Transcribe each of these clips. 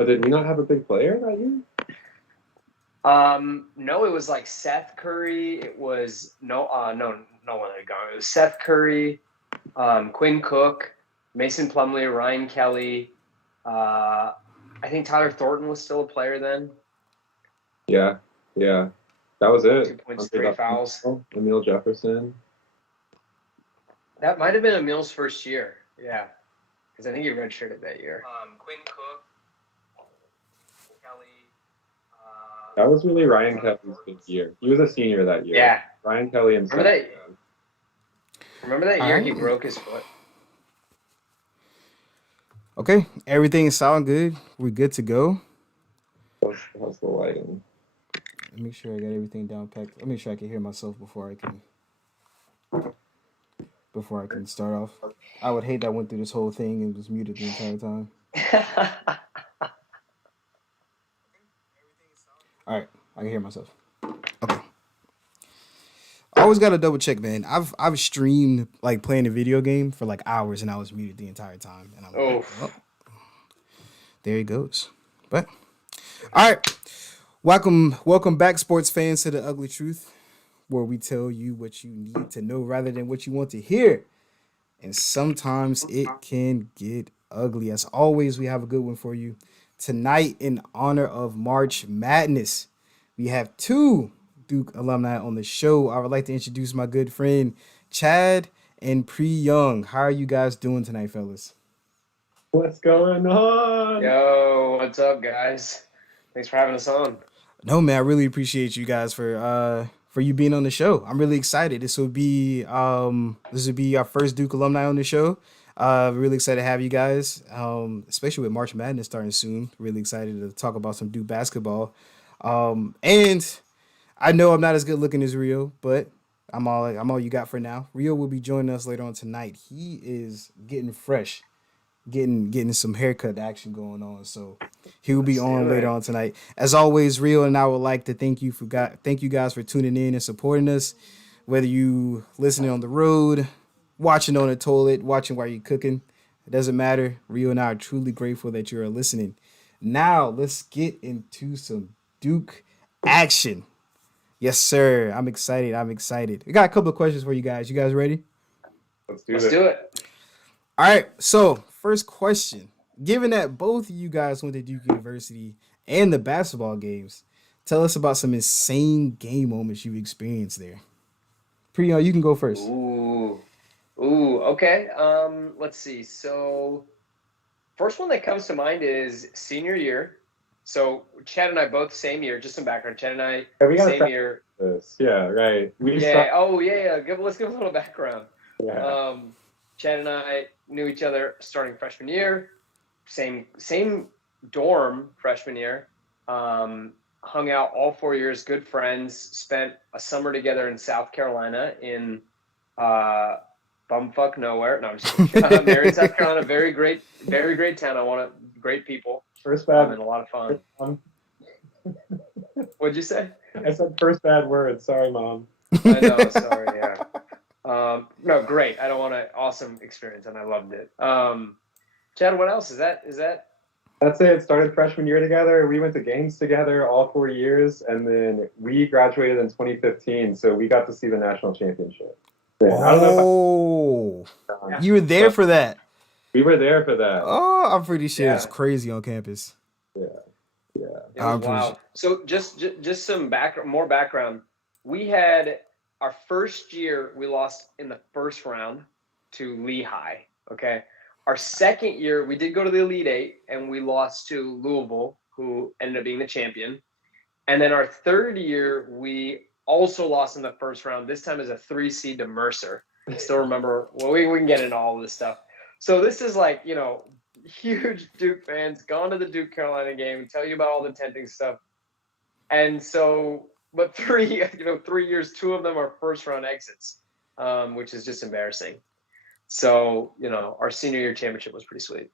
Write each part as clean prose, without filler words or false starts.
But did we not have a big player that year? No, it was like Seth Curry. It was no one had gone. It was Seth Curry, Quinn Cook, Mason Plumlee, Ryan Kelly. I think Tyler Thornton was still a player then. Yeah. That was it. 2 points, 3 fouls. Emil Jefferson. That might have been Emil's first year. Yeah, because I think he redshirted that year. Quinn Cook, Kelly. That was really Ryan Kelly's big year. He was a senior that year. Yeah. Ryan Kelly and Remember that year he broke his foot? Okay, everything sound good. We're good to go. How's the lighting? Let me make sure I got everything down packed. Let me make sure I can hear myself before I can start off. I would hate that I went through this whole thing and was muted the entire time. All right, I can hear myself. Okay. I always gotta double check, man. I've streamed like playing a video game for like hours and I was muted the entire time. And I'm like, oh, there he goes. But all right. Welcome back, sports fans, to The Ugly Truth, where we tell you what you need to know rather than what you want to hear. And sometimes it can get ugly. As always, we have a good one for you. Tonight, in honor of March Madness, we have 2 Duke alumni on the show. I would like to introduce my good friend, Chad and Priyong. How are you guys doing tonight, fellas? What's going on? Yo, what's up, guys? Thanks for having us on. No, man, I really appreciate you guys for you being on the show. I'm really excited. This would be our first Duke alumni on the show. Really excited to have you guys, especially with March Madness starting soon. Really excited to talk about some Duke basketball. And I know I'm not as good looking as Rio, but I'm all you got for now. Rio will be joining us later on tonight. He is getting fresh, getting some haircut action going on. So he will be on later on tonight. As always, Rio and I would like to thank you guys for tuning in and supporting us. Whether you listening on the road, watching on the toilet, watching while you're cooking, it doesn't matter. Rio and I are truly grateful that you are listening. Now let's get into some Duke action. Yes, sir. I'm excited. We got a couple of questions for you guys. You guys ready? Let's do it. All right. So first question. Given that both of you guys went to Duke University and the basketball games, tell us about some insane game moments you experienced there. Priyong, you can go first. Ooh, okay. Let's see. So first one that comes to mind is senior year. So Chad and I both same year. Just some background. Chad and I same year. Yeah, right. Let's give a little background. Yeah. Chad and I knew each other starting freshman year. Same dorm freshman year. Hung out all 4 years. Good friends. Spent a summer together in South Carolina in bumfuck nowhere. No, I'm just kidding. Marion, South Carolina. Very great town. Great people. First bad and a lot of fun. What'd you say? I said first bad word. Sorry, Mom. I know. Sorry. Yeah. No, great. I don't want an awesome experience, and I loved it. Chad, what else is that? That's it. It started freshman year together. We went to games together all 4 years, and then we graduated in 2015. So we got to see the national championship. Yeah, you were there for that. We were there for that. Oh, I'm pretty sure it's crazy on campus. Yeah. Wow. So just some more background. We had our first year, we lost in the first round to Lehigh. Okay. Our second year, we did go to the Elite Eight, and we lost to Louisville, who ended up being the champion. And then our third year, we also lost in the first round, this time as a 3 seed to Mercer. I still remember. Well, we can get into all of this stuff. So this is like, huge Duke fans, gone to the Duke Carolina game, tell you about all the tenting stuff. And so, but 3 years, 2 of them are first round exits, which is just embarrassing. So, our senior year championship was pretty sweet.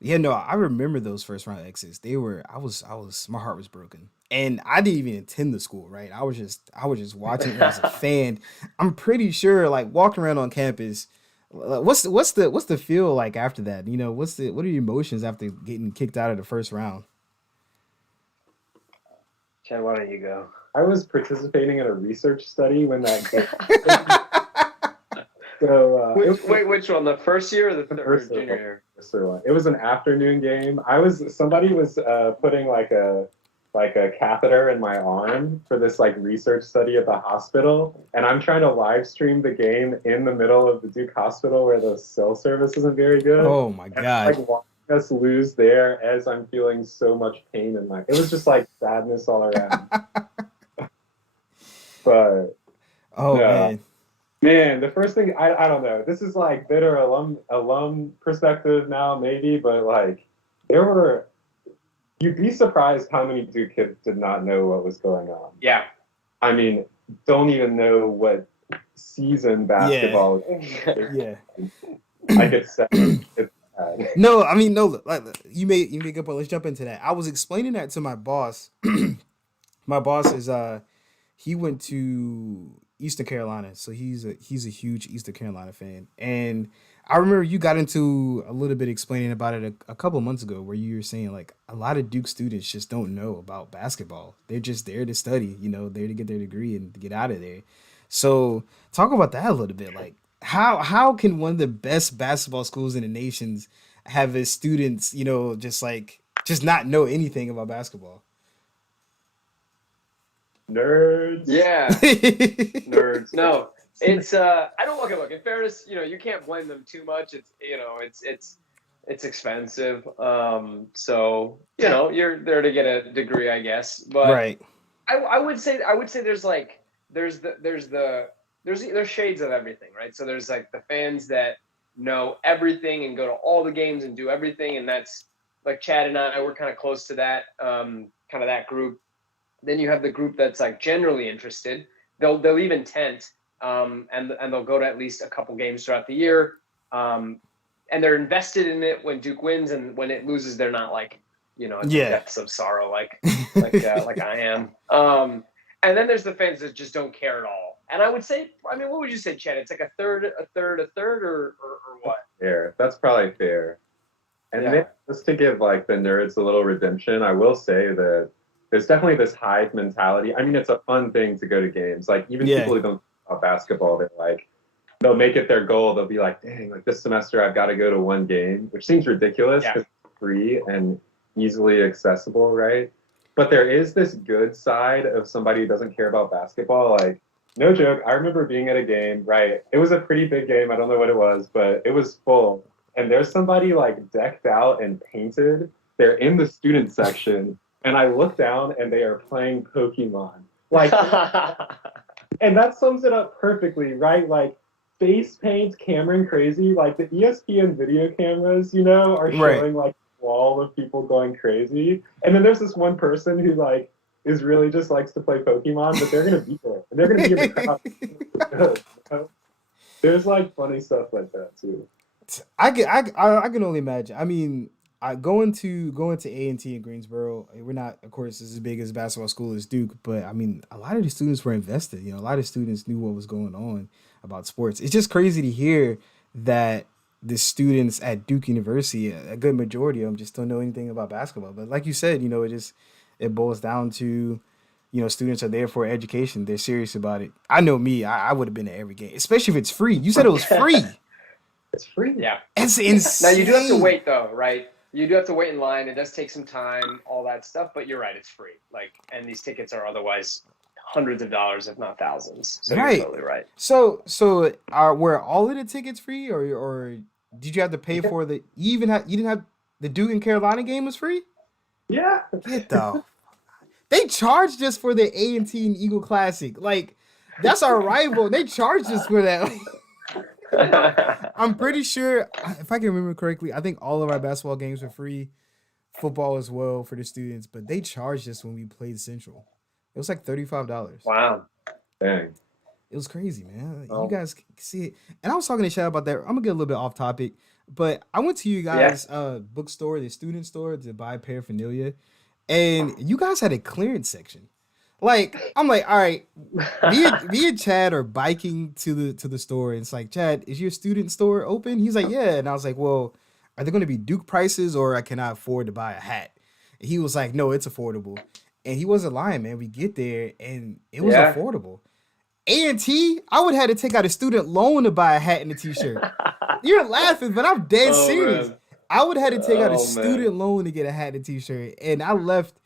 Yeah, no, I remember those first round exits. My heart was broken. And I didn't even attend the school, right? I was just watching it as a fan. I'm pretty sure, like, walking around on campus, what's the feel like after that? What are your emotions after getting kicked out of the first round? Chad, why don't you go? I was participating in a research study when that game. So wait, which one? The first year or the third junior year? One. It was an afternoon game. Somebody was putting like a catheter in my arm for this like research study at the hospital, and I'm trying to live stream the game in the middle of the Duke Hospital where the cell service isn't very good. Oh my god! Like watching us lose there as I'm feeling so much pain in my. It was just like sadness all around. But man, the first thing I don't know. This is like bitter alum perspective now, maybe, but like you'd be surprised how many Duke kids did not know what was going on. Yeah, I mean, don't even know what season basketball. Yeah. Like it's bad. No, I mean no. Like you make a good point. Let's jump into that. I was explaining that to my boss. My boss is he went to Eastern Carolina, so he's a huge Eastern Carolina fan. And I remember you got into a little bit explaining about it a couple of months ago, where you were saying like a lot of Duke students just don't know about basketball. They're just there to study, there to get their degree and to get out of there. So talk about that a little bit. Like how can one of the best basketball schools in the nations have its students, just not know anything about basketball? Nerds. Yeah. Nerds. No, it's I don't look. In fairness, you can't blame them too much. It's expensive. So you're there to get a degree, I guess. But right. I would say there's shades of everything, right? So there's like the fans that know everything and go to all the games and do everything, and that's like Chad and I. We're kind of close to that kind of that group. Then you have the group that's like generally interested. They'll even tent, and they'll go to at least a couple games throughout the year, and they're invested in it when Duke wins, and when it loses, they're not like depths of sorrow like I am. And then there's the fans that just don't care at all. And I would say, what would you say, Chad? It's like a third, or what? Fair. That's probably fair. And then just to give like the nerds a little redemption, I will say that there's definitely this Hive mentality. I mean, it's a fun thing to go to games. Like even people who don't know about basketball, they'll make it their goal. They'll be like, dang, like this semester I've got to go to one game, which seems ridiculous because it's free and easily accessible, right? But there is this good side of somebody who doesn't care about basketball. Like, no joke, I remember being at a game, right? It was a pretty big game. I don't know what it was, but it was full. And there's somebody like decked out and painted. They're in the student section. And I look down and they are playing Pokemon. Like, and that sums it up perfectly, right? Like, face paint, Cameron crazy. Like, the ESPN video cameras, are showing, like, a wall of people going crazy. And then there's this one person who, like, is really just likes to play Pokemon, but they're going to be there. And they're going to be in the crowd. There's, like, funny stuff like that, too. I can only imagine. I mean, going to A&T in Greensboro, we're not, of course, as big as basketball school as Duke, but I mean, a lot of the students were invested. A lot of students knew what was going on about sports. It's just crazy to hear that the students at Duke University, a good majority of them, just don't know anything about basketball. But like you said, it boils down to, students are there for education. They're serious about it. I know me, I would have been at every game, especially if it's free. You said it was free. It's free. Yeah. It's insane. Now you do have to wait though, right? You do have to wait in line. It does take some time, all that stuff, but you're right, it's free. Like, and these tickets are otherwise hundreds of dollars, if not thousands. So right. You're totally right. So were all of the tickets free, or did you have to pay for the? You didn't have the Duke and Carolina game was free? Yeah. Get the. They charged us for the A&T and Eagle Classic. Like, that's our rival. They charged us for that. I'm pretty sure, if I can remember correctly, I think all of our basketball games were free, football as well for the students, but they charged us when we played Central. It was like $35. Wow. Dang. It was crazy, man. You guys can see it. And I was talking to Chad about that. I'm going to get a little bit off topic, but I went to you guys' bookstore, the student store, to buy paraphernalia, and you guys had a clearance section. Like, I'm like, all right, me and Chad are biking to the store. And it's like, Chad, is your student store open? He's like, yeah. And I was like, well, are they going to be Duke prices, or can I afford to buy a hat? And he was like, no, it's affordable. And he wasn't lying, man. We get there and it was affordable. A&T, I would have had to take out a student loan to buy a hat and a t-shirt. You're laughing, but I'm dead serious. Man. I would have had to take out a student loan to get a hat and a t-shirt. And I left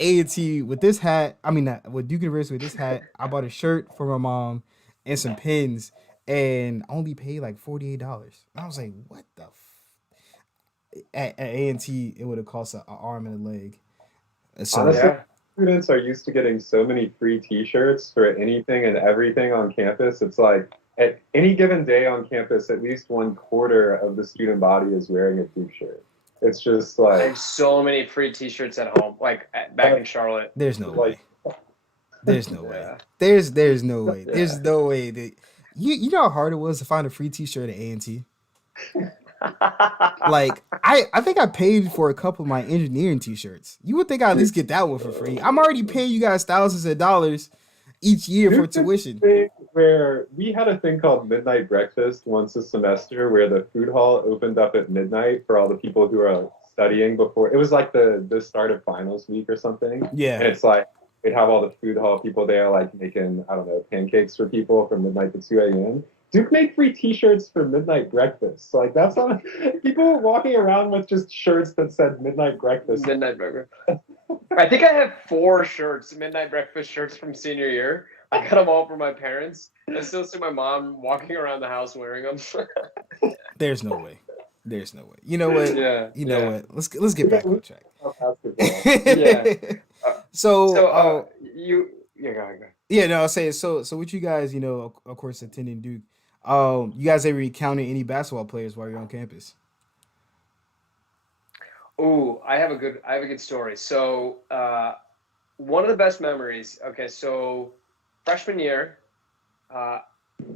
A&T with this hat. I mean, with Duke University with this hat. I bought a shirt for my mom and some pins. And I only paid like $48. And I was like, what the at A&T, it would have cost an arm and a leg. So, honestly, students are used to getting so many free t-shirts for anything and everything on campus. It's like at any given day on campus, at least 1/4 of the student body is wearing a Duke shirt. It's just like I have so many free t-shirts at home, like back in Charlotte. There's no way. There's no way. There's no way. There's no way that you know how hard it was to find a free t-shirt at A&T? Like I think I paid for a couple of my engineering t-shirts. You would think I'd at least get that one for free. I'm already paying you guys thousands of dollars each year for tuition. Where we had a thing called midnight breakfast once a semester where the food hall opened up at midnight for all the people who are studying before. It was like the start of finals week or something. Yeah. And it's like they'd have all the food hall people there like making, I don't know, pancakes for people from midnight to 2 a.m. Duke made free t-shirts for midnight breakfast. Like that's not people walking around with just shirts that said midnight breakfast. Midnight breakfast. I think I have 4 shirts, midnight breakfast shirts from senior year. I got them all for my parents. I still see my mom walking around the house wearing them. There's no way. There's no way. You know what? Yeah. You know what? Let's get back on track. Yeah. So you go ahead. Yeah, no, I'll say so with you guys, you know, of course attending Duke. You guys ever encounter any basketball players while you're on campus? Oh, I have a good story. So one of the best memories. Okay, so freshman year,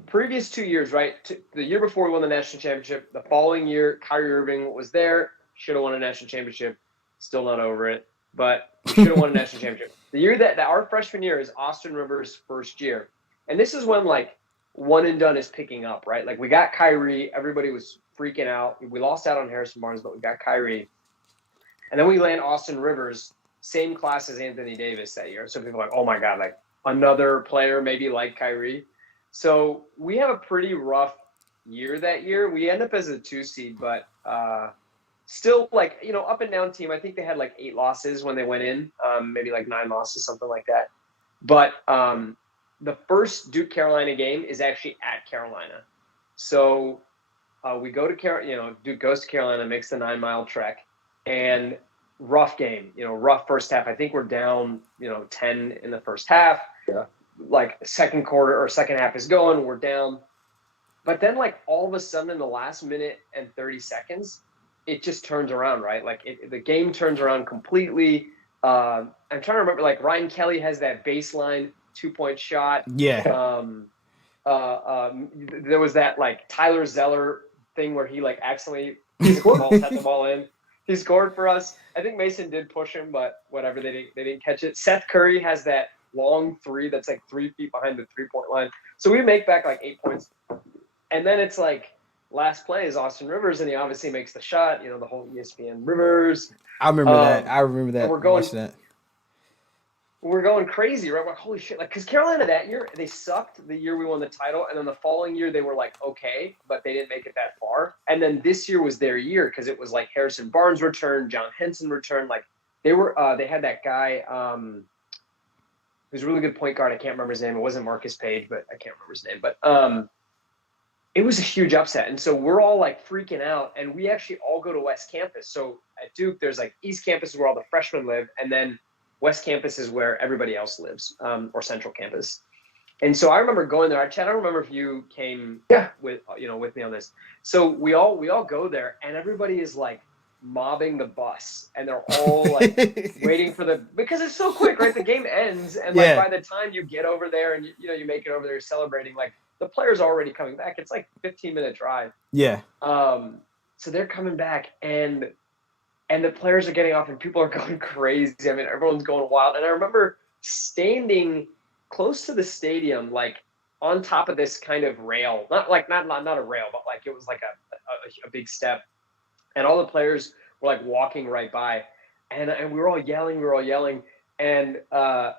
previous 2 years, right? The year before we won the national championship. The following year, Kyrie Irving was there. Should have won a national championship. Still not over it, but we should have won a national championship. The year that our freshman year is Austin Rivers' first year, and this is when like one and done is picking up, right? Like we got Kyrie, everybody was freaking out. We lost out on Harrison Barnes, but we got Kyrie. And then we land Austin Rivers, same class as Anthony Davis that year. So people are like, oh my God, like another player maybe like Kyrie. So we have a pretty rough year that year. We end up as a 2 seed, but still like, you know, up and down team. I think they had like 8 losses when they went in, maybe like 9 losses, something like that. But the first Duke Carolina game is actually at Carolina. So we go to Duke goes to Carolina, makes the 9-mile trek, and rough game, rough first half. I think we're down, 10 in the first half. Yeah. Like second quarter or second half is going, we're down. But then like all of a sudden in the last minute and 30 seconds, it just turns around, right? Like the game turns around completely. I'm trying to remember, like Ryan Kelly has that baseline 2-point shot. Yeah. There was that like Tyler Zeller thing where he like accidentally set the ball in. He scored for us. I think Mason did push him, but whatever, they didn't catch it. Seth Curry has that long 3 that's like 3 feet behind the 3-point line. So we make back like 8 points. And then it's like last play is Austin Rivers, and he obviously makes the shot, the whole ESPN Rivers. I remember that. We're going crazy, right? We're like, holy shit. Like, because Carolina that year, they sucked the year we won the title. And then the following year, they were like, okay, but they didn't make it that far. And then this year was their year because it was like Harrison Barnes returned, John Henson returned. Like, they had that guy who's a really good point guard. I can't remember his name. It wasn't Marcus Page, but I can't remember his name. But it was a huge upset. And so we're all like freaking out. And we actually all go to West Campus. So at Duke, there's like East Campus is where all the freshmen live. And then West Campus is where everybody else lives, or Central Campus. And so I remember going there. Chad, I don't remember if you came with me on this. So we all go there, and everybody is like mobbing the bus, and they're all like waiting for because it's so quick, right? The game ends, and like by the time you get over there and you make it over there celebrating, like the players are already coming back. It's like 15-minute drive. Yeah. So they're coming back, and the players are getting off and people are going crazy. I mean, everyone's going wild. And I remember standing close to the stadium, like on top of this kind of rail, not a rail, but like it was like a big step. And all the players were like walking right by. And we were all yelling. And I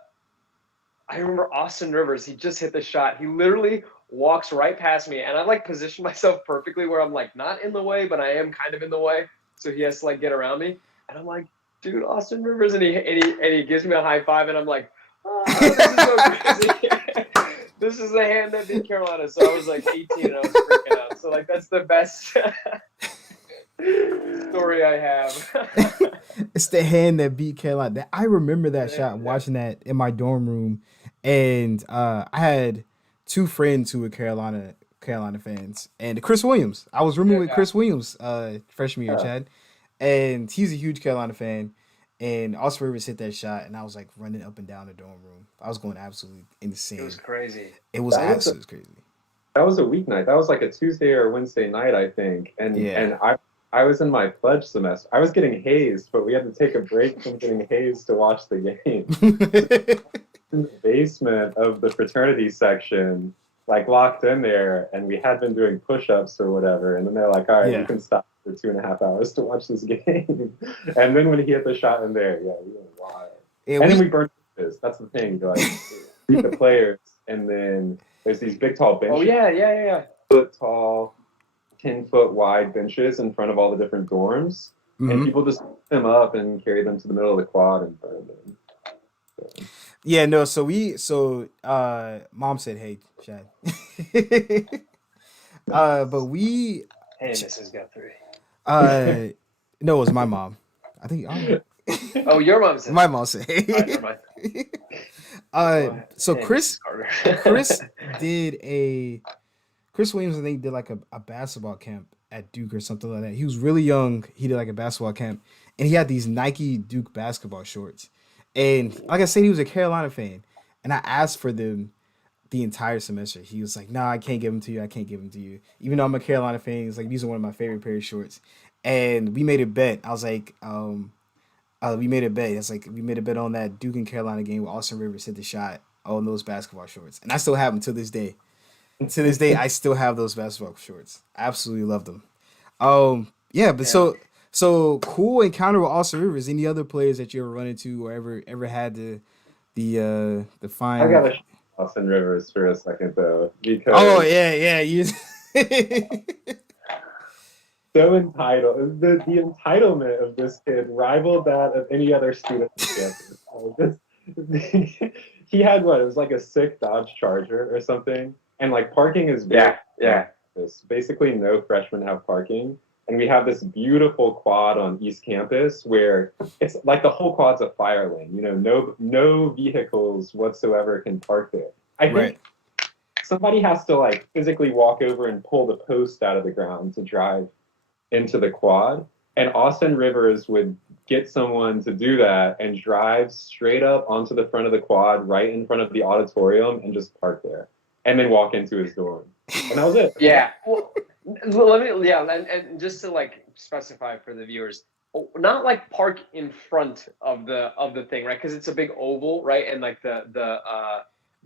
remember Austin Rivers, he just hit the shot. He literally walks right past me, and I like positioned myself perfectly where I'm like not in the way, but I am kind of in the way. So he has to like get around me. And I'm like, dude, Austin Rivers, and he gives me a high five, and I'm like, oh, this is so crazy. This is the hand that beat Carolina. So I was like 18 and I was freaking out. So like that's the best story I have. It's the hand that beat Carolina. I remember that shot, watching that in my dorm room, and I had two friends who were Carolina fans, and Chris Williams. I was rooming with Chris Williams freshman year, Chad, and he's a huge Carolina fan. And Austin Rivers hit that shot, and I was like running up and down the dorm room. I was going absolutely insane. It was crazy. It was absolutely crazy. That was a weeknight. That was like a Tuesday or Wednesday night, I think. And I was in my pledge semester. I was getting hazed, but we had to take a break from getting hazed to watch the game. In the basement of the fraternity section, like locked in there, and we had been doing push-ups or whatever. And then they're like, all right, you can stop for 2.5 hours to watch this game. And then when he hit the shot in there, we went wild. And then we burned this. That's the thing. Like, beat the players, and then there's these big tall benches. Oh yeah. Foot tall, 10-foot wide benches in front of all the different dorms, and people just pick them up and carry them to the middle of the quad and burn them. So. Yeah, no. So mom said, "Hey, Chad," but we. Hey, Mrs. Guthrie. No, it was my mom. I think. Oh, your mom said. My mom said, "Hey." So Chris Williams, I think, did like a basketball camp at Duke or something like that. He was really young. He did like a basketball camp, and he had these Nike Duke basketball shorts. And like I said, he was a Carolina fan, and I asked for them the entire semester. He was like, "Nah, I can't give them to you. I can't give them to you." Even though I'm a Carolina fan, he's like, "These are one of my favorite pair of shorts." And we made a bet. I was like, we made a bet. It's like we made a bet on that Duke and Carolina game where Austin Rivers hit the shot on those basketball shorts, and I still have them to this day. To this day, I still have those basketball shorts. I absolutely love them. So cool encounter with Austin Rivers. Any other players that you ever run into or ever had the fine? I gotta show Austin Rivers for a second though, because you so entitled. The entitlement of this kid rivaled that of any other student on campus. He had what? It was like a sick Dodge Charger or something, and like parking is basically no freshmen have parking. And we have this beautiful quad on East Campus where it's like the whole quad's a fire lane. You know, no vehicles whatsoever can park there. I think somebody has to like physically walk over and pull the post out of the ground to drive into the quad. And Austin Rivers would get someone to do that and drive straight up onto the front of the quad right in front of the auditorium and just park there. And then walk into his dorm. And that was it. Yeah. Well, and just to like specify for the viewers, not like park in front of the thing, right? Because it's a big oval, right? And like the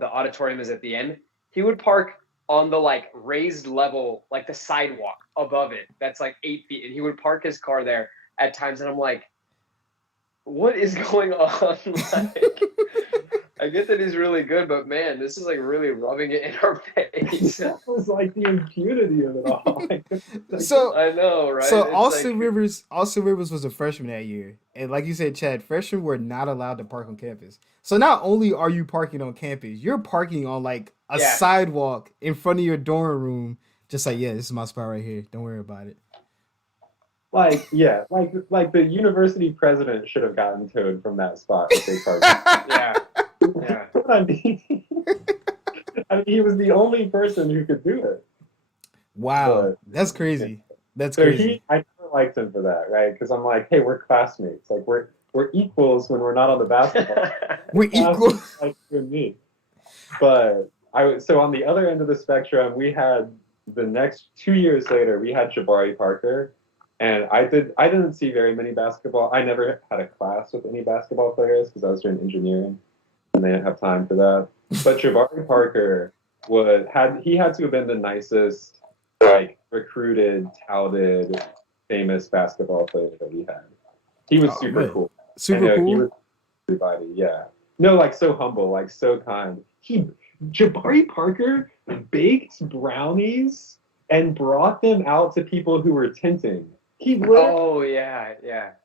auditorium is at the end. He would park on the like raised level, like the sidewalk above it. That's like 8 feet, and he would park his car there at times. And I'm like, what is going on? Like, I get that he's really good, but man, this is like really rubbing it in our face. That was like the impunity of it all. So I know, right? So Austin Rivers was a freshman that year, and like you said, Chad, freshmen were not allowed to park on campus. So not only are you parking on campus, you're parking on like a sidewalk in front of your dorm room, just like, this is my spot right here. Don't worry about it. Like the university president should have gotten towed from that spot if they parked. Yeah. I mean, he was the only person who could do it. Wow, that's crazy. That's crazy. I never liked him for that, right? Because I'm like, hey, we're classmates. Like we're equals when we're not on the basketball. We're equals, like you and me. But so on the other end of the spectrum, we had the next 2 years later, we had Jabari Parker. And I didn't see very many basketball. I never had a class with any basketball players because I was doing engineering and they didn't have time for that. But Jabari Parker had to have been the nicest, like recruited, touted, famous basketball player that we had. He was super cool. Super cool. everybody. Yeah. No, like so humble, like so kind. Jabari Parker baked brownies and brought them out to people who were tinting. He literally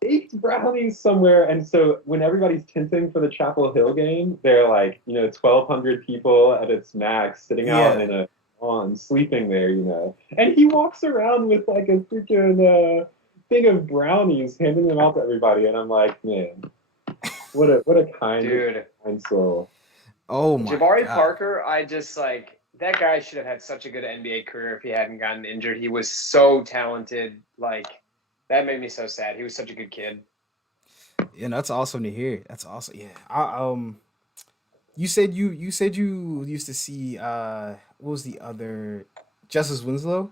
baked brownies somewhere, and so when everybody's tinting for the Chapel Hill game, they're like, 1,200 people at its max sitting out in a lawn, sleeping there, and he walks around with like a freaking thing of brownies, handing them out to everybody, and I'm like, man, what a kind soul. Oh my Jabari God. Parker, I just like that guy should have had such a good NBA career if he hadn't gotten injured. He was so talented. Like that made me so sad. He was such a good kid. Yeah, that's awesome to hear. That's awesome. Yeah. You said you used to see what was the other Justice Winslow?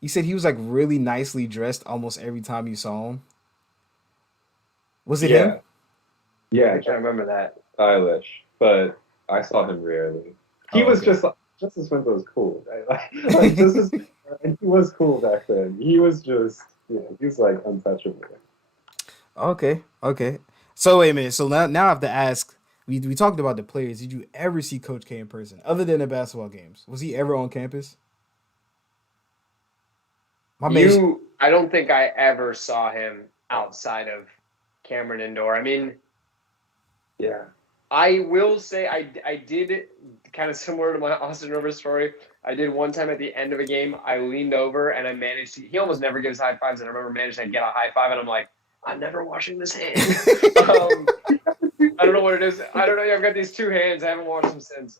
You said he was like really nicely dressed almost every time you saw him. Was it him? Yeah, I remember that. Stylish, but I saw him rarely. He was just like Justice Winslow was cool. Right? Like and he was cool back then. He was just he was like untouchable. Okay. So wait a minute. So now I have to ask. We talked about the players. Did you ever see Coach K in person, other than the basketball games? Was he ever on campus? I don't think I ever saw him outside of Cameron Indoor. I mean, yeah. I will say I did kind of similar to my Austin Rivers story. I did one time at the end of a game. I leaned over and I managed to. He almost never gives high fives, and I remember managing to get a high five, and I'm like, I'm never washing this hand. I don't know what it is. I don't know. I've got these two hands. I haven't washed them since.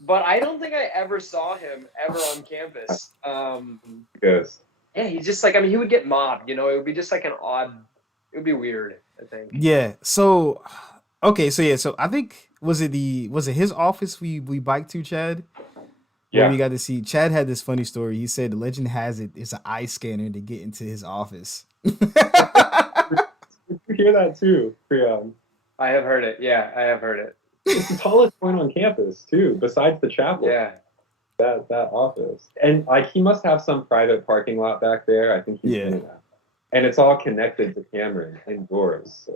But I don't think I ever saw him ever on campus. Yes. Yeah, he's just like, I mean, he would get mobbed. It would be just like it would be weird, I think. Yeah. So, okay. So I think was it his office we biked to, Chad? Yeah. Where we got to see. Chad had this funny story. He said, legend has it's an eye scanner to get into his office. You hear that too, Priyong? I have heard it. Yeah, I have heard it. It's the tallest point on campus too, besides the chapel. Yeah. That office. And like he must have some private parking lot back there. I think he's in that. And it's all connected to Cameron indoors.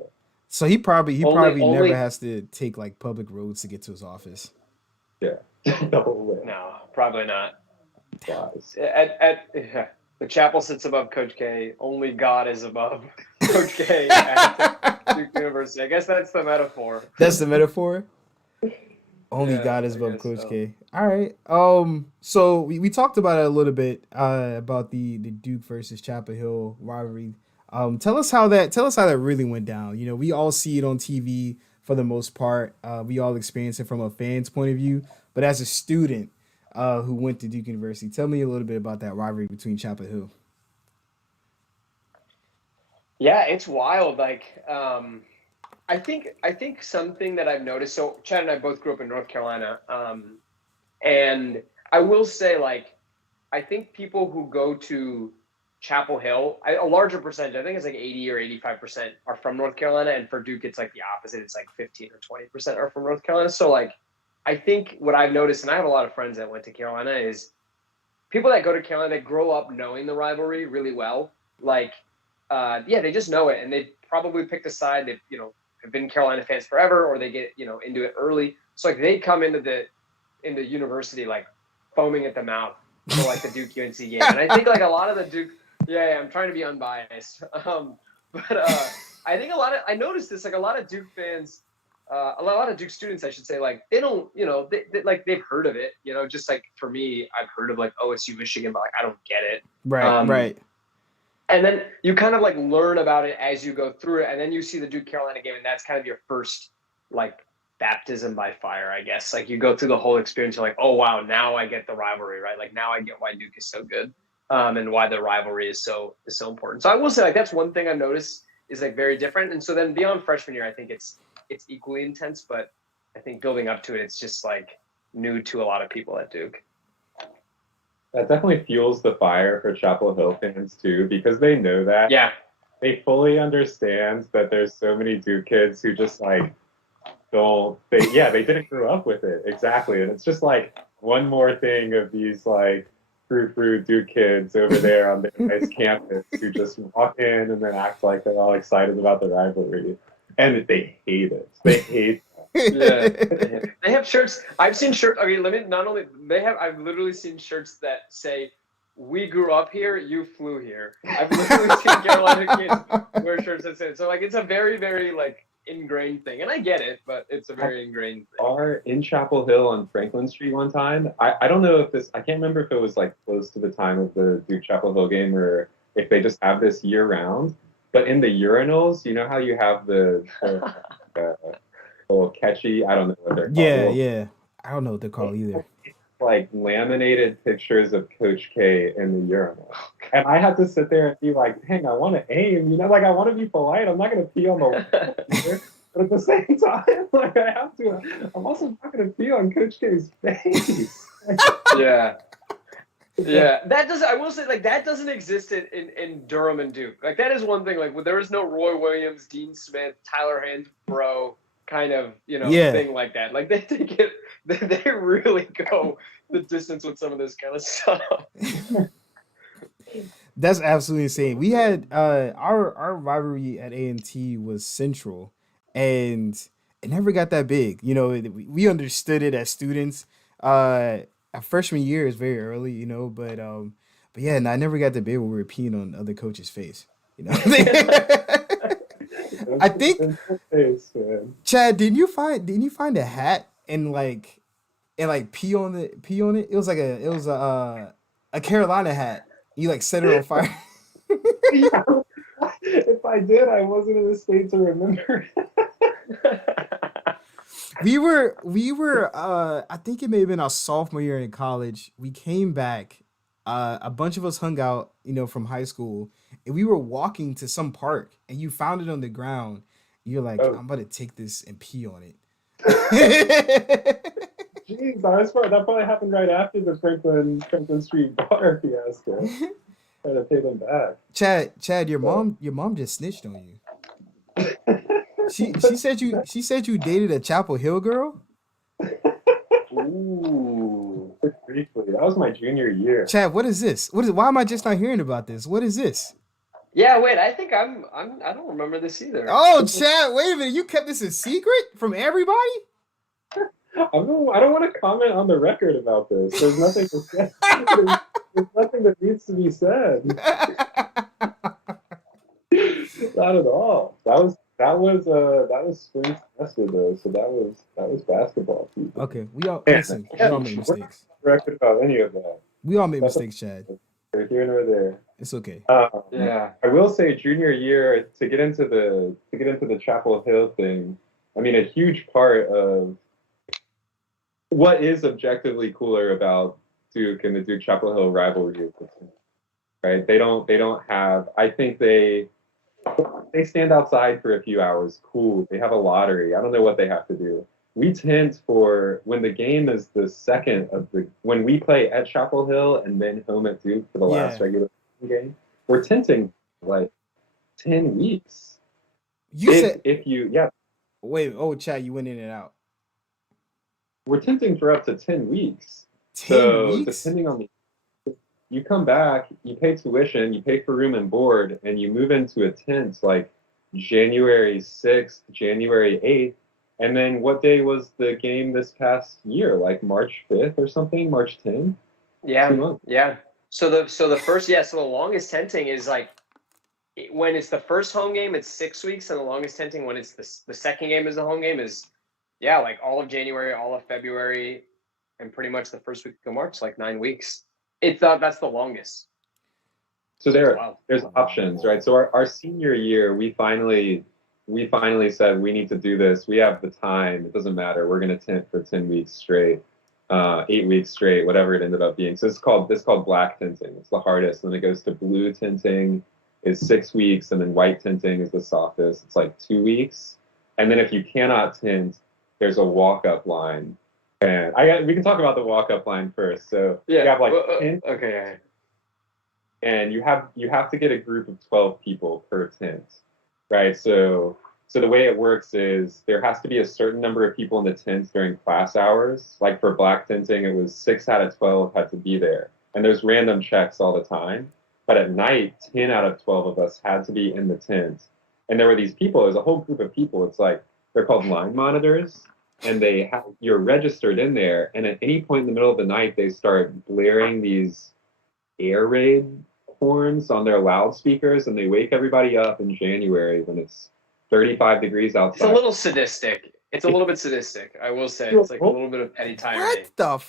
So he probably never has to take like public roads to get to his office. Yeah. No, probably not. At the chapel sits above Coach K. Only God is above Coach K at Duke University. I guess that's the metaphor. That's the metaphor? Only God is above Coach K. All right. So we talked about it a little bit about the Duke versus Chapel Hill rivalry. Tell us how that really went down. We all see it on TV for the most part. We all experience it from a fan's point of view. But as a student who went to Duke University, tell me a little bit about that rivalry between Chapel Hill. Yeah, it's wild. Like, I think something that I've noticed. So Chad and I both grew up in North Carolina, and I will say, like, I think people who go to Chapel Hill, a larger percentage, I think it's like 80 or 85% are from North Carolina, and for Duke, it's like the opposite. It's like 15 or 20% are from North Carolina. So, like, I think what I've noticed, and I have a lot of friends that went to Carolina, is people that go to Carolina, they grow up knowing the rivalry really well. Like, they just know it, and they probably picked a side. They, have been Carolina fans forever, or they get, into it early. So like they come into university like foaming at the mouth for like the Duke UNC game. And I think like a lot of the Duke, I'm trying to be unbiased. But I think I noticed this, like a lot of Duke fans, a lot of Duke students, I should say, like they don't, they've heard of it, just like for me, I've heard of like OSU Michigan, but like I don't get it. Right. And then you kind of like learn about it as you go through it. And then you see the Duke Carolina game, and that's kind of your first like baptism by fire, I guess. Like you go through the whole experience, you're like, oh wow, now I get the rivalry, right? Like now I get why Duke is so good, and why the rivalry is so important. So I will say like that's one thing I noticed is like very different. And so then beyond freshman year, I think it's equally intense, but I think building up to it, it's just like new to a lot of people at Duke. That definitely fuels the fire for Chapel Hill fans too, because they know that. Yeah. They fully understand that there's so many Duke kids who just like they didn't grow up with it. Exactly. And it's just like one more thing of these like frou Duke kids over there on the nice campus who just walk in and then act like they're all excited about the rivalry. And they hate it. They hate Yeah, they have shirts. I've seen shirts. I mean, not only they have. I've literally seen shirts that say, "We grew up here, you flew here." I've literally seen Carolina kids wear shirts that say. So like, it's a very, very like ingrained thing, and I get it, but it's a very ingrained thing. Are in Chapel Hill on Franklin Street one time. I don't know if this. I can't remember if it was like close to the time of the Duke Chapel Hill game or if they just have this year round. But in the urinals, you know how you have the little catchy. I don't know what they're called. Yeah. I don't know what they're called either. Like laminated pictures of Coach K in the urinal. And I had to sit there and be like, dang, I want to aim, like I want to be polite. I'm not going to pee on the wall. But at the same time, like I have to, I'm also not going to pee on Coach K's face. Yeah. Yeah, that doesn't. I will say, like that doesn't exist in Durham and Duke. Like that is one thing. Like there is no Roy Williams, Dean Smith, Tyler Hansbrough kind of thing like that. Like they take it. They really go the distance with some of this kind of stuff. That's absolutely insane. We had our rivalry at A&T was central, and it never got that big. We understood it as students. Our freshman year is very early, but yeah, I never got that big when we were peeing on other coaches' face. I think Chad, didn't you find a hat and pee on it? It was a Carolina hat. You like set it on fire. Yeah. If I did, I wasn't in the state to remember. We were I think it may have been our sophomore year in college. We came back, a bunch of us hung out, from high school, and we were walking to some park, and you found it on the ground. You're like, I'm about to take this and pee on it. Jeez, that probably happened right after the Franklin Street bar fiasco. Trying to pay them back. Chad, your mom just snitched on you. She said you dated a Chapel Hill girl. Ooh, briefly. That was my junior year. Chad, what is this? Why am I just not hearing about this? What is this? Yeah, wait. I think I don't remember this either. Oh, Chad, wait a minute. You kept this a secret from everybody? I don't want to comment on the record about this. There's nothing to say. There's nothing that needs to be said. Not at all. That was spring semester though, so that was basketball season. Okay, we all make mistakes. Record about any of that. We all make mistakes, Chad. We're here nor there. It's okay. Yeah. I will say, junior year, to get into the Chapel Hill thing. I mean, a huge part of what is objectively cooler about Duke and the Duke Chapel Hill rivalry is, right? They don't have. I think they stand outside for a few hours. Cool. They have a lottery. I don't know what they have to do. We tend for when the game is the second of when we play at Chapel Hill and then home at Duke for the last regular game. We're tenting like 10 weeks. Wait, Chad, you went in and out. We're tenting for up to 10 weeks. 10 weeks? Depending on you come back, you pay tuition, you pay for room and board, and you move into a tent like January 6th, January 8th. And then what day was the game this past year? Like March 5th or something? March 10th? Yeah. Yeah. So the longest tenting is like when it's the first home game, it's 6 weeks, and the longest tenting when it's the second game is the home game is like all of January, all of February, and pretty much the first week of March, like 9 weeks. That's the longest. So there's options, right? So our senior year, we finally said we need to do this. We have the time. It doesn't matter. We're going to tent for 10 weeks straight, 8 weeks straight, whatever it ended up being. So it's called black tenting. It's the hardest. Then it goes to blue tenting is 6 weeks, and then white tenting is the softest. It's like 2 weeks. And then if you cannot tent, there's a walk-up line. And we can talk about the walk-up line first. So you have like okay. And you have to get a group of 12 people per tent, right? So the way it works is there has to be a certain number of people in the tents during class hours. Like for black tenting, it was 6 out of 12 had to be there. And there's random checks all the time. But at night, 10 out of 12 of us had to be in the tent. And there were these people, there's a whole group of people. It's like, they're called line monitors, and you're registered in there. And at any point in the middle of the night, they start blaring these air raid horns on their loudspeakers, and they wake everybody up in January when it's 35 degrees outside. It's a little sadistic. It's a little bit sadistic, I will say. It's like a little bit of petty tyranny. What the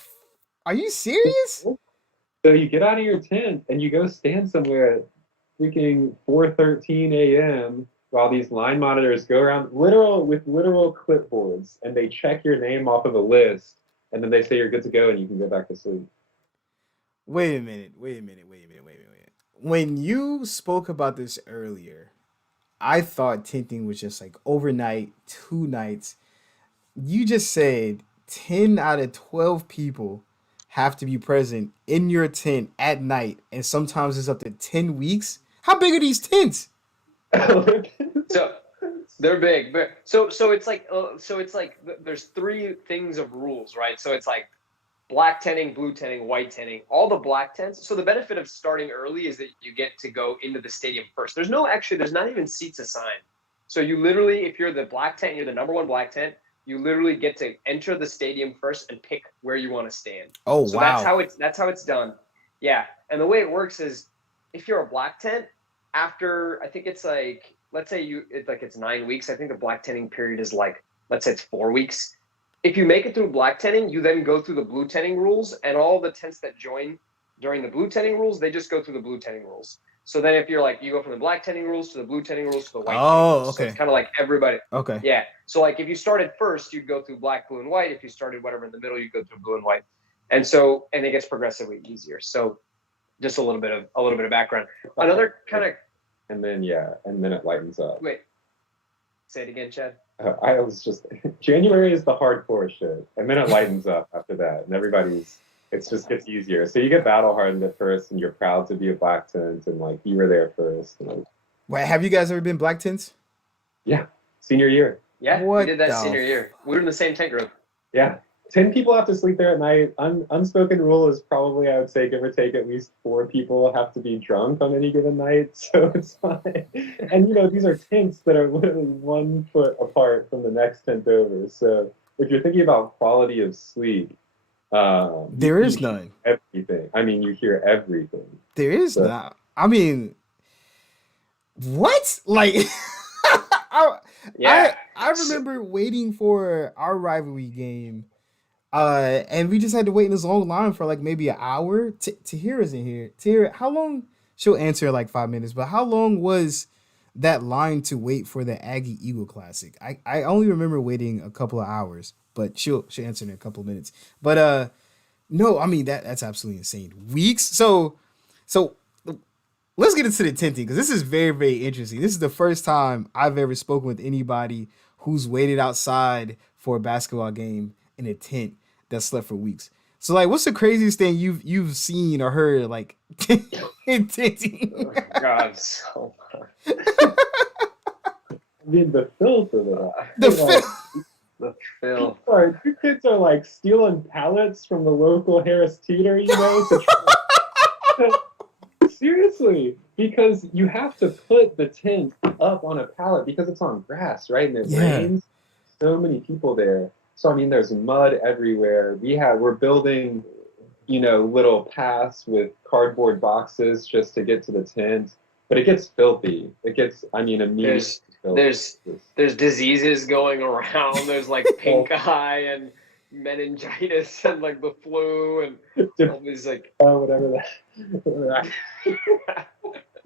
are you serious? So you get out of your tent and you go stand somewhere at freaking 4:13 a.m. while these line monitors go around with literal clipboards, and they check your name off of a list, and then they say you're good to go and you can go back to sleep. Wait a minute. When you spoke about this earlier, I thought tenting was just like overnight, 2 nights. You just said 10 out of 12 people have to be present in your tent at night, and sometimes it's up to 10 weeks. How big are these tents? So they're big, but so it's like there's 3 things of rules, right? So it's like black tenting, blue tenting, white tenting, all the black tents. So the benefit of starting early is that you get to go into the stadium first. There's not even seats assigned. So you literally, if you're the black tent, you're the number 1 black tent, you literally get to enter the stadium first and pick where you want to stand. Oh, so wow. That's how it's done. Yeah. And the way it works is if you're a black tent, after, I think it's like, let's say it's 9 weeks. I think the black tenting period is like, let's say it's 4 weeks. If you make it through black tenting, you then go through the blue tenting rules, and all the tents that join during the blue tenting rules, they just go through the blue tenting rules. So then if you're like, you go from the black tenting rules to the blue tenting rules to the white tenting rules. Okay. So it's kind of like everybody. Okay. Yeah. So like if you started first, you'd go through black, blue, and white. If you started whatever in the middle, you'd go through blue and white. And it gets progressively easier. So just a little bit of background. Another kind of. And then it lightens up. Wait. Say it again, Chad. I was just January is the hardcore shit, and then it lightens up after that, and it just gets easier. So you get battle hardened at first, and you're proud to be a black tent, and like you were there first. And, Wait, have you guys ever been black tents? Yeah, senior year. Yeah, we did that senior year. We were in the same tent group. Yeah. 10 people have to sleep there at night. Unspoken rule is probably, I would say, give or take, at least 4 people have to be drunk on any given night. So it's fine. And, these are tents that are literally 1 foot apart from the next tent over. So if you're thinking about quality of sleep, there is none. Everything. I mean, you hear everything. There is not. I mean, what? Like, I remember waiting for our rivalry game. And we just had to wait in this long line for like maybe an hour. Tahira's in here. Tahira, how long? She'll answer in like 5 minutes, but how long was that line to wait for the Aggie Eagle Classic? I only remember waiting a couple of hours, but she'll answer in a couple of minutes. But no, I mean that's absolutely insane. Weeks. So let's get into the tenting, because this is very, very interesting. This is the first time I've ever spoken with anybody who's waited outside for a basketball game in a tent that slept for weeks. So like, what's the craziest thing you've seen or heard like in tenting? Oh, God, so much. I mean, the filth of it. The filth. Two kids are like stealing pallets from the local Harris Teeter, seriously, because you have to put the tent up on a pallet because it's on grass, right? And it rains. So many people there. So, I mean, there's mud everywhere. We're building, little paths with cardboard boxes just to get to the tent. But it gets filthy. Immediately. There's diseases going around. There's like pink eye and meningitis and like the flu and all these like. Whatever that.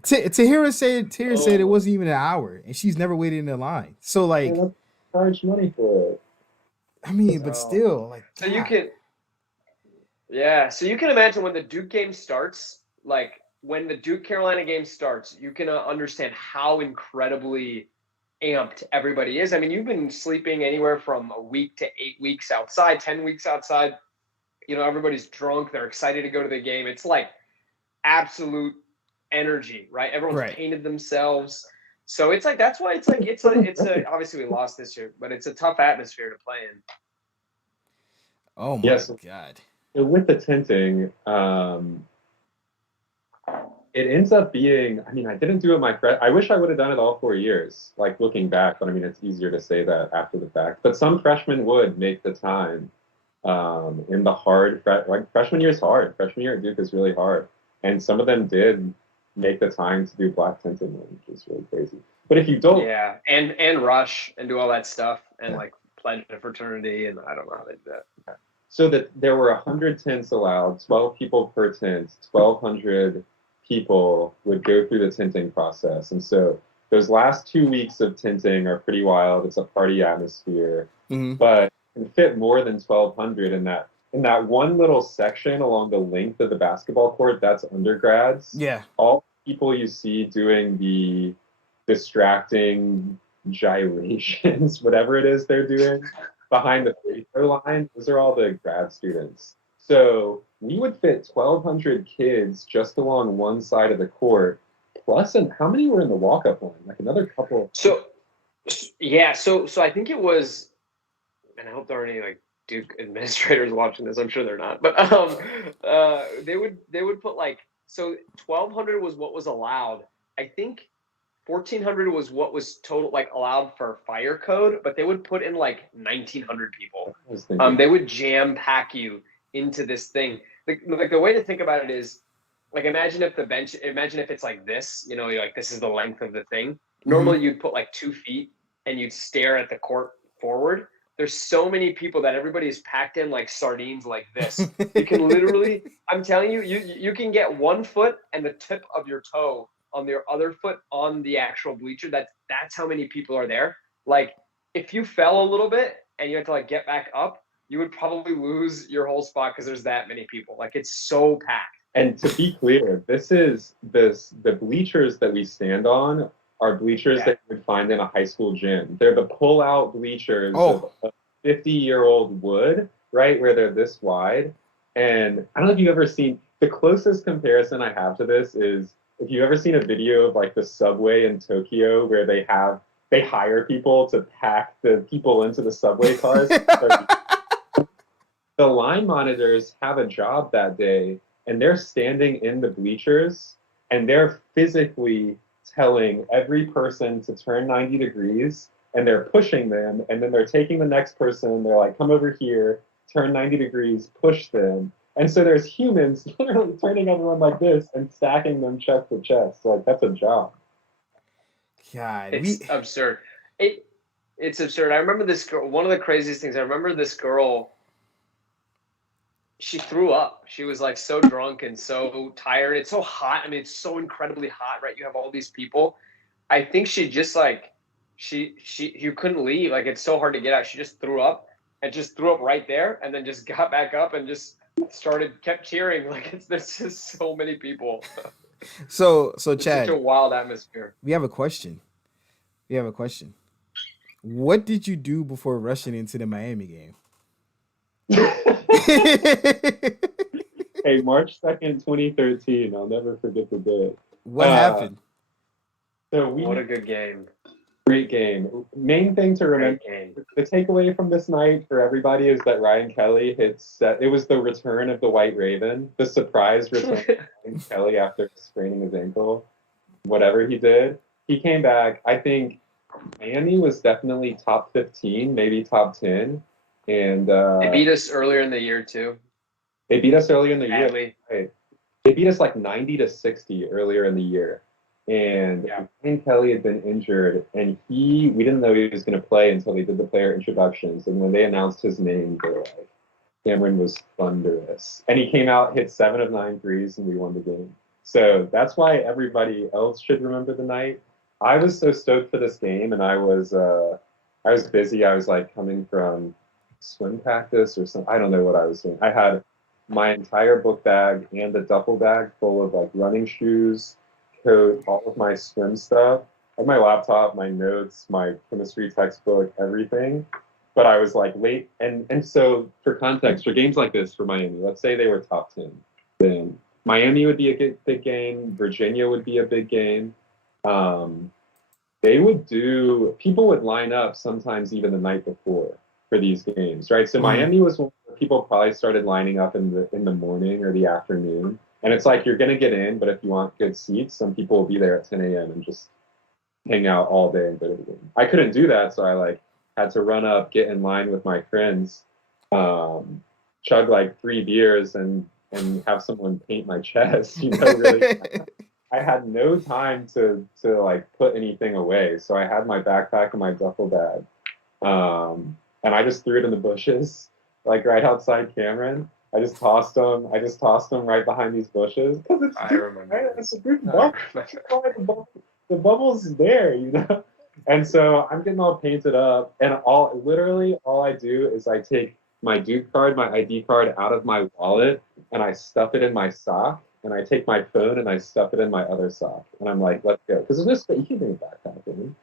Tahira said it wasn't even an hour, and she's never waited in a line. So like, charge money for it. I mean, but still, like. So you can imagine when the Duke game starts, like when the Duke Carolina game starts, you can understand how incredibly amped everybody is. I mean, you've been sleeping anywhere from a week to 8 weeks outside, 10 weeks outside. Everybody's drunk. They're excited to go to the game. It's like absolute energy, right? Everyone's painted themselves. So it's like, that's why it's obviously we lost this year, but it's a tough atmosphere to play in. Oh my God. With the tenting, It ends up being, I mean, I didn't do it I wish I would have done it all 4 years, like looking back, but I mean, it's easier to say that after the fact. But some freshmen would make the time in the like freshman year is hard. Freshman year at Duke is really hard. And some of them did make the time to do black tinting, which is really crazy. But if you don't. Yeah, and rush and do all that stuff and like pledge a fraternity, and I don't know how they do that. So that there were 100 tints allowed, 12 people per tint, 1,200 people would go through the tinting process. And so those last 2 weeks of tinting are pretty wild. It's a party atmosphere, but it can fit more than 1,200 in that one little section along the length of the basketball court. That's undergrads. Yeah. All people you see doing the distracting gyrations, whatever it is they're doing behind the free throw line, those are all the grad students. So we would fit 1,200 kids just along one side of the court. Plus, and how many were in the walk-up line? Like another couple. So I think it was, and I hope there aren't any like Duke administrators watching this. I'm sure they're not, but they would put like, so 1,200 was what was allowed. I think 1,400 was what was total, like allowed for fire code, but they would put in like 1,900 people. They would jam pack you into this thing. Like the way to think about it is, like imagine if it's like this, you're like, this is the length of the thing. Normally you'd put like 2 feet and you'd stare at the court forward. There's so many people that everybody is packed in like sardines like this. You can literally, I'm telling you, you can get 1 foot and the tip of your toe on your other foot on the actual bleacher. That's how many people are there. Like if you fell a little bit and you had to like get back up, you would probably lose your whole spot because there's that many people. Like it's so packed. And to be clear, the bleachers that we stand on are bleachers that you would find in a high school gym. They're the pull-out bleachers of 50-year-old wood, right, where they're this wide. And I don't know if you've ever seen, the closest comparison I have to this is if you've ever seen a video of like the subway in Tokyo where they hire people to pack the people into the subway cars. The line monitors have a job that day, and they're standing in the bleachers, and they're physically telling every person to turn 90 degrees, and they're pushing them, and then they're taking the next person, and they're like, come over here, turn 90 degrees, push them. And so there's humans literally turning everyone like this and stacking them chest to chest. So, like, that's a job. God, it's absurd. It's absurd. I remember this girl, one of the craziest things, I remember this girl, she threw up. She was like so drunk and so tired. It's so hot. I mean, it's so incredibly hot, right? You have all these people. I think she just like, you couldn't leave. Like, it's so hard to get out. She just threw up and just threw up right there and then just got back up and just kept cheering. Like, there's just so many people. So Chad, such a wild atmosphere. We have a question. What did you do before rushing into the Miami game? Hey, March 2nd, 2013. I'll never forget the day. What happened? What a good game. Great game. Main thing to remember, the takeaway from this night for everybody is that Ryan Kelly it was the return of the White Raven, the surprise return of Ryan Kelly after spraining his ankle, whatever he did. He came back. I think Miami was definitely top 15, maybe top 10. And they beat us earlier in the year too. They beat us earlier in the year. Right. They beat us like 90-60 earlier in the year. And Ryan Kelly had been injured, and we didn't know he was going to play until they did the player introductions. And when they announced his name, they were like, Cameron was thunderous. And he came out, hit 7 of 9 threes, and we won the game. So that's why everybody else should remember the night. I was so stoked for this game, and I was busy. I was like coming from swim practice or something. I don't know what I was doing. I had my entire book bag and a duffel bag full of like running shoes, coat, all of my swim stuff, and my laptop, my notes, my chemistry textbook, everything. But I was like late, and so for context, for games like this for Miami, let's say they were top 10, then Miami would be a big game, Virginia would be a big game. People would line up sometimes even the night before for these games, right? So Miami was one where people probably started lining up in the morning or the afternoon. And it's like you're gonna get in, but if you want good seats, some people will be there at 10 a.m. and just hang out all day and go to the game. I couldn't do that, so I like had to run up, get in line with my friends, chug like 3 beers and have someone paint my chest. Really. I had no time to like put anything away, so I had my backpack and my duffel bag, and I just threw it in the bushes, like right outside Cameron. I just tossed them. Right behind these bushes because it's. I remember. Right? It's a good bubble. The bubble's there, And so I'm getting all painted up, and literally all I do is I take my Duke card, my ID card out of my wallet, and I stuff it in my sock, and I take my phone and I stuff it in my other sock, and I'm like, let's go, because there's you can bring a backpack in.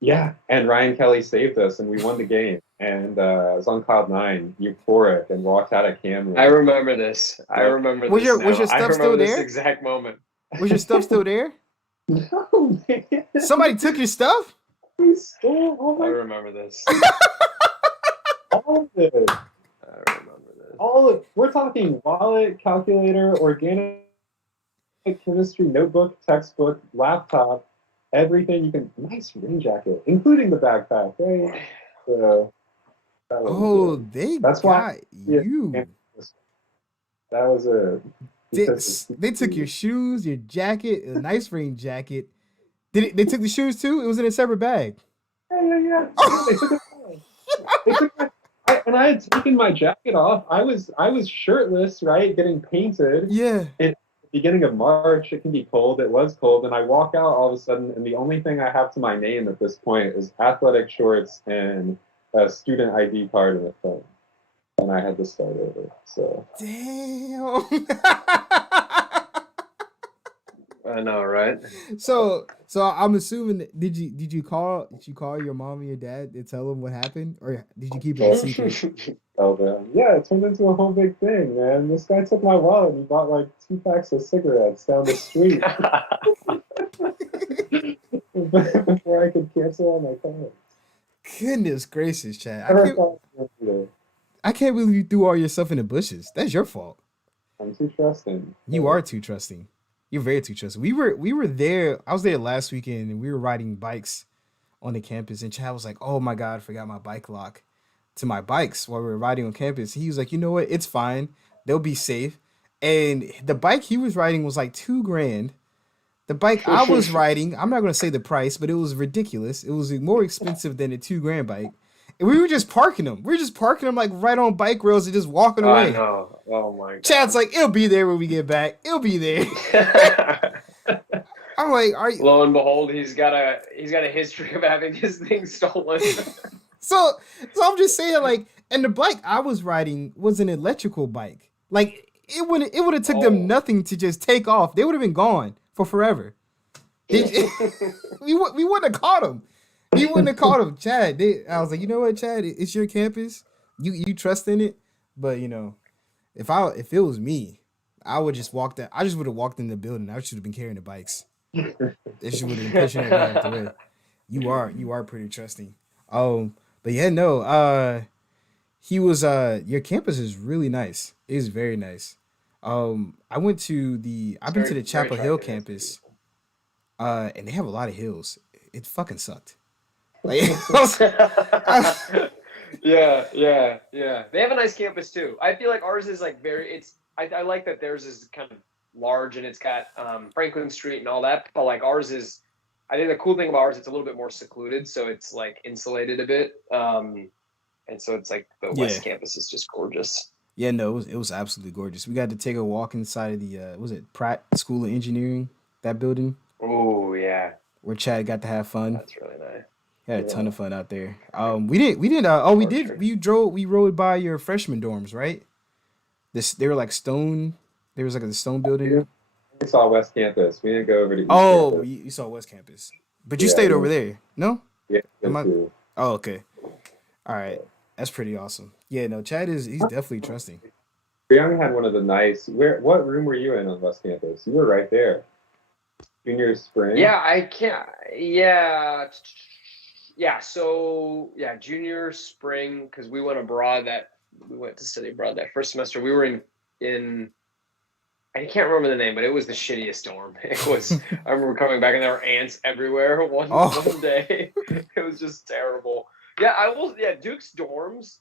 Yeah, and Ryan Kelly saved us, and we won the game, and I was on cloud 9, euphoric, and walked out of Cameron. I remember this. Was your stuff still there? This exact moment. Was your stuff still there? No, man. Somebody took your stuff? We stole all I remember this. all of it. I remember this. We're talking wallet, calculator, organic chemistry, notebook, textbook, laptop, everything you can. Nice rain jacket, including the backpack, right? So, that's why you. That was a. They took your shoes, your jacket, a nice rain jacket. They took the shoes too? It was in a separate bag. Yeah. They took and I had taken my jacket off. I was shirtless, right, getting painted. Yeah. At the beginning of March, it can be cold. It was cold, and I walk out all of a sudden, and the only thing I have to my name at this point is athletic shorts and a student ID card and a phone. And I had to start over. So. Damn. I know, right? So I'm assuming did you call your mom and your dad to tell them what happened, or did you keep it a secret? Tell them. Yeah, it turned into a whole big thing, man. This guy took my wallet and he bought like 2 packs of cigarettes down the street before I could cancel all my cards. Goodness gracious, Chad! I can't believe you threw all your stuff in the bushes. That's your fault. I'm too trusting. You are too trusting. You're very too trusting. We were there. I was there last weekend, and we were riding bikes on the campus. And Chad was like, "Oh my God, I forgot my bike lock to my bikes while we were riding on campus." He was like, "You know what? It's fine. They'll be safe." And the bike he was riding was like $2,000. The bike I was riding, I'm not gonna say the price, but it was ridiculous. It was more expensive than a $2,000 bike. And we were just parking them. We were just parking them like right on bike rails and just walking away. I know. Oh my God. Chad's like, it'll be there when we get back. It'll be there. I'm like, are you? Lo and behold, he's got a history of having his thing stolen. So I'm just saying, like, and the bike I was riding was an electrical bike. Like it would have took them nothing to just take off. They would have been gone for forever. We wouldn't have caught them. He wouldn't have called him Chad. I was like, you know what, Chad? It's your campus. You trust in it. But if it was me, I would just walk that. I just would have walked in the building. I should have been carrying the bikes. They should have been pushing it out the way. You are pretty trusting. But yeah, no. He was. Your campus is really nice. It is very nice. I've been to the Chapel Hill campus. And they have a lot of hills. It fucking sucked. Like, yeah. They have a nice campus too. I feel like ours is like I like that theirs is kind of large and it's got Franklin Street and all that. But like ours is, I think the cool thing about ours, it's a little bit more secluded, so it's like insulated a bit. And so it's like the West Campus is just gorgeous. Yeah, no, it was absolutely gorgeous. We got to take a walk inside of the was it Pratt School of Engineering, that building? Oh yeah. Where Chad got to have fun. That's really nice. Had a ton of fun out there. We rode by your freshman dorms, right? They were like stone. There was like a stone building. We saw West Campus. We didn't go over to East Campus. You saw West Campus. But you stayed over there, no? Yeah. Oh, okay. All right. That's pretty awesome. Yeah, no, Chad he's definitely trusting. Priyong had one of the nice what room were you in on West Campus? You were right there. Junior spring? Yeah, I can't. Yeah. So junior spring, because we went to study abroad that first semester. We were in in, I can't remember the name, but it was the shittiest dorm. It was, I remember coming back and there were ants everywhere one day. It was just terrible. Yeah, Duke's dorms,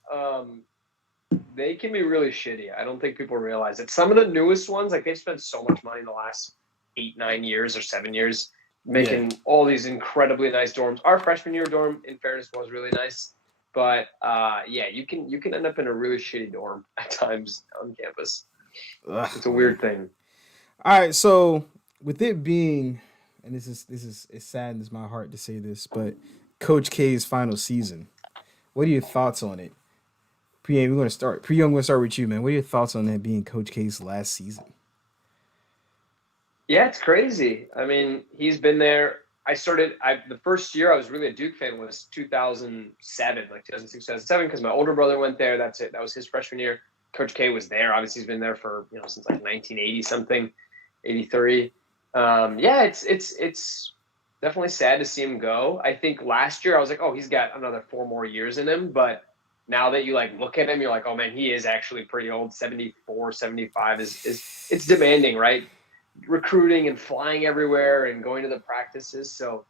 they can be really shitty. I don't think people realize it. Some of the newest ones, like they've spent so much money in the last 8, 9 years or 7 years making all these incredibly nice dorms. Our freshman year dorm, in fairness, was really nice. But you can end up in a really shitty dorm at times on campus. It's a weird thing. All right, so with it being, and it saddens my heart to say this, but Coach K's final season, what are your thoughts on it? Priyong, we're going to start. Priyong, I'm going to start with you, man. What are your thoughts on that being Coach K's last season? Yeah, it's crazy. I mean, he's been there. The first year I was really a Duke fan was 2007, like 2006, 2007, because my older brother went there. That's it. That was his freshman year. Coach K was there. Obviously, he's been there for, since like 1980 something, 83. It's definitely sad to see him go. I think last year I was like, oh, he's got another 4 more years in him. But now that you like look at him, you're like, oh man, he is actually pretty old. 74, 75 it's demanding, right? Recruiting and flying everywhere and going to the practices. So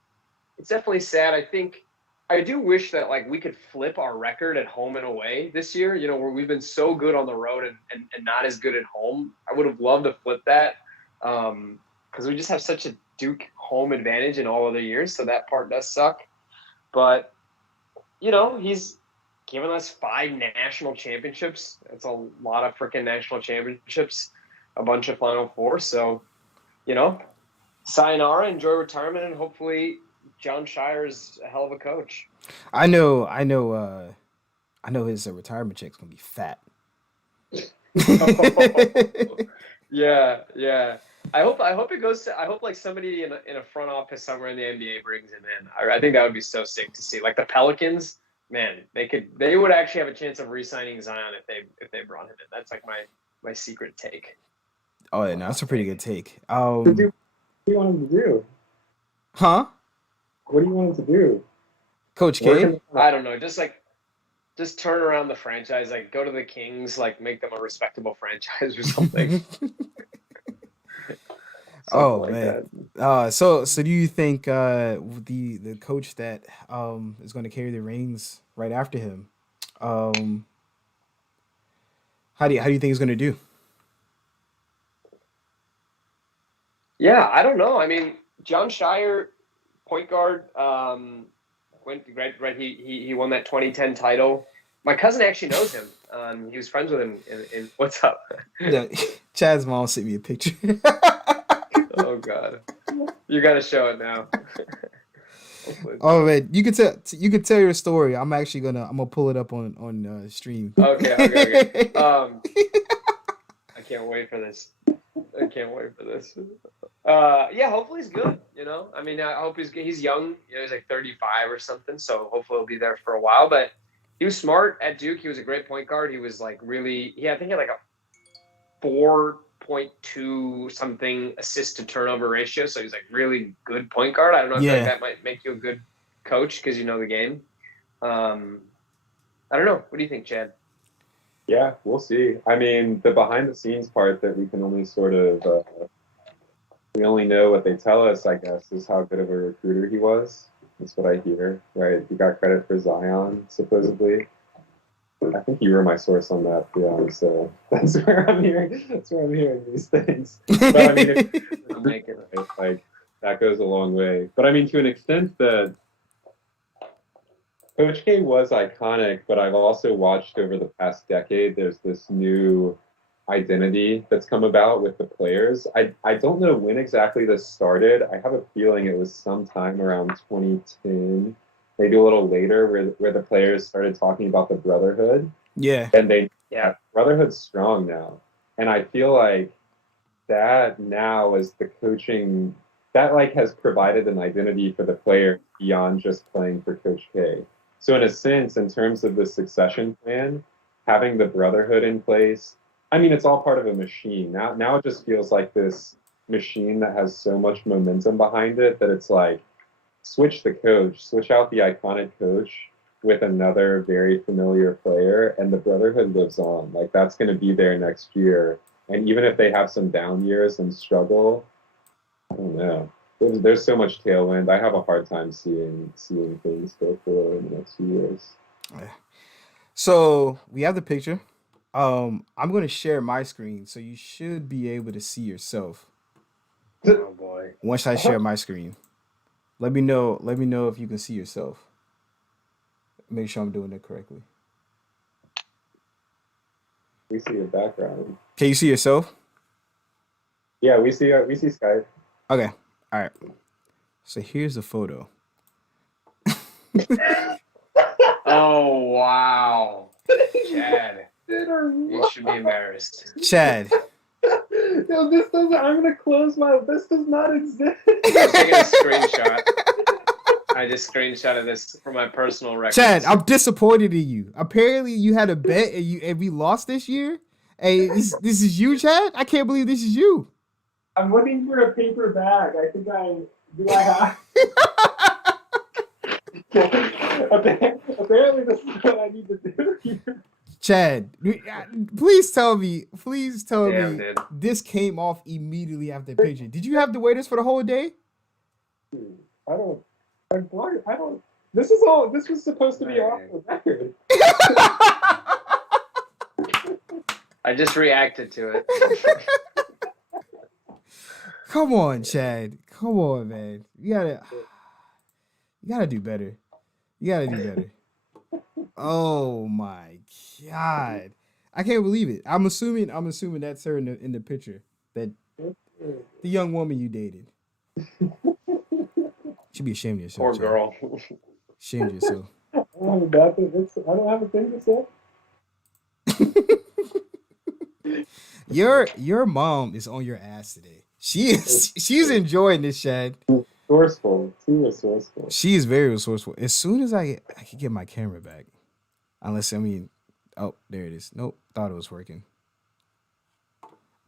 it's definitely sad. I think I do wish that like we could flip our record at home and away this year, where we've been so good on the road and not as good at home. I would have loved to flip that because we just have such a Duke home advantage in all other years. So that part does suck. But, he's given us 5 national championships. That's a lot of freaking national championships, a bunch of Final Four. So, sayonara, enjoy retirement, and hopefully John Shire's a hell of a coach. I know his retirement check's gonna be fat. Yeah. I hope it goes to. I hope like somebody in a front office somewhere in the NBA brings him in. I think that would be so sick to see. Like the Pelicans, man, they would actually have a chance of re-signing Zion if they brought him in. That's like my secret take. Oh yeah, no, that's a pretty good take. What do you want him to do? Huh? What do you want him to do? Coach K? I don't know. Just turn around the franchise. Like go to the Kings. Like make them a respectable franchise or something. Oh like man. So do you think the coach that is going to carry the reins right after him? How do you think he's going to do? Yeah, I don't know. I mean, John Shire, point guard, went right. He won that 2010 title. My cousin actually knows him. He was friends with him in what's up? Yeah, Chad's mom sent me a picture. Oh God, you got to show it now. Oh man, you can tell your story. I'm gonna pull it up on stream. Okay. I can't wait for this. Yeah, hopefully he's good. I mean, I hope he's young. He's like 35 or something. So hopefully he'll be there for a while. But he was smart at Duke. He was a great point guard. He was like really, I think he had like a 4.2 something assist to turnover ratio. So he's like really good point guard. I don't know if that might make you a good coach because you know the game. I don't know. What do you think, Chad? Yeah, we'll see. I mean, the behind the scenes part that we can only sort of, we only know what they tell us, I guess, is how good of a recruiter he was. That's what I hear, right? He got credit for Zion, supposedly. I think you were my source on that, Priyong, so that's where I'm hearing these things. But I mean, like that goes a long way. But I mean, to an extent that Coach K was iconic, but I've also watched over the past decade, there's this new identity that's come about with the players. I don't know when exactly this started. I have a feeling it was sometime around 2010, maybe a little later, where the players started talking about the brotherhood. Yeah. And brotherhood's strong now. And I feel like that now is the coaching, that like has provided an identity for the player beyond just playing for Coach K. So in a sense, in terms of the succession plan, having the brotherhood in place, I mean, it's all part of a machine. Now it just feels like this machine that has so much momentum behind it that it's like, switch the coach, switch out the iconic coach with another very familiar player, and the brotherhood lives on. Like, that's going to be there next year. And even if they have some down years and struggle, I don't know. There's so much tailwind. I have a hard time seeing things go forward in the next few years. So we have the picture. I'm going to share my screen, so you should be able to see yourself. Oh boy! Once I share my screen, let me know. Let me know if you can see yourself. Make sure I'm doing it correctly. We see your background. Can you see yourself? Yeah, we see Skype. Okay. All right. So here's the photo. Oh wow, Chad, you should be embarrassed. Chad. No, this doesn't. I'm gonna close my. This does not exist. I'm taking a screenshot. I just screenshotted this for my personal record. Chad, I'm disappointed in you. Apparently, you had a bet and we lost this year. Hey, this is you, Chad? I can't believe this is you. I'm looking for a paper bag. I think I have. Apparently, this is what I need to do here. Chad, please tell me Dude. this came off immediately after the picture. Did you have to wear this for the whole day? I don't. This was supposed to be off the record. I just reacted to it. Come on, Chad. Come on, man. You gotta do better. You gotta do better. Oh my God. I can't believe it. I'm assuming that's her in the picture. That the young woman you dated. Should be ashamed of yourself. Poor Chad. girl. Ashamed of yourself. I don't have a thing to say. Your mom is on your ass today. She's enjoying this, Chad. Resourceful. Too resourceful. She is very resourceful. As soon as I can get my camera back. Unless, oh, there it is. Nope, thought it was working.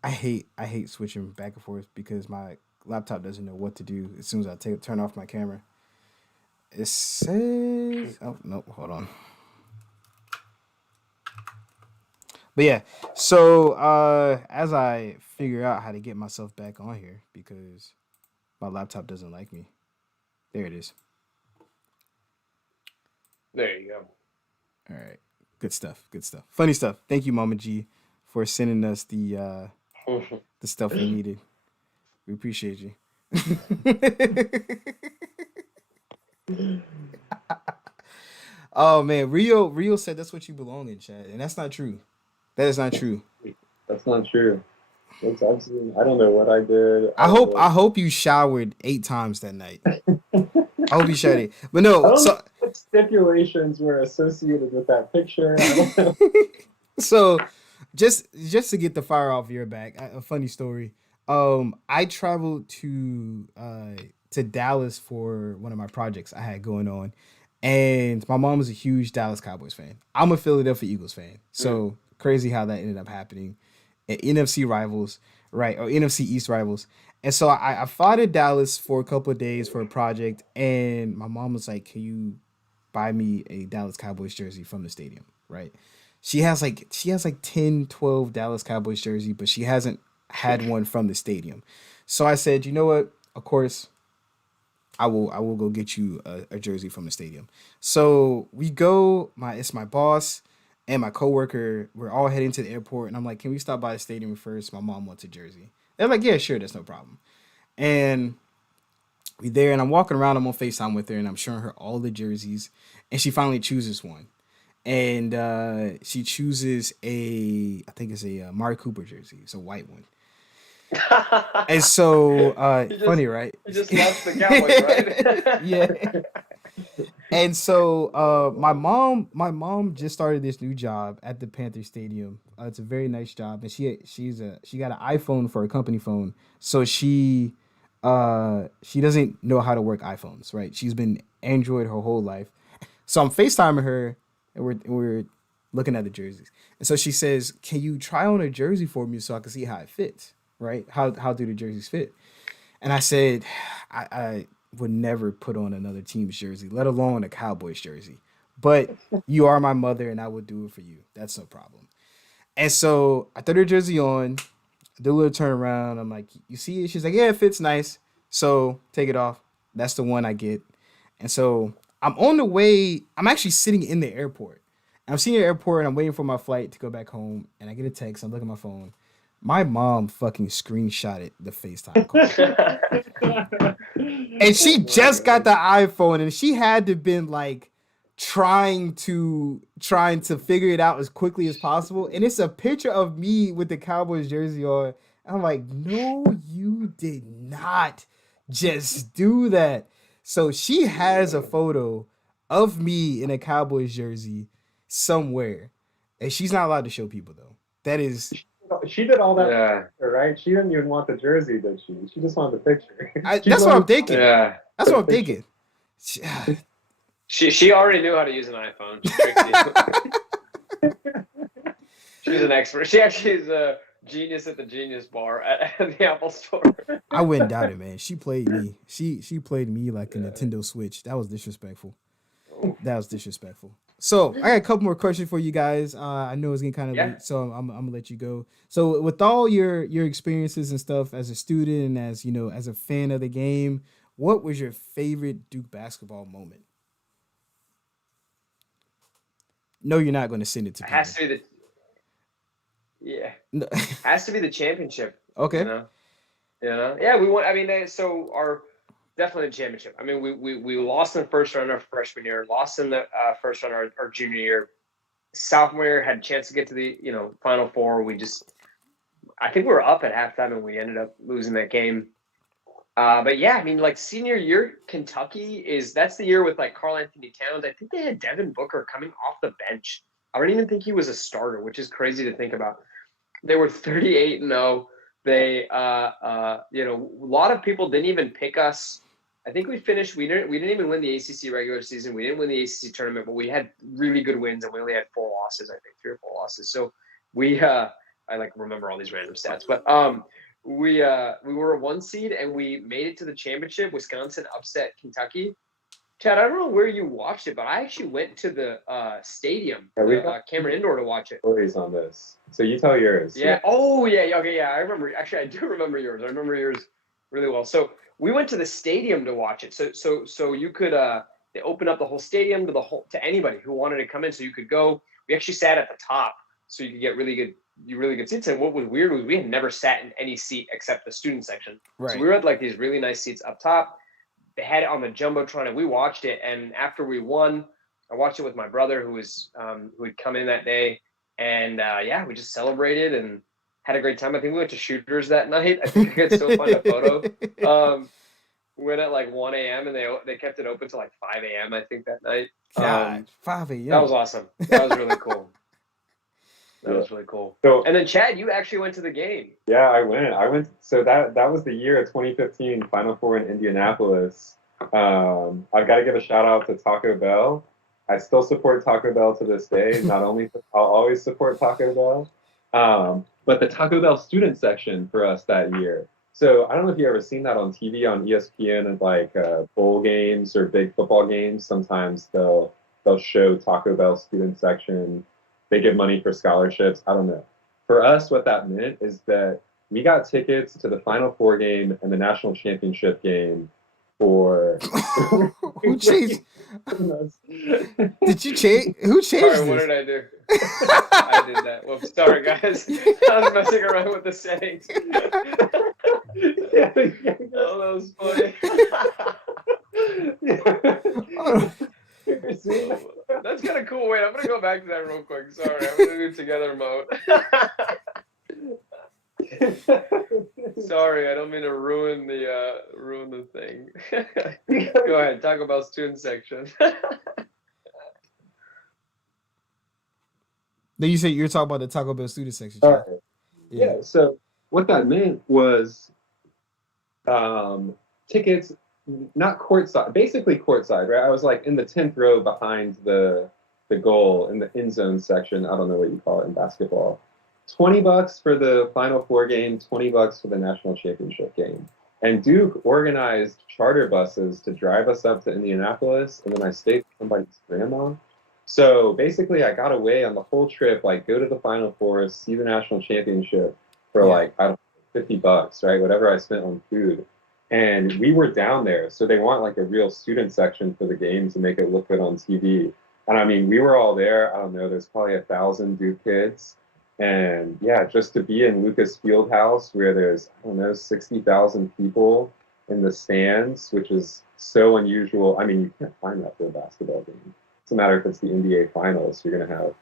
I hate switching back and forth because my laptop doesn't know what to do as soon as I turn off my camera. It says, oh, nope, hold on. But yeah, so as I figure out how to get myself back on here because my laptop doesn't like me. There it is. There you go. All right. Good stuff. Funny stuff. Thank you, Mama G, for sending us the stuff we needed. We appreciate you. Oh man, Rio said that's what you belong in, Chad, and that's not true. That is not true. That's not true. That's absolutely. I don't know what I did. I hope you showered 8 times that night. I hope you showered it. But no, I don't know what stipulations were associated with that picture. I don't know. So just to get the fire off your back, a funny story. I traveled to Dallas for one of my projects I had going on, and my mom was a huge Dallas Cowboys fan. I'm a Philadelphia Eagles fan, so crazy how that ended up happening. NFC rivals, right, or NFC East rivals. And so I fought in Dallas for a couple of days for a project, and my mom was like, "Can you buy me a Dallas Cowboys jersey from the stadium?" Right? She has like 10, 12 Dallas Cowboys jersey, but she hasn't had one from the stadium. So I said, "You know what? Of course, I will go get you a jersey from the stadium." So we go. It's my boss and my coworker. We're all heading to the airport, and I'm like, "Can we stop by the stadium first? My mom wants a jersey." They're like, "Yeah, sure, that's no problem." And we there, and I'm walking around. I'm on FaceTime with her, and I'm showing her all the jerseys, and she finally chooses one, and she chooses I think it's a Mari Cooper jersey. It's a white one. And so funny, right? You just lost the Cowboys, right? Yeah. And so my mom just started this new job at the Panther Stadium. It's a very nice job, and she got an iPhone for a company phone, so she doesn't know how to work iPhones, right? She's been Android her whole life. So I'm FaceTiming her, and we're looking at the jerseys, and so she says, "Can you try on a jersey for me so I can see how it fits?" Right? How do the jerseys fit? And I said, I would never put on another team's jersey, let alone a Cowboys jersey. But you are my mother, and I would do it for you. That's no problem. And so I threw her jersey on, I do a little turnaround. I'm like, you see it? She's like, yeah, it fits nice. So take it off. That's the one I get. And so I'm on the way. I'm actually sitting in the airport. I'm sitting in the airport and I'm waiting for my flight to go back home. And I get a text. I'm looking at my phone. My mom fucking screenshotted the FaceTime call. And she just got the iPhone and she had to been like trying to figure it out as quickly as possible. And it's a picture of me with the Cowboys jersey on. I'm like, no, you did not just do that. So she has a photo of me in a Cowboys jersey somewhere. And she's not allowed to show people though. That is she did all that, right? She didn't even want the jersey, did she? She just wanted the picture. That's what I'm thinking. Yeah, that's what I'm thinking. She already knew how to use an iPhone. She's an expert. She actually is a genius at the Genius Bar at the Apple Store. I wouldn't doubt it, man. She played me. She played me like a Nintendo Switch. That was disrespectful. So I got a couple more questions for you guys. I know it's getting kind of late, so I'm gonna let you go. So with all your experiences and stuff as a student and as as a fan of the game, what was your favorite Duke basketball moment? No, you're not going to send it to me. It has to be has to be the championship. Okay. Yeah, we won. I mean, definitely the championship. I mean, we lost in the first round our freshman year, lost in the first round our junior year. Sophomore year had a chance to get to the Final Four. I think we were up at halftime and we ended up losing that game. But yeah, I mean, like senior year, Kentucky that's the year with like Karl Anthony Towns. I think they had Devin Booker coming off the bench. I don't even think he was a starter, which is crazy to think about. They were 38-0. They, a lot of people didn't even pick us. I think we finished. We didn't even win the ACC regular season. We didn't win the ACC tournament, but we had really good wins, and we only had 4 losses. I think 3 or 4 losses. So we, I like remember all these random stats, but we were a 1 seed and we made it to the championship. Wisconsin upset Kentucky. Chad, I don't know where you watched it, but I actually went to the stadium, Cameron Indoor, to watch it. Stories on this, so you tell yours. Yeah. Oh yeah. Okay. Yeah, I remember. Actually, I do remember yours. I remember yours really well. So we went to the stadium to watch it. So you could they opened up the whole stadium to anybody who wanted to come in. So you could go. We actually sat at the top, so you could get really good seats. And what was weird was we had never sat in any seat except the student section. Right. So we were at like these really nice seats up top. They had it on the Jumbotron and we watched it. And after we won, I watched it with my brother who had come in that day. And we just celebrated and had a great time. I think we went to Shooters that night. I think I could still find a photo. We went at like 1 a.m. and they kept it open till like 5 a.m. I think that night. 5 a.m. That was awesome. That was really cool. That was really cool. So, and then Chad, you actually went to the game. Yeah, I went. So that was the year of 2015 Final Four in Indianapolis. I've got to give a shout out to Taco Bell. I still support Taco Bell to this day. Not only I'll always support Taco Bell, but the Taco Bell student section for us that year. So I don't know if you ever seen that on TV on ESPN and like bowl games or big football games. Sometimes they'll show Taco Bell student section. They give money for scholarships. I don't know. For us, what that meant is that we got tickets to the Final Four game and the national championship game for. Who changed? Did you change? Who changed? Sorry, what did I do? I did that. Well, sorry, guys. I was messing around with the settings. Oh, that was funny. That's kind of cool. Wait, I'm gonna go back to that real quick. Sorry, I'm gonna do together mode. Sorry, I don't mean to ruin the thing. Go ahead, talk about student section. Then you say you're talking about the Taco Bell student section. Yeah. So what that meant was tickets. Not courtside, basically courtside, right? I was like in the 10th row behind the goal in the end zone section. I don't know what you call it in basketball. $20 for the Final Four game, $20 for the national championship game. And Duke organized charter buses to drive us up to Indianapolis, and then I stayed with somebody's grandma. So basically, I got away on the whole trip, like go to the Final Four, see the national championship for like, I don't $50, right? Whatever I spent on food. And we were down there. So they want like a real student section for the game to make it look good on TV. And I mean, we were all there. I don't know, there's probably 1,000 Duke kids. And yeah, just to be in Lucas Fieldhouse where there's, I don't know, 60,000 people in the stands, which is so unusual. I mean, you can't find that for a basketball game. It's a matter if it's the NBA Finals, you're going to have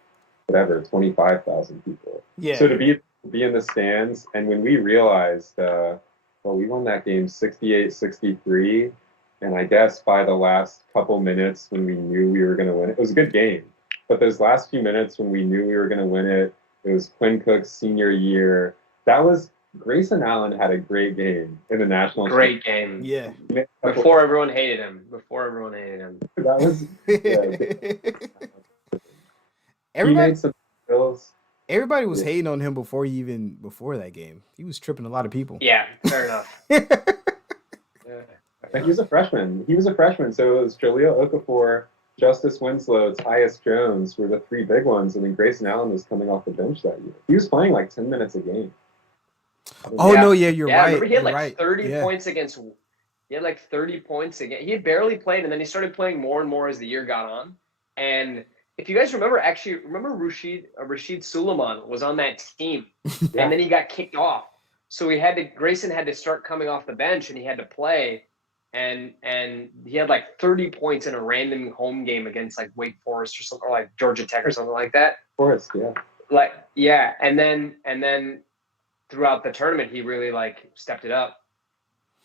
whatever, 25,000 people. Yeah. So to be in the stands, and when we realized, well, we won that game 68-63, and I guess by the last couple minutes when we knew we were going to win it was a good game. But those last few minutes when we knew we were going to win it, it was Quinn Cook's senior year. That was Grayson Allen had a great game in the national. Great game. Yeah. Before everyone hated him. That was. Yeah. Everybody was hating on him before that game. He was tripping a lot of people. Yeah, fair enough. But he was a freshman. So it was Jaleel Okafor, Justice Winslow, Tyus Jones were the three big ones, and then Grayson Allen was coming off the bench that year. He was playing like 10 minutes a game. You're right. He had 30 points against. He had like 30 points again. He had barely played, and then he started playing more and more as the year got on. And if you guys remember Rashid Suleiman was on that team, and then he got kicked off. So Grayson had to start coming off the bench, and he had to play. And he had like 30 points in a random home game against like Wake Forest or something, or like Georgia Tech or something like that. Forest, yeah. And then throughout the tournament, he really like stepped it up.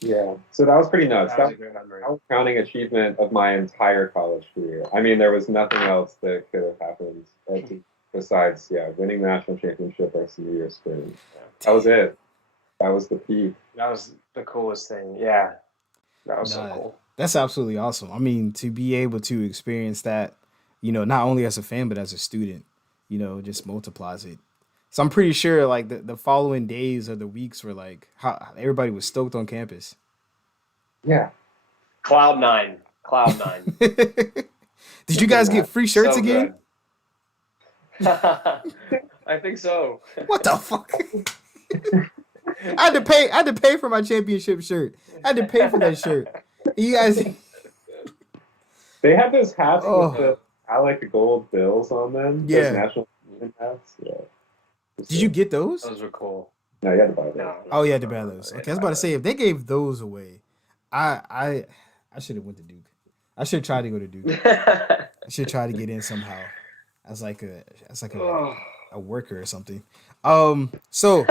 Yeah, so that was pretty nuts. That was a great memory. That was a crowning achievement of my entire college career. I mean, there was nothing else that could have happened besides, winning the national championship our senior year spring. Yeah. That was it. That was the peak. That was the coolest thing. Yeah, that was so cool. That's absolutely awesome. I mean, to be able to experience that, not only as a fan but as a student, just multiplies it. So I'm pretty sure like the following days or the weeks were like how everybody was stoked on campus. Yeah. Cloud nine. Did you guys get free shirts again? I think so. What the fuck? I had to pay for my championship shirt. I had to pay for that shirt. You guys. They had those hats with the Alec gold bills on them. Yeah. Those national hats. Yeah. Did you get those? Those were cool. No, you had to buy those. No, you had to buy those. Okay, I was about to say if they gave those away, I should have went to Duke. I should try to go to Duke. I should try to get in somehow. As like a worker or something. So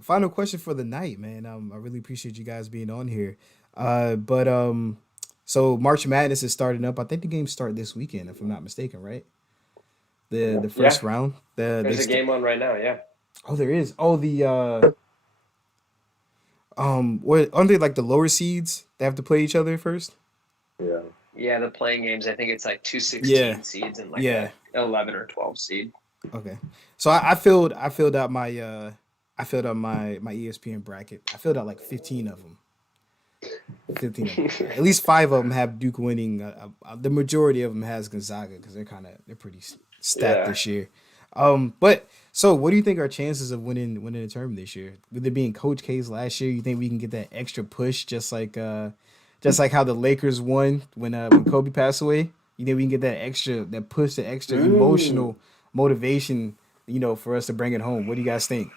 final question for the night, man. I really appreciate you guys being on here. So March Madness is starting up. I think the games start this weekend, if I'm not mistaken, right? The first round. There's a game on right now, yeah. Oh, there is. Oh, what aren't they like the lower seeds? They have to play each other first? Yeah. Yeah, the playing games, I think it's like 2 16 seeds and like an 11 or 12 seed. Okay. So I filled out my ESPN bracket. I filled out like 15 of them. 15 of them. At least 5 of them have Duke winning. The majority of them has Gonzaga because they're pretty stacked this year. But so what do you think our chances of winning the tournament this year? With it being Coach K's last year, you think we can get that extra push just like how the Lakers won when Kobe passed away? You think we can get that push, the extra emotional motivation, for us to bring it home? What do you guys think?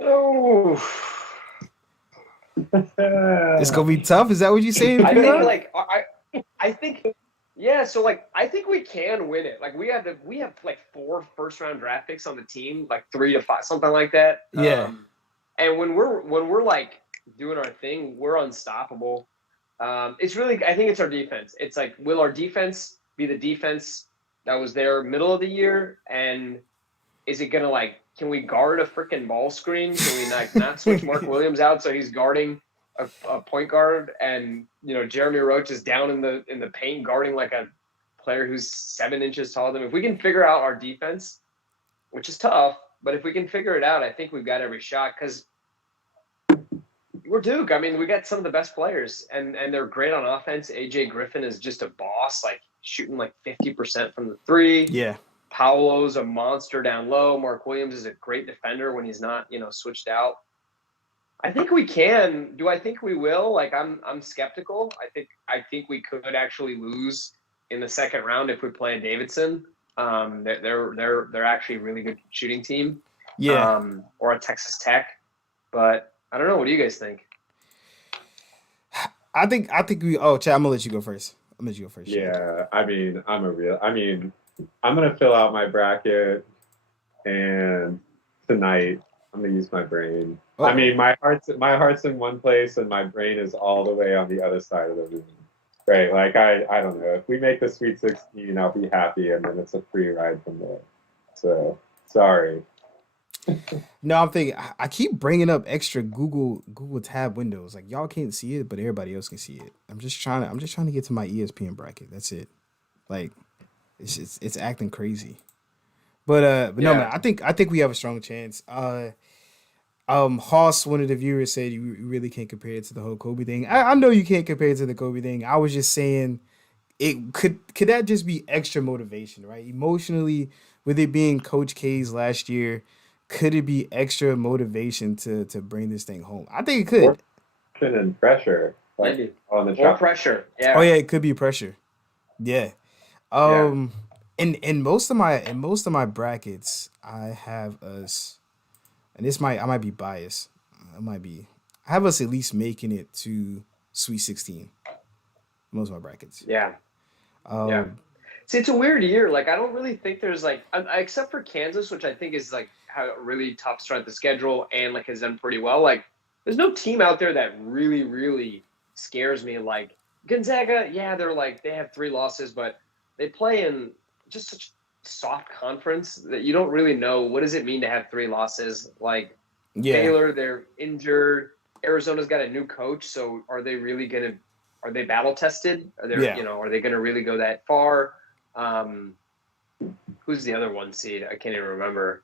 Oh, it's gonna be tough. Is that what you're saying? I think yeah. So like, I think we can win it. Like we have like 4 first-round draft picks on the team, like 3 to 5, something like that. Yeah. And when we're like doing our thing, we're unstoppable. It's really, I think it's our defense. It's like, will our defense be the defense that was there middle of the year? And is it going to like, can we guard a freaking ball screen? Can we not switch Mark Williams out so he's guarding a point guard, and Jeremy Roach is down in the paint guarding like a player who's 7 inches taller than him? If we can figure out our defense, which is tough, but if we can figure it out, I think we've got every shot, because we're Duke. I mean, we got some of the best players, and they're great on offense. AJ Griffin is just a boss, like shooting like 50% from the 3. Yeah. Paolo's a monster down low. Mark Williams is a great defender when he's not, switched out. I think we can. Do I think we will? Like, I'm skeptical. I think we could actually lose in the second round if we play Davidson. They're actually a really good shooting team. Yeah. Or a Texas Tech, but I don't know. What do you guys think? I think we. Oh, Chad, I'm gonna let you go first. Yeah, I mean, I'm gonna fill out my bracket, and tonight I'm gonna use my brain. Uh-oh. I mean, my heart's in one place, and my brain is all the way on the other side of the room. Right? Like I don't know. If we make the Sweet 16, I'll be happy, and then it's a free ride from there. So sorry. No, I'm thinking. I keep bringing up extra Google tab windows. Like y'all can't see it, but everybody else can see it. I'm just trying to get to my ESPN bracket. That's it. Like it's acting crazy. But no, man. I think we have a strong chance. Hoss, one of the viewers, said you really can't compare it to the whole Kobe thing. I know you can't compare it to the Kobe thing. I was just saying, it could that just be extra motivation, right? Emotionally, with it being Coach K's last year. Could it be extra motivation to bring this thing home? I think it could. And pressure, like on the shot. Pressure. Yeah. Oh yeah, it could be pressure. Yeah. In most of my brackets, I have us, and I might be biased. I have us at least making it to Sweet 16. Most of my brackets. Yeah. Yeah. See, it's a weird year. Like, I don't really think there's like, except for Kansas, which I think is like have a really tough strength of schedule and like has done pretty well. Like, there's no team out there that really, really scares me. Like Gonzaga, yeah, they have 3 losses, but they play in just such soft conference that you don't really know what does it mean to have 3 losses. Like Baylor, they're injured. Arizona's got a new coach, so are they battle tested? Are they gonna really go that far? Who's the other 1 seed? I can't even remember.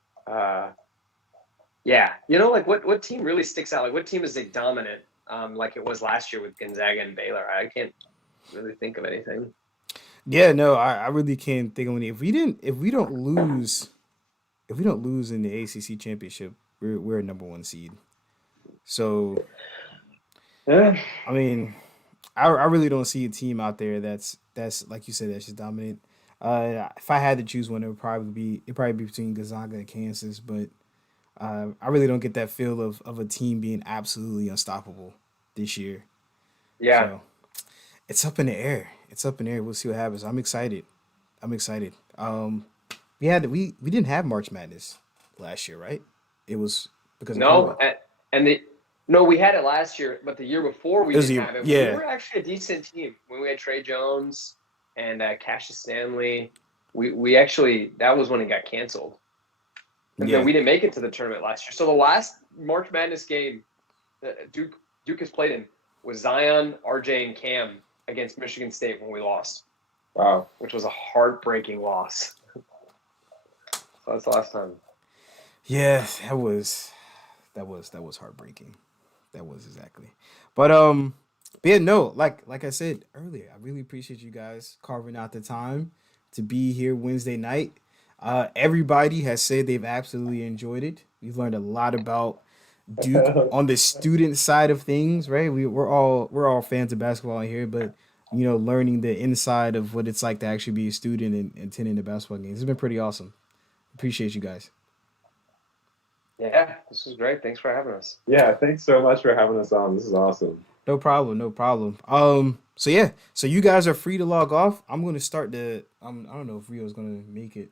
Like what team really sticks out? Like what team is like dominant? Like it was last year with Gonzaga and Baylor. I can't really think of anything. Yeah, no, I really can't think of any. If we don't lose in the ACC championship, we're a number 1 seed. So, I mean, I really don't see a team out there that's like you said, that's just dominant. If I had to choose one, it'd probably be between Gonzaga and Kansas, but I really don't get that feel of a team being absolutely unstoppable this year. Yeah, so, it's up in the air. We'll see what happens. I'm excited. We didn't have March Madness last year, right? It was because of COVID. We had it last year, but the year before we didn't have it. Yeah. We were actually a decent team when we had Trey Jones and Cassius Stanley. We actually, that was when it got canceled. And then we didn't make it to the tournament last year. So the last March Madness game that Duke has played in was Zion, RJ, and Cam against Michigan State when we lost. Wow. Which was a heartbreaking loss. So that's the last time. Yeah, that was heartbreaking. That was exactly. But yeah, no, like I said earlier, I really appreciate you guys carving out the time to be here Wednesday night. Everybody has said they've absolutely enjoyed it. We've learned a lot about Duke on the student side of things, right? We're all fans of basketball in here, but learning the inside of what it's like to actually be a student and attending the basketball games. It's been pretty awesome. Appreciate you guys. Yeah, this was great. Thanks for having us. Yeah, thanks so much for having us on. This is awesome. No problem. So you guys are free to log off. I'm gonna start I don't know if Rio's gonna make it.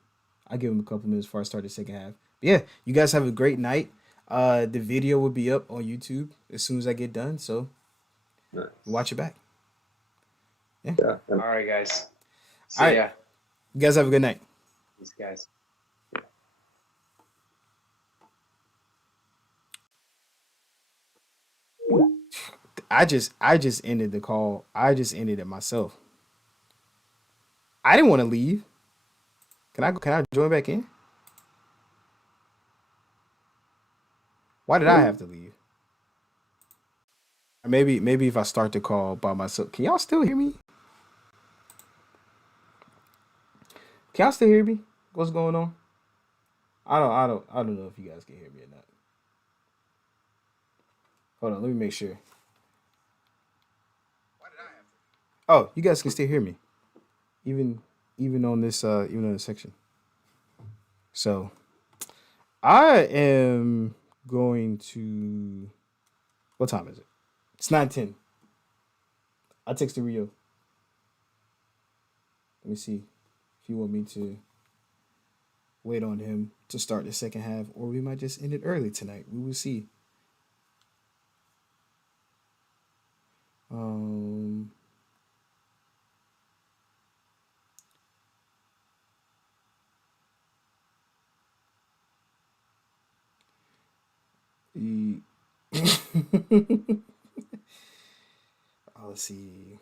I'll give him a couple minutes before I start the second half. But yeah, you guys have a great night. The video will be up on YouTube as soon as I get done. So watch it back. Yeah. All right, guys. See ya. You guys have a good night. These guys. I just ended the call. I just ended it myself. I didn't want to leave. Can I join back in? Why did I have to leave? Or maybe if I start the call by myself. Can y'all still hear me? Can y'all still hear me? What's going on? I don't know if you guys can hear me or not. Hold on, let me make sure. Oh, you guys can still hear me, even even on this section. So I am going to. What time is it? It's 9:10. I texted Rio. Let me see if you want me to wait on him to start the second half, or we might just end it early tonight. We will see. Um, the let's see.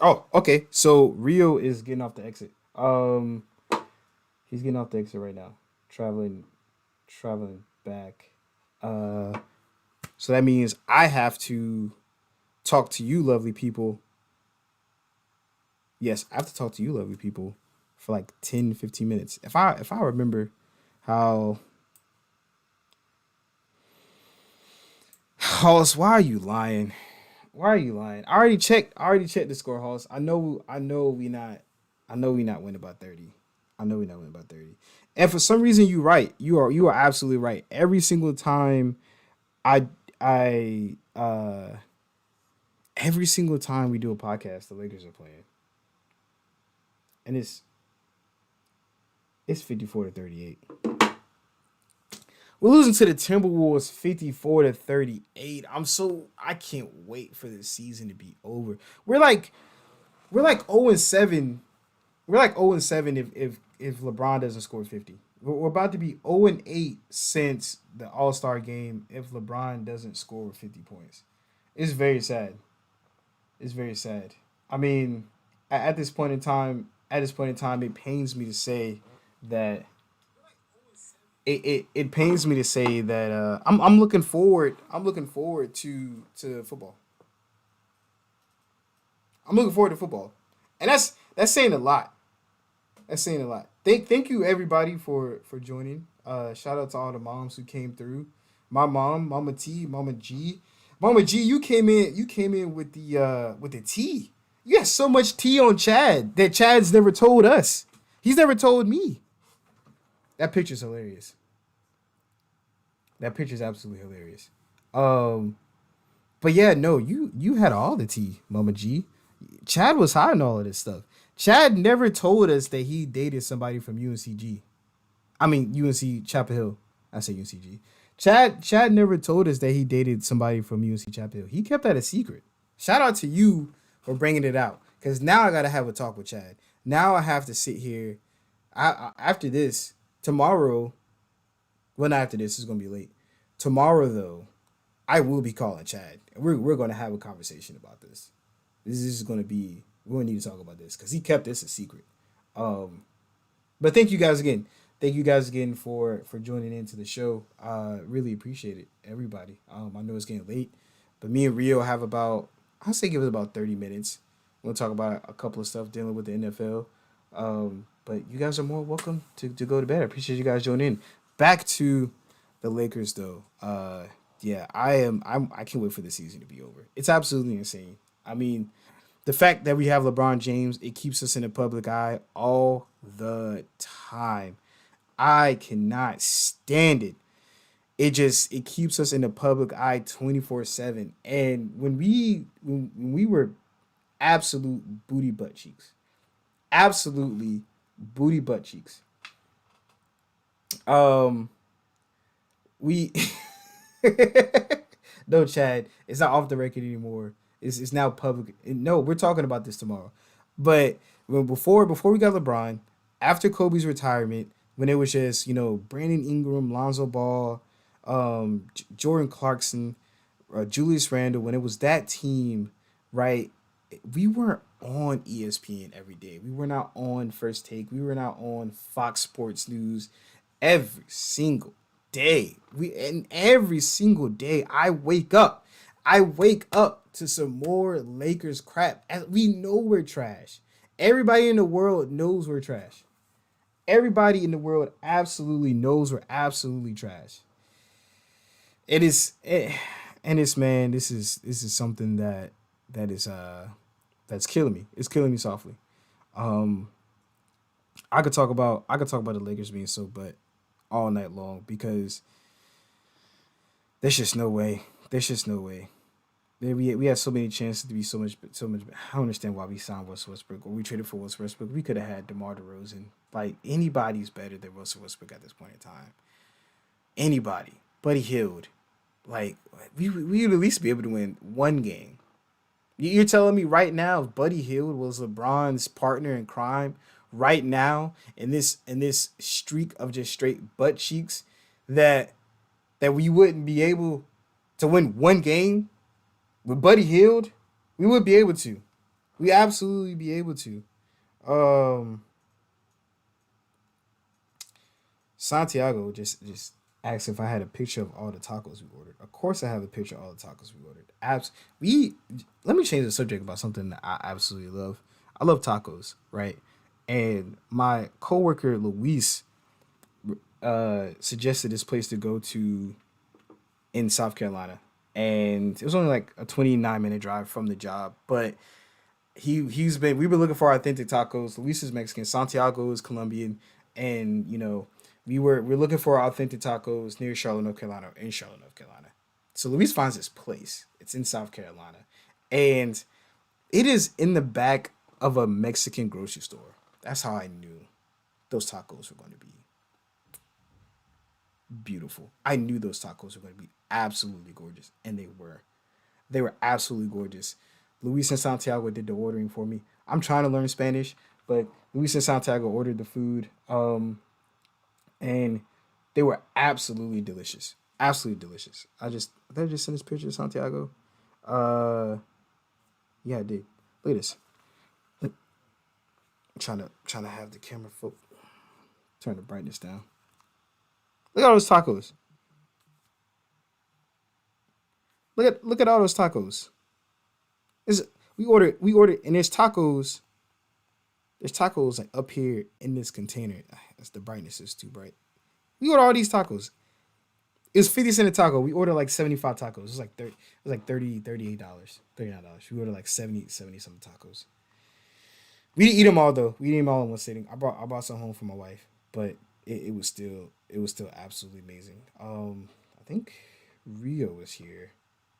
Oh, okay. So Rio is getting off the exit. He's getting off the exit right now. Traveling back. So that means I have to talk to you, lovely people. Yes, I have to talk to you, lovely people, for like 10, 15 minutes. If I remember how Hollis, why are you lying? Why are you lying? I already checked the score, Hollis. I know we not winning by 30. I know we not winning by 30. And for some reason you're right. You are absolutely right. Every single time I I every single time we do a podcast, the Lakers are playing. And it's 54-38. We're losing to the Timberwolves 54-38. I can't wait for this season to be over. We're like 0-7. We're like 0-7 if LeBron doesn't score 50. We're about to be 0-8 since the All-Star game if LeBron doesn't score 50 points. It's very sad. It's very sad. I mean, at this point in time, it pains me to say that it pains me to say that I'm looking forward to football. I'm looking forward to football, and that's saying a lot. That's saying a lot. Thank you everybody for joining. Shout out to all the moms who came through. My mom, Mama T, Mama G. Mama G, you came in. You came in with the tea. You got so much tea on Chad that Chad's never told us. He's never told me. That picture's hilarious. That picture's absolutely hilarious. Um, but yeah, no, you had all the tea, Mama G. Chad was hiding all of this stuff. Chad never told us that he dated somebody from UNCG. I mean UNC Chapel Hill. I say UNCG. Chad never told us that he dated somebody from UNC Chapel Hill. He kept that a secret. Shout out to you for bringing it out, because now I gotta have a talk with Chad. Now I have to sit here. After this tomorrow. Well, not after this. It's gonna be late. Tomorrow though, I will be calling Chad. We're gonna have a conversation about this. This is gonna be. We're gonna need to talk about this because he kept this a secret. But thank you guys again. Thank you guys again for joining into the show. Really appreciate it, everybody. I know it's getting late, but me and Rio have about, I'll say give it about 30 minutes. We'll talk about a couple of stuff dealing with the NFL. But you guys are more welcome to go to bed. I appreciate you guys joining in. Back to the Lakers though. Yeah, I can't wait for the season to be over. It's absolutely insane. I mean, the fact that we have LeBron James, it keeps us in the public eye all the time. I cannot stand it. It keeps us in the public eye 24/7. And when we were absolute booty butt cheeks, absolutely booty butt cheeks. We no, Chad, it's not off the record anymore. It's now public. No, we're talking about this tomorrow. But before we got LeBron, after Kobe's retirement, when it was just Brandon Ingram, Lonzo Ball, Jordan Clarkson, Julius Randle, when it was that team, right? We weren't on ESPN every day. We were not on First Take. We were not on Fox Sports News every single day. And every single day I wake up. I wake up to some more Lakers crap. And we know we're trash. Everybody in the world knows we're trash. Everybody in the world absolutely knows we're absolutely trash. It is, and it's man, this is something that is that's killing me. It's killing me softly. Um, I could talk about the Lakers being so, but all night long because there's just no way. There's just no way. We had so many chances to be so much. I don't understand why we signed Russell Westbrook or we traded for Russell Westbrook. We could have had DeMar DeRozan. Like anybody's better than Russell Westbrook at this point in time. Anybody. Buddy Hield. Like we would at least be able to win one game. You're telling me right now, if Buddy Hield was LeBron's partner in crime, right now in this streak of just straight butt cheeks, that we wouldn't be able to win one game with Buddy Hield? We would be able to. We absolutely be able to. Um, Santiago just asked if I had a picture of all the tacos we ordered. Of course, I have a picture of all the tacos we ordered. We Let me change the subject about something that I absolutely love. I love tacos, right? And my coworker Luis suggested this place to go to in South Carolina, and it was only like a 29-minute drive from the job, but we've been looking for authentic tacos. Luis is Mexican, Santiago is Colombian, and we're looking for authentic tacos near Charlotte, North Carolina, or in Charlotte, North Carolina. So Luis finds this place. It's in South Carolina, and it is in the back of a Mexican grocery store. That's how I knew those tacos were going to be beautiful. I knew those tacos were going to be absolutely gorgeous, and they were. They were absolutely gorgeous. Luis and Santiago did the ordering for me. I'm trying to learn Spanish, but Luis and Santiago ordered the food, and they were absolutely delicious. Absolutely delicious. Did I just send this picture to Santiago? Yeah, I did. Look at this. Look, I'm trying to have the camera turn the brightness down. Look at all those tacos. Look at all those tacos. We ordered and there's tacos. There's tacos like up here in this container. That's the brightness is too bright. We ordered all these tacos. It was 50 cents a taco. We ordered like 75 tacos. It was like $38, $39. We ordered like 70 something tacos. We didn't eat them all though. We didn't eat them all in one sitting. I brought some home for my wife, but it was still absolutely amazing. I think Rio was here,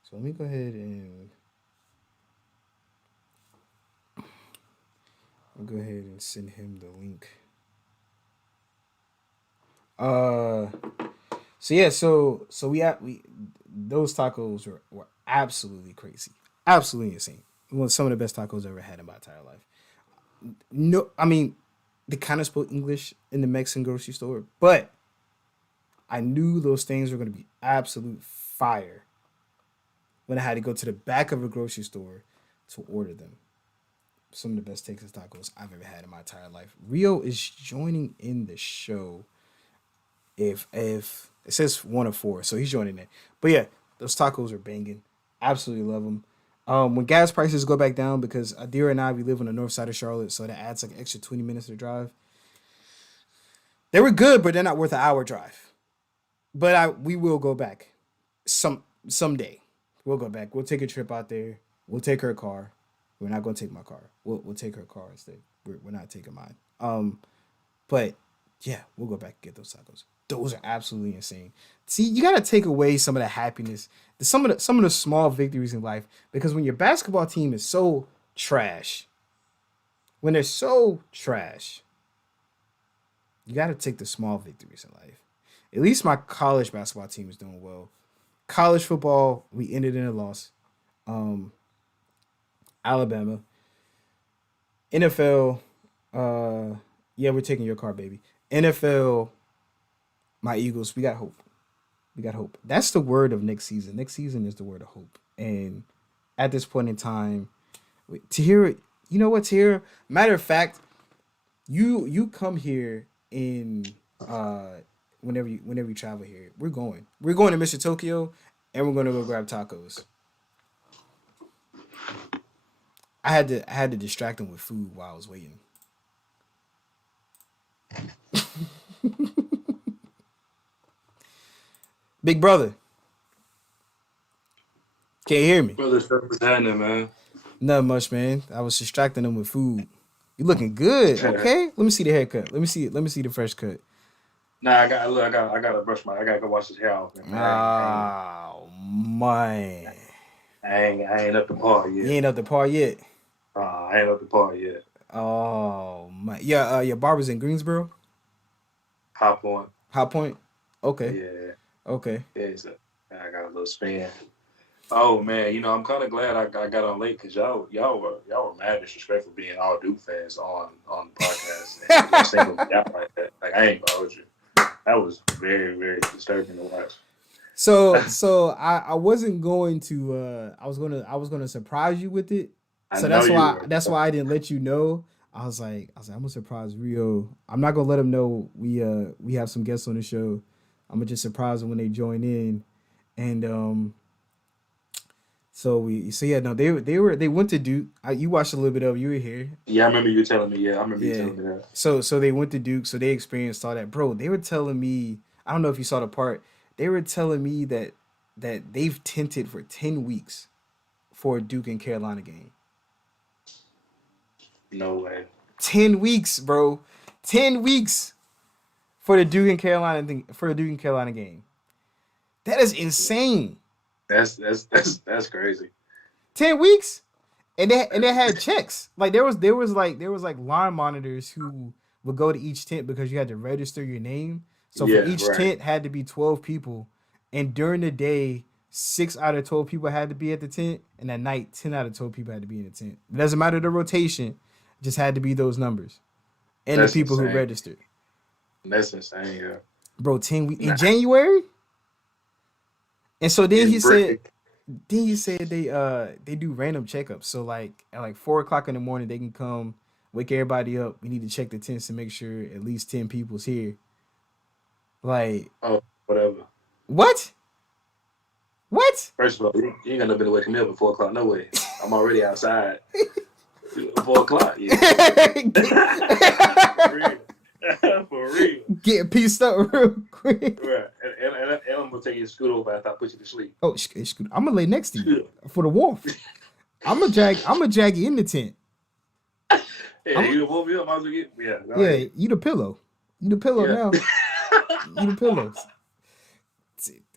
so let me go ahead and send him the link. So yeah, so we those tacos were absolutely crazy, absolutely insane. One of some of the best tacos I ever had in my entire life. No, I mean, they kind of spoke English in the Mexican grocery store, but I knew those things were going to be absolute fire when I had to go to the back of a grocery store to order them. Some of the best Texas tacos I've ever had in my entire life. Rio is joining in the show. If it says 1 of 4, so he's joining it. But yeah, those tacos are banging. Absolutely love them. When gas prices go back down, because Adira and I, we live on the north side of Charlotte, so that adds like an extra 20 minutes to the drive. They were good, but they're not worth an hour drive. But we will go back someday. We'll go back. We'll take a trip out there. We'll take her car. We're not going to take my car. We'll take her car instead. We're not taking mine. But yeah, we'll go back and get those tacos. Those are absolutely insane. See, you gotta take away some of the happiness, some of the small victories in life, because when your basketball team is so trash, when they're so trash, you gotta take the small victories in life. At least my college basketball team is doing well. College football, we ended in a loss. Alabama. NFL, yeah, we're taking your car, baby. NFL, my Eagles, we got hope. We got hope. That's the word of next season. Next season is the word of hope. And at this point in time, to hear it, you know what, Tahira? Matter of fact, you come here in whenever you travel here. We're going to Mr. Tokyo, and we're gonna go grab tacos. I had to distract him with food while I was waiting. Big brother, can't hear me. Brother, stuff is happening, man. Not much, man. I was distracting him with food. You looking good? Okay. Let me see the haircut. Let me see it. Let me see the fresh cut. Nah, I gotta brush I gotta go wash this hair off. Man. Oh man, I ain't up to par yet. You ain't up to par yet. I ain't up to par yet. Oh my, yeah. Your barber's in Greensboro. High Point. High Point. Okay. Yeah. Okay. Yeah. So I got a little span. Oh man, I'm kind of glad I got on late because y'all were mad disrespectful being all Duke fans on the podcast and singling me out like that. Like I ain't gonna hold you. That was very, very disturbing to watch. So I wasn't going to I was gonna surprise you with it. So that's why I didn't let you know. I was like I'm gonna surprise Rio. I'm not gonna let him know we have some guests on the show. I'm gonna just surprise them when they join in, and they went to Duke. You watched a little bit of it. You were here. Yeah, I remember you telling me. Yeah, I remember you telling me that. So they went to Duke. So they experienced all that, bro. They were telling me. I don't know if you saw the part. They were telling me that they've tented for 10 weeks for a Duke and Carolina game. No way. 10 weeks, bro. 10 weeks for the Duke and Carolina game. That is insane. That's crazy. 10 weeks, and they had checks. Like there was line monitors who would go to each tent because you had to register your name. So for each tent had to be 12 people, and during the day 6 out of 12 people had to be at the tent, and at night 10 out of 12 people had to be in the tent. It doesn't matter the rotation, just had to be those numbers, and the people who registered. That's insane, yeah. Bro, 10 weeks in January. And so then he said they do random checkups. So like at 4:00 in the morning they can come wake everybody up. We need to check the tents to make sure at least 10 people's here. Like whatever. What? First of all, you ain't got no better waking me up at 4:00. No way. I'm already outside. 4:00. Yeah. For real. Getting pieced up real quick. Right. And I'm gonna take you to scoot over after I put you to sleep. Oh, I'm gonna lay next to you for the warmth. I'm gonna drag you in the tent. Yeah, you woke me up. Might as well get you the pillow. You the pillow now. You the pillows.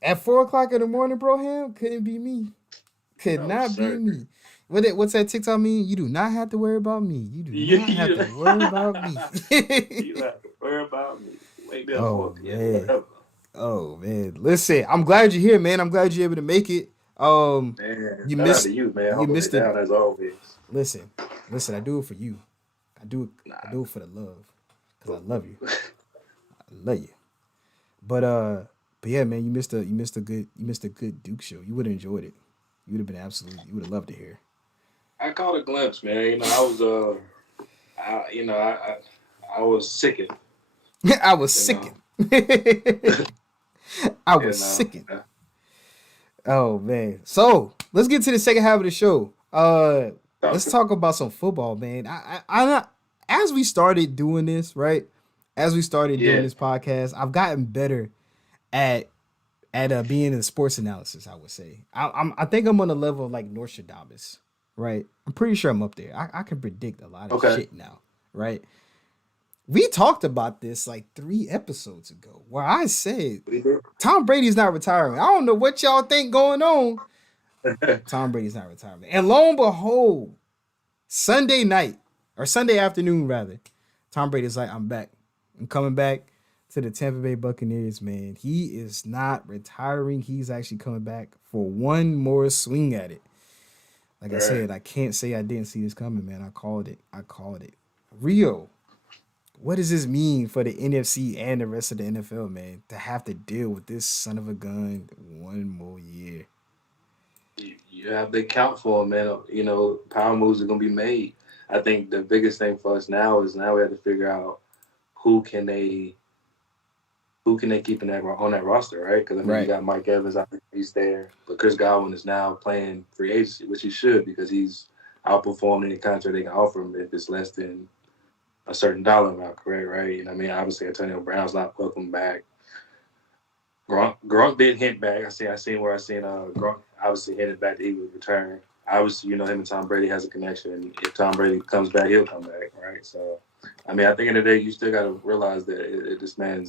At 4:00 in the morning, bro, him couldn't be me. Could not be me. What's that TikTok mean? You do not have to worry about me. You do not have to worry about me. You don't have to worry about me. Wake me up. Oh man. Listen, I'm glad you're here, man. I'm glad you're able to make it. Man, you missed you, man. You missed it down as always. Listen, I do it for you. I do it for the love. Cause I love you. I love you. But yeah, man, you missed a good Duke show. You would have enjoyed it. You would have been you would have loved to hear. I caught a glimpse, man. I was sickened. I was sickened. I was sickened. Oh man. So let's get to the second half of the show. Let's talk about some football, man. I as we started doing this, right? As we started doing this podcast, I've gotten better at being in sports analysis. I would say I think I'm on the level of like Nostradamus, right? I'm pretty sure I'm up there. I can predict a lot of shit now, right? We talked about this like 3 episodes ago, where I said Tom Brady's not retiring. I don't know what y'all think going on. Tom Brady's not retiring, and lo and behold, Sunday night or Sunday afternoon rather, Tom Brady's like, I'm back. I'm coming back to the Tampa Bay Buccaneers, man. He is not retiring. He's actually coming back for one more swing at it. Like I said, I can't say I didn't see this coming, man. I called it. Rio, what does this mean for the NFC and the rest of the NFL, man, to have to deal with this son of a gun one more year? You have to account for them, man. Power moves are going to be made. I think the biggest thing for us now is we have to figure out who can they keep on that roster, right? Because you got Mike Evans, I think he's there, but Chris Godwin is now playing free agency, which he should because he's outperform any contract they can offer him if it's less than a certain dollar amount, correct? Right? You know what I mean? Obviously, Antonio Brown's not welcome back. Gronk did hint back. I seen Gronk obviously hinted back that he would return. Obviously, him and Tom Brady has a connection. And if Tom Brady comes back, he'll come back, right? So, I mean, I think in the day, you still got to realize that this man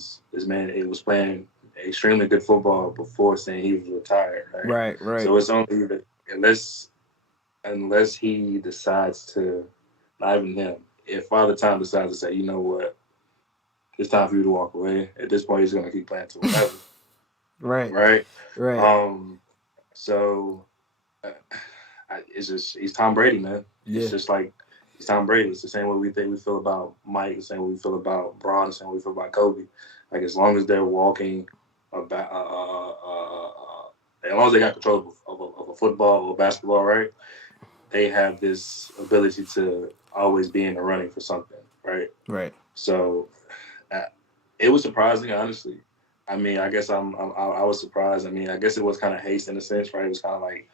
was playing extremely good football before saying he was retired, right? Right. So it's only that unless he decides to, not even him, if Father Time decides to say, you know what, it's time for you to walk away. At this point, he's going to keep playing till whatever. Right. So it's just he's Tom Brady, man. It's just like he's Tom Brady. It's the same way we feel about Mike, the same way we feel about Braun, the same way we feel about Kobe. Like as long as they're walking about, as long as they got control of a football or basketball, right? They have this ability to always be in the running for something, right? Right. So it was surprising, honestly. I mean, I guess I was surprised. I mean, I guess it was kind of haste in a sense, right? It was kind of like,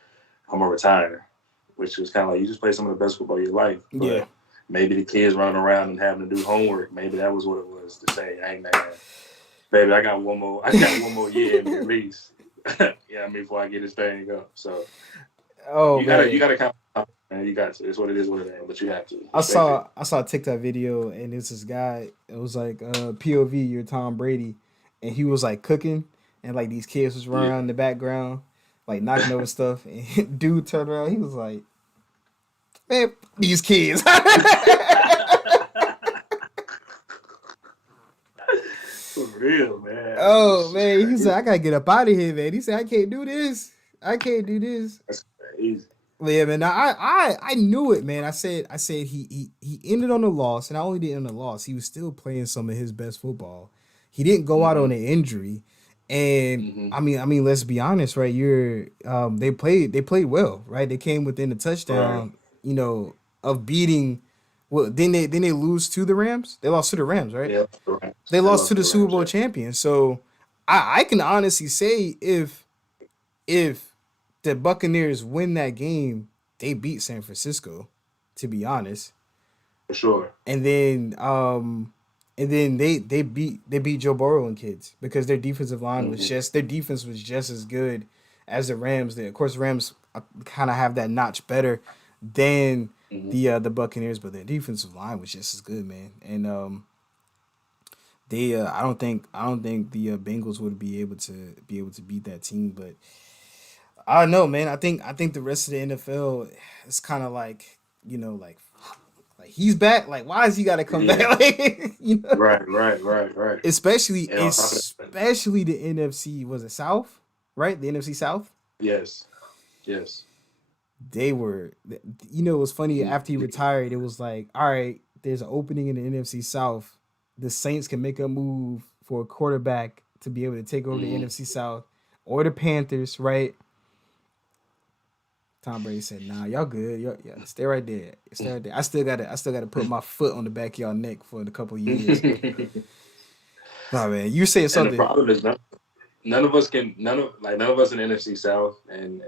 I'm going to retire, which was kind of like, you just play some of the best football of your life. But maybe the kids running around and having to do homework, maybe that was what it was to say, hey, man, baby, I got one more year in me at least. Yeah, I mean, before I get this thing up. So you gotta kind of, man, you got to. It's what it is, what it ain't, but you have to. I saw a TikTok video, and it's this guy. It was like POV, you're Tom Brady, and he was like cooking, and like these kids was running around in the background, like knocking over stuff. And dude turned around, he was like, "Man, these kids." For real, man. Oh man, he said, "I gotta get up out of here, man." He said, "I can't do this. That's crazy. Yeah, man. I knew it, man. I said he ended on a loss, and not only did he end on a loss, he was still playing some of his best football. He didn't go out on an injury, and I mean, let's be honest, right? They played well, right? They came within a touchdown, of beating. Well, then they lose to the Rams. They lost to the Rams, right? Yeah, they lost to the Super Bowl champions. So I can honestly say if the Buccaneers win that game, they beat San Francisco, to be honest. For sure. And then they beat Joe Burrow and kids because their defensive line was just as good as the Rams. Of course, the Rams kind of have that notch better than the Buccaneers, but their defensive line was just as good, man. And I don't think the Bengals would be able to beat that team, but I don't know, man. I think the rest of the NFL is kind of like, like he's back. Like, why has he got to come back? Like, Right. Especially the NFC. Was it South? Right, the NFC South. Yes. They were. It was funny. After he retired, it was like, all right, there's an opening in the NFC South. The Saints can make a move for a quarterback to be able to take over the NFC South, or the Panthers, right? Tom Brady said, "Nah, y'all good. Yeah, stay right there. I still gotta put my foot on the back of y'all neck for a couple of years." Nah, man, you said something. And the problem is none of us in the NFC South and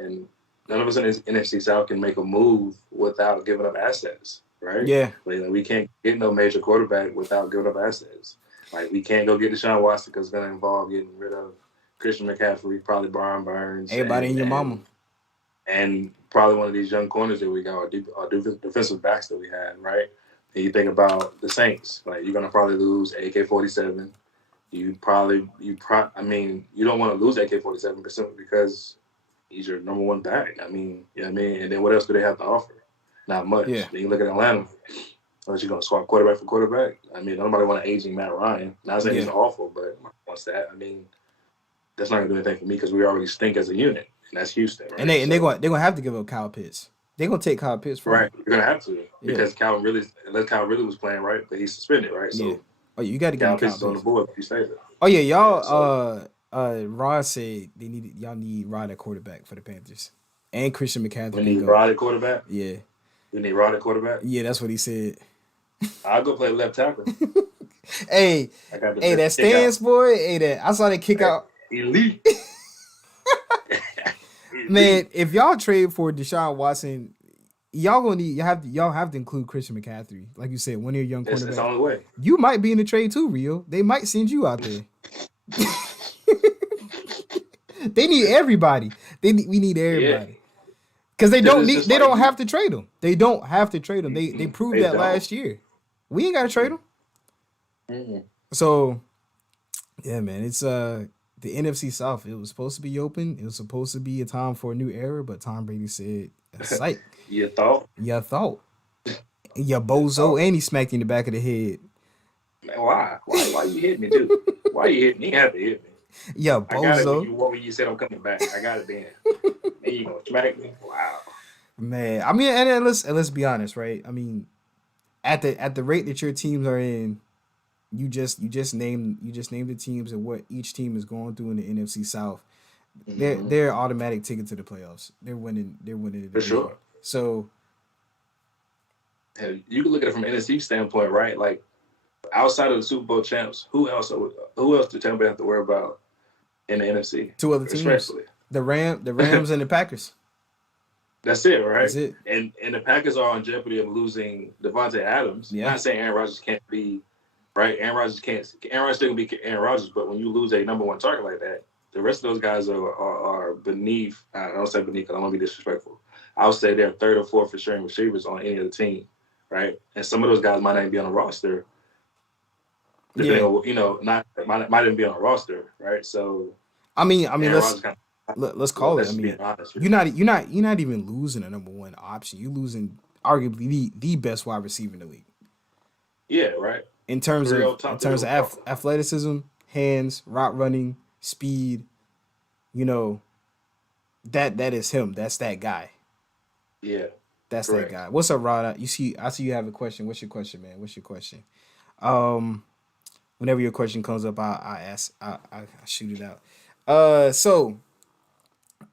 none of us in the NFC South can make a move without giving up assets, right? Yeah. Like, we can't get no major quarterback without giving up assets. Like, we can't go get Deshaun Watson because it's going to involve getting rid of Christian McCaffrey, probably Brian Burns. Everybody and your mama. And probably one of these young corners that we got, or defensive backs that we had, right? And you think about the Saints, like, you're going to probably lose AK-47. You don't want to lose AK-47 simply because he's your number one back. I mean, you know what I mean? And then what else do they have to offer? Not much. Yeah. Then you look at Atlanta. Unless you're going to swap quarterback for quarterback. I mean, nobody want an aging Matt Ryan. Not saying he's awful, but once that, I mean, that's not going to do anything for me because we already stink as a unit. And that's Houston, right? And they're going to have to give up Kyle Pitts. They're going to take Kyle Pitts from Right. You're going to have to. Because unless Kyle really was playing, right? But he's suspended, right? So you got to get Kyle Pitts on the board if you stay there. Oh, yeah. Y'all, Rod said y'all need Rod at quarterback for the Panthers. And Christian McCaffrey. We need Rod at quarterback? Yeah. We need Rod at quarterback? Yeah, that's what he said. I'll go play left tackle. Hey, that stance, boy. Hey, I saw that kick out. Elite. Man, if y'all trade for Deshaun Watson, y'all have to include Christian McCaffrey, like you said, one of your young That's the cornerbacks. only way. You might be in the trade too, Rio. They might send you out there. They need everybody. We need Yeah, everybody because because it's just they like don't have to trade them. They don't have to trade them. They proved they that don't. last year. We ain't got to trade them. Mm-mm. So yeah, man, it's the NFC South. It was supposed to be open. It was supposed to be a time for a new era, but Tom Brady said, "Psych." You thought? You thought. You You bozo, thought? and he smacked you in the back of the head. Man, why? Why you hit me, dude? Why you hit me? You have to hit me. Yeah, I got it bozo. when you said I'm coming back. I got it then. And you gonna smack me? Wow. Man, I mean, and let's be honest, right? I mean, at the rate that your teams are in, you just named the teams and what each team is going through in the NFC South. Mm-hmm. They're automatic ticket to the playoffs. They're winning. They're winning the For division. sure. So And you can look at it from an NFC standpoint, right? Like outside of the Super Bowl champs, who else did Tampa Bay have to worry about in the NFC? two other teams, Respectfully. the Rams and the Packers. That's it, right? That's it. And the Packers are on jeopardy of losing Devontae Adams. Yeah. Not saying Aaron Rodgers can't be right. Aaron Rodgers still gonna be Aaron Rodgers, but when you lose a number one target like that, the rest of those guys are beneath. I don't say beneath because I don't want to be disrespectful. I would say they're third or fourth for string receivers on any other team, right? And some of those guys might not even be on a roster. Depending on, might even be on a roster, right? So I mean, let's call it. I being mean, honest. you're not even losing a number one option. You're losing arguably the best wide receiver in the league. Yeah, right. In terms Real of top athleticism, hands, route running, speed, that is him. That's that guy. Yeah. That's Correct. that guy. What's up, Rod? I see you have a question. What's your question, man? What's your question? Whenever your question comes up, I shoot it out. So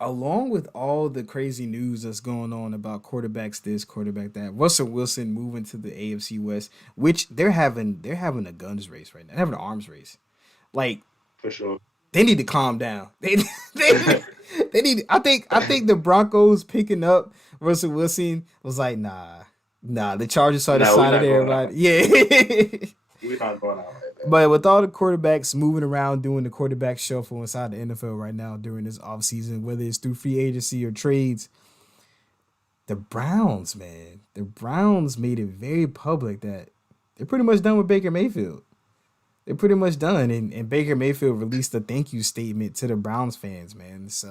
along with all the crazy news that's going on about quarterbacks this, quarterback that, Russell Wilson moving to the AFC West, which they're having a guns race right now. They're having an arms race. Like, For sure. they need to calm down. They need. I think the Broncos picking up Russell Wilson was like, nah. The Chargers started signing everybody. Yeah. We're not going out like that. But with all the quarterbacks moving around doing the quarterback shuffle inside the NFL right now during this offseason, whether it's through free agency or trades, the Browns made it very public that they're pretty much done with Baker Mayfield. They're pretty much done. And Baker Mayfield released a thank you statement to the Browns fans, man. It's,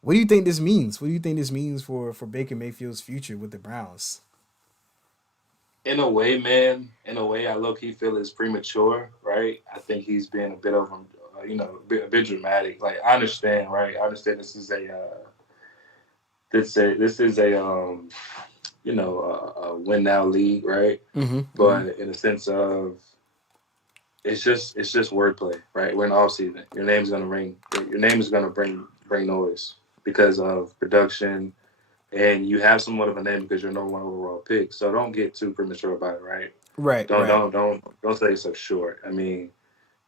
what do you think this means? What do you think this means for Baker Mayfield's future with the Browns? In a way, man. In a way, I low-key feel it's premature, right? I think he's been a bit of a bit dramatic. Like, I understand, right? I understand this is a win now league, right? Mm-hmm. But in the sense of it's just wordplay, right? We're in off season. Your name is gonna bring noise because of production. And you have somewhat of a name because you're number one overall pick. So don't get too premature about it, right? Right. Don't say so short. I mean,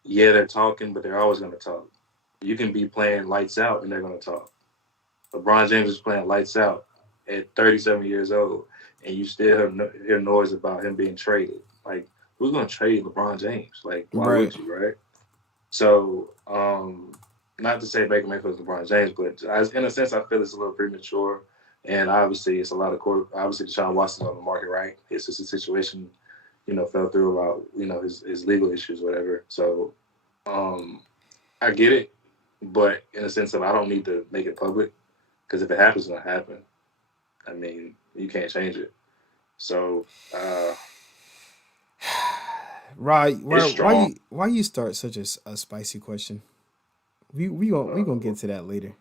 yeah, they're talking, but they're always going to talk. You can be playing lights out and they're going to talk. LeBron James is playing lights out at 37 years old, and you still hear noise about him being traded. Like, who's going to trade LeBron James? Like, why would you, right? So, not to say Baker Mayfield's LeBron James, but in a sense, I feel it's a little premature. And obviously, it's a lot of obviously, Deshaun Watson's on the market, right? It's just a situation, fell through about, his legal issues, whatever. So, I get it, but in a sense of I don't need to make it public because if it happens, it's gonna happen. I mean, you can't change it. So, Right. Why you start such a spicy question? We gonna get to that later.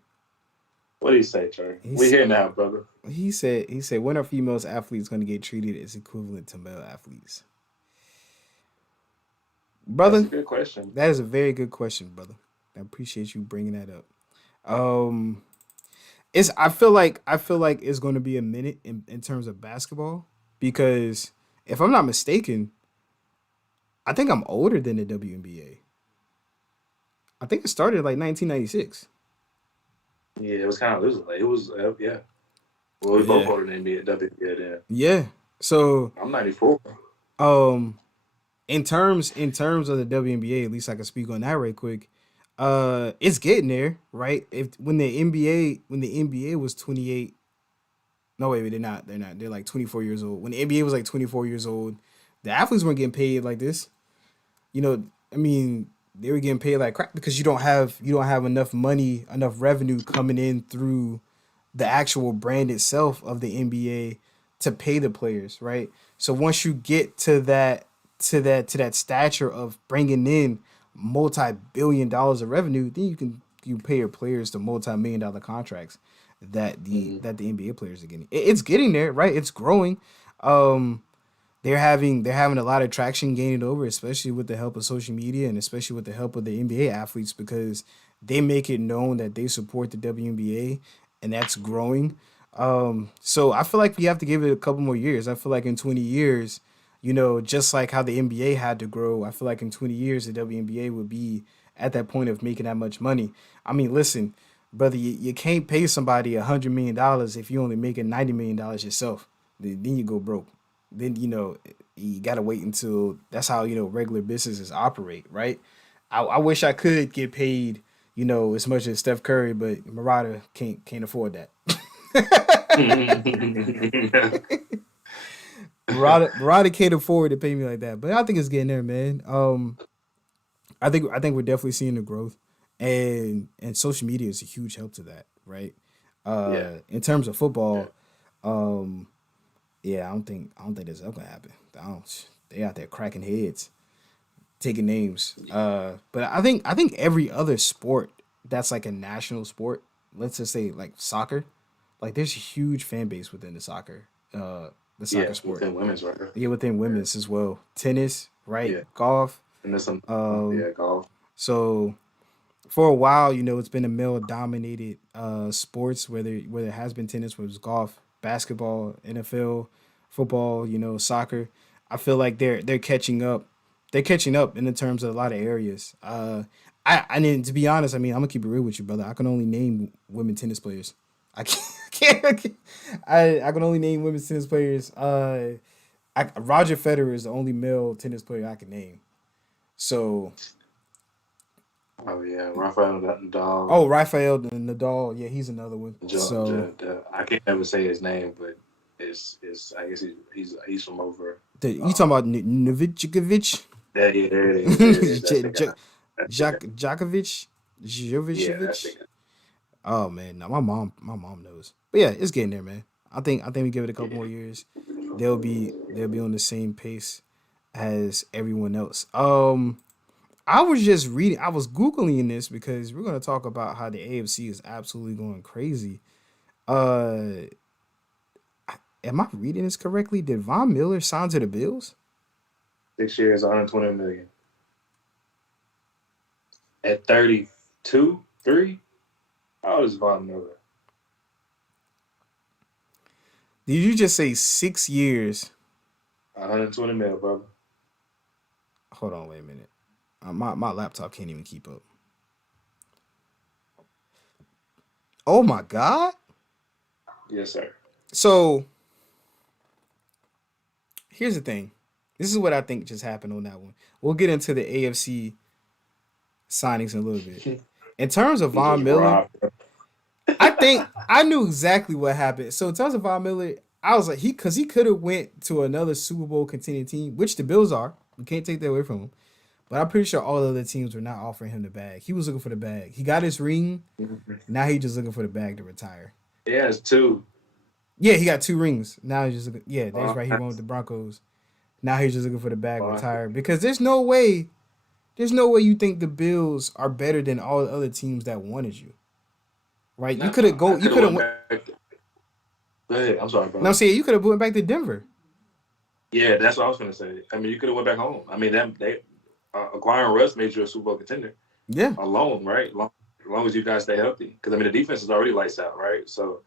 What do you say, Trey? We here now, brother. He said when are females athletes going to get treated as equivalent to male athletes? Brother, that's a good question. That is a very good question, brother. I appreciate you bringing that up. I feel like it's going to be a minute in terms of basketball because if I'm not mistaken, I think I'm older than the WNBA. I think it started like 1996. Yeah, it was kind of losing. It was yeah. Well, we both Yeah. older than me at WNBA then. Yeah. So I'm 94. in terms of the WNBA, at least I can speak on that right quick. It's getting there, right? If when the NBA was 28. No, wait, they're not. They're not. They're like 24 years old. When the NBA was like 24 years old, the athletes weren't getting paid like this. You know, I mean, they were getting paid like crap because you don't have enough money, enough revenue coming in through the actual brand itself of the NBA to pay the players, right? So once you get to that stature of bringing in multi-billion dollars of revenue, then you pay your players the multi-million dollar contracts that the NBA players are getting. It's getting there, right? It's growing. Um, they're having a lot of traction gaining over, especially with the help of social media and especially with the help of the NBA athletes because they make it known that they support the WNBA and that's growing. So I feel like we have to give it a couple more years. I feel like in 20 years, just like how the NBA had to grow, I feel like in 20 years the WNBA would be at that point of making that much money. I mean, listen, brother, you can't pay somebody $100 million if you only making $90 million yourself. Then you go broke. Then you gotta wait until that's how regular businesses operate, right? I wish I could get paid as much as Steph Curry, but Murata can't afford that. Murata can't afford to pay me like that, but I think it's getting there, man. I think we're definitely seeing the growth, and social media is a huge help to that, right? Yeah. In terms of Yeah. football, um, yeah, I don't think that's ever gonna happen. They out there cracking heads, taking names. But I think every other sport that's like a national sport, let's just say like soccer, like there's a huge fan base within the Yeah. soccer sport. Within women's right. Yeah, within Yeah. women's as well. Tennis, right? Yeah. Golf. And there's some Um, yeah, golf. so for a while, it's been a male dominated sports, whether it has been tennis, whether it's golf, basketball, NFL, football, soccer. I feel like they're catching up. They're catching up in the terms of a lot of areas. I mean, to be honest, I mean, I'm gonna keep it real with you, brother. I can only name women tennis players. I I can only name women's tennis players. Roger Federer is the only male tennis player I can name. So Oh yeah, Rafael Nadal. Oh, Rafael Nadal. Yeah, he's another one. So I can't ever say his name, but it's I guess he's from over. you talking about Novichkovic? Yeah, there it is. There it is. That's the guy. That's the guy. Djokovic? Yeah, that's the Jovicevic? guy. Oh man, no, my mom knows. But yeah, it's getting there, man. I think we give it a couple more years. They'll be on the same pace as everyone else. I was just reading, I was Googling this because we're gonna talk about how the AFC is absolutely going crazy. Uh am I reading this correctly? Did Von Miller sign to the Bills? 6 years, 120 million. At 32, 3. How old is Von Miller? Did you just say 6 years? 120 mil, brother. Hold on, wait a minute. My laptop can't even keep up. Oh my god! Yes, sir. So here's the thing. This is what I think just happened on that one. We'll get into the AFC signings in a little bit. In terms of He Von just Miller, robbed. I think I knew exactly what happened. So in terms of Von Miller, I was like because he could have went to another Super Bowl contending team, which the Bills are. We can't take that away from him. But I'm pretty sure all the other teams were not offering him the bag. He was looking for the bag. He got his ring. Now he's just looking for the bag to retire. He has 2. Yeah, he got 2 rings. Now he's just looking. Yeah, that's Uh, right. He went with the Broncos. Now he's just looking for the bag to uh, retire because there's no way you think the Bills are better than all the other teams that wanted you. Right? You no, could have I go. You could could have have. went back. Go ahead. I'm sorry, No, I'm brother. saying you could have went back to Denver. Yeah, that's what I was gonna say. I mean, you could have went back home. I mean, they acquiring Russ made you a Super Bowl contender Yeah, alone, right? As long as you guys stay healthy, because I mean, the defense is already lights out, right? So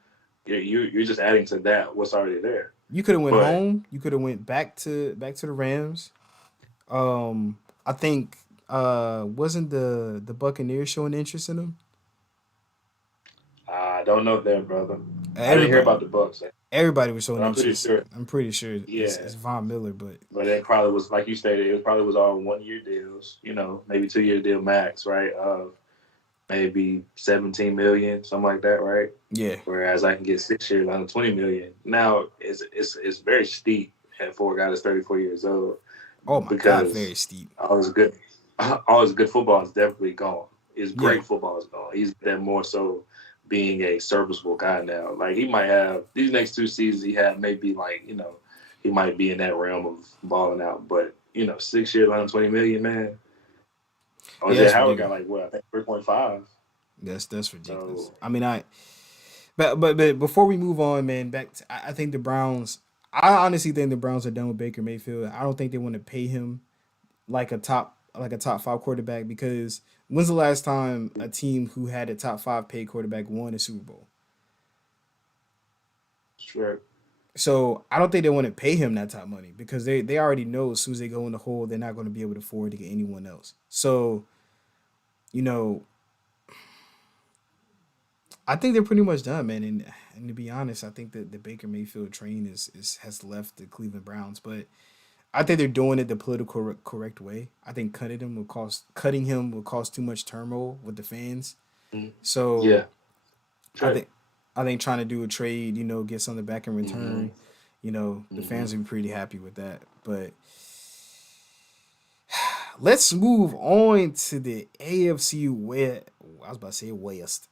you're just adding to that what's already there. you could have went But home. You could have went back to the Rams. I think wasn't the Buccaneers showing interest in him? I don't know that, brother. I didn't hear about the Bucks. Everybody was showing I'm pretty interest. sure. I'm pretty sure Yeah. it's Von Miller, but it probably was, like you stated, it probably was all 1 year deals, maybe 2 year deal max, right? Maybe 17 million, something like that, right? Yeah. Whereas I can get 6 years on 20 million. Now it's very steep for a guy that's 34 years old. Oh my God, very steep. All his good football is definitely gone. His great football is gone. He's that more so being a serviceable guy now. Like he might have these next 2 seasons, he he might be in that realm of balling out. But 6 years, 120 million, man. OJ Howard got like what? I think 3.5. That's ridiculous. So, I mean, but before we move on, man, I think the Browns. I honestly think the Browns are done with Baker Mayfield. I don't think they want to pay him like a top 5 quarterback, because when's the last time a team who had a top 5 paid quarterback won a Super Bowl? Sure. So I don't think they want to pay him that type of money, because they already know as soon as they go in the hole, they're not going to be able to afford to get anyone else. So, I think they're pretty much done, man. And to be honest, I think that the Baker Mayfield train has left the Cleveland Browns, but I think they're doing it the political correct way. I think cutting him will cause too much turmoil with the fans. So yeah, sure. I think trying to do a trade, get something back in return, the fans will be pretty happy with that. But let's move on to the AFC West. I was about to say West.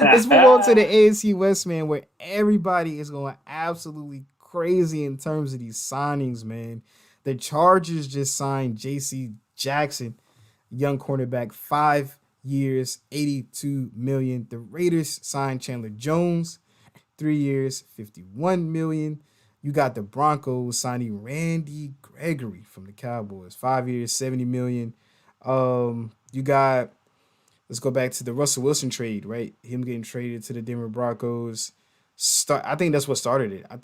Let's move on to the AFC West, man, where everybody is going absolutely crazy in terms of these signings, man. The Chargers just signed J.C. Jackson, young cornerback, 5 years, $82 million. The Raiders signed Chandler Jones, 3 years, $51 million. You got the Broncos signing Randy Gregory from the Cowboys, 5 years, $70 million. You got, let's go back to the Russell Wilson trade, right? Him getting traded to the Denver Broncos. I think that's what started it. I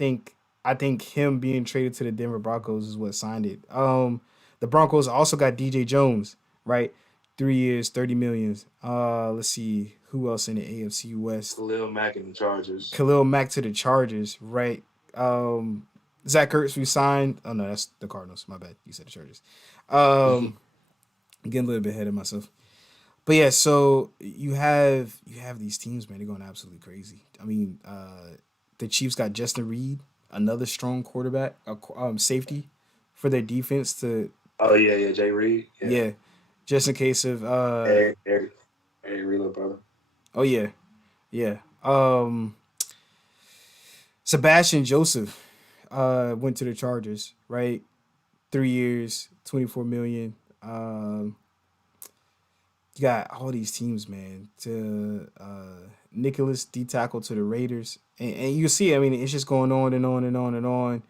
think him being traded to the Denver Broncos is what signed it. The Broncos also got DJ Jones, right? 3 years, $30 million. Let's see who else in the AFC West. Khalil Mack and the Chargers. Khalil Mack to the Chargers, right? Zach Ertz we signed. Oh no, that's the Cardinals. My bad. You said the Chargers. Getting a little bit ahead of myself. But yeah, so you have these teams, man. They're going absolutely crazy. I mean, the Chiefs got Justin Reed, another strong quarterback, safety for their defense to. Oh yeah, Jay Reed. Yeah, just in case of Harry Reed, brother. Oh yeah. Sebastian Joseph went to the Chargers, right? 3 years, $24 million. You got all these teams, man. To Nicholas D tackle to the Raiders, and you see, I mean, it's just going on and on and on and on.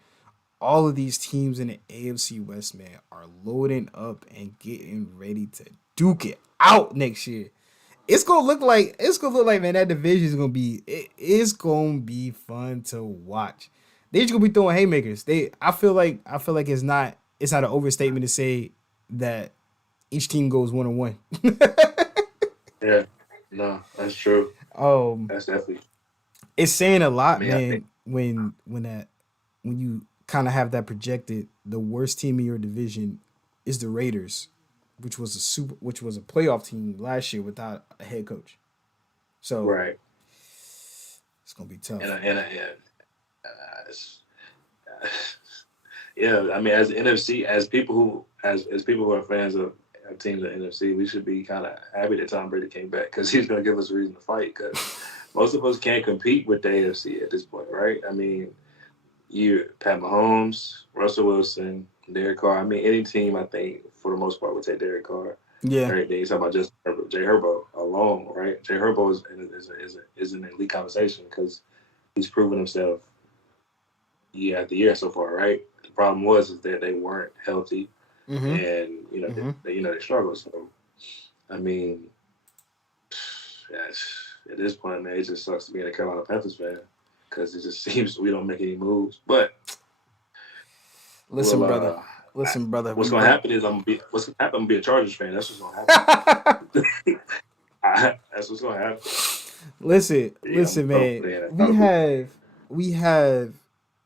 All of these teams in the AFC West, man, are loading up and getting ready to duke it out next year. It's gonna look like man, that division is gonna be fun to watch. They're just gonna be throwing haymakers. I feel like it's not an overstatement to say that each team goes 1-1. Yeah, no, that's true. That's definitely. It's saying a lot, man. When you kind of have that projected, the worst team in your division is the Raiders, which was a playoff team last year without a head coach. So right, it's gonna be tough. Yeah, I mean, as NFC, as people who are fans of teams in the NFC, we should be kind of happy that Tom Brady came back, because he's going to give us a reason to fight, because most of us can't compete with the AFC at this point, right? I mean, Pat Mahomes, Russell Wilson, Derek Carr. I mean, any team, I think, for the most part, would take Derek Carr. Yeah. Right? Then you talk about just Jay Herbo alone, right? Jay Herbo is an elite conversation, because he's proven himself year after year so far, right? The problem is that they weren't healthy. And they struggle. So, I mean, at this point, man, it just sucks to be a Carolina Panthers fan, because it just seems we don't make any moves. But listen, brother. What's gonna happen is I'm gonna be a Chargers fan. That's what's gonna happen. That's what's gonna happen. Listen, man. We have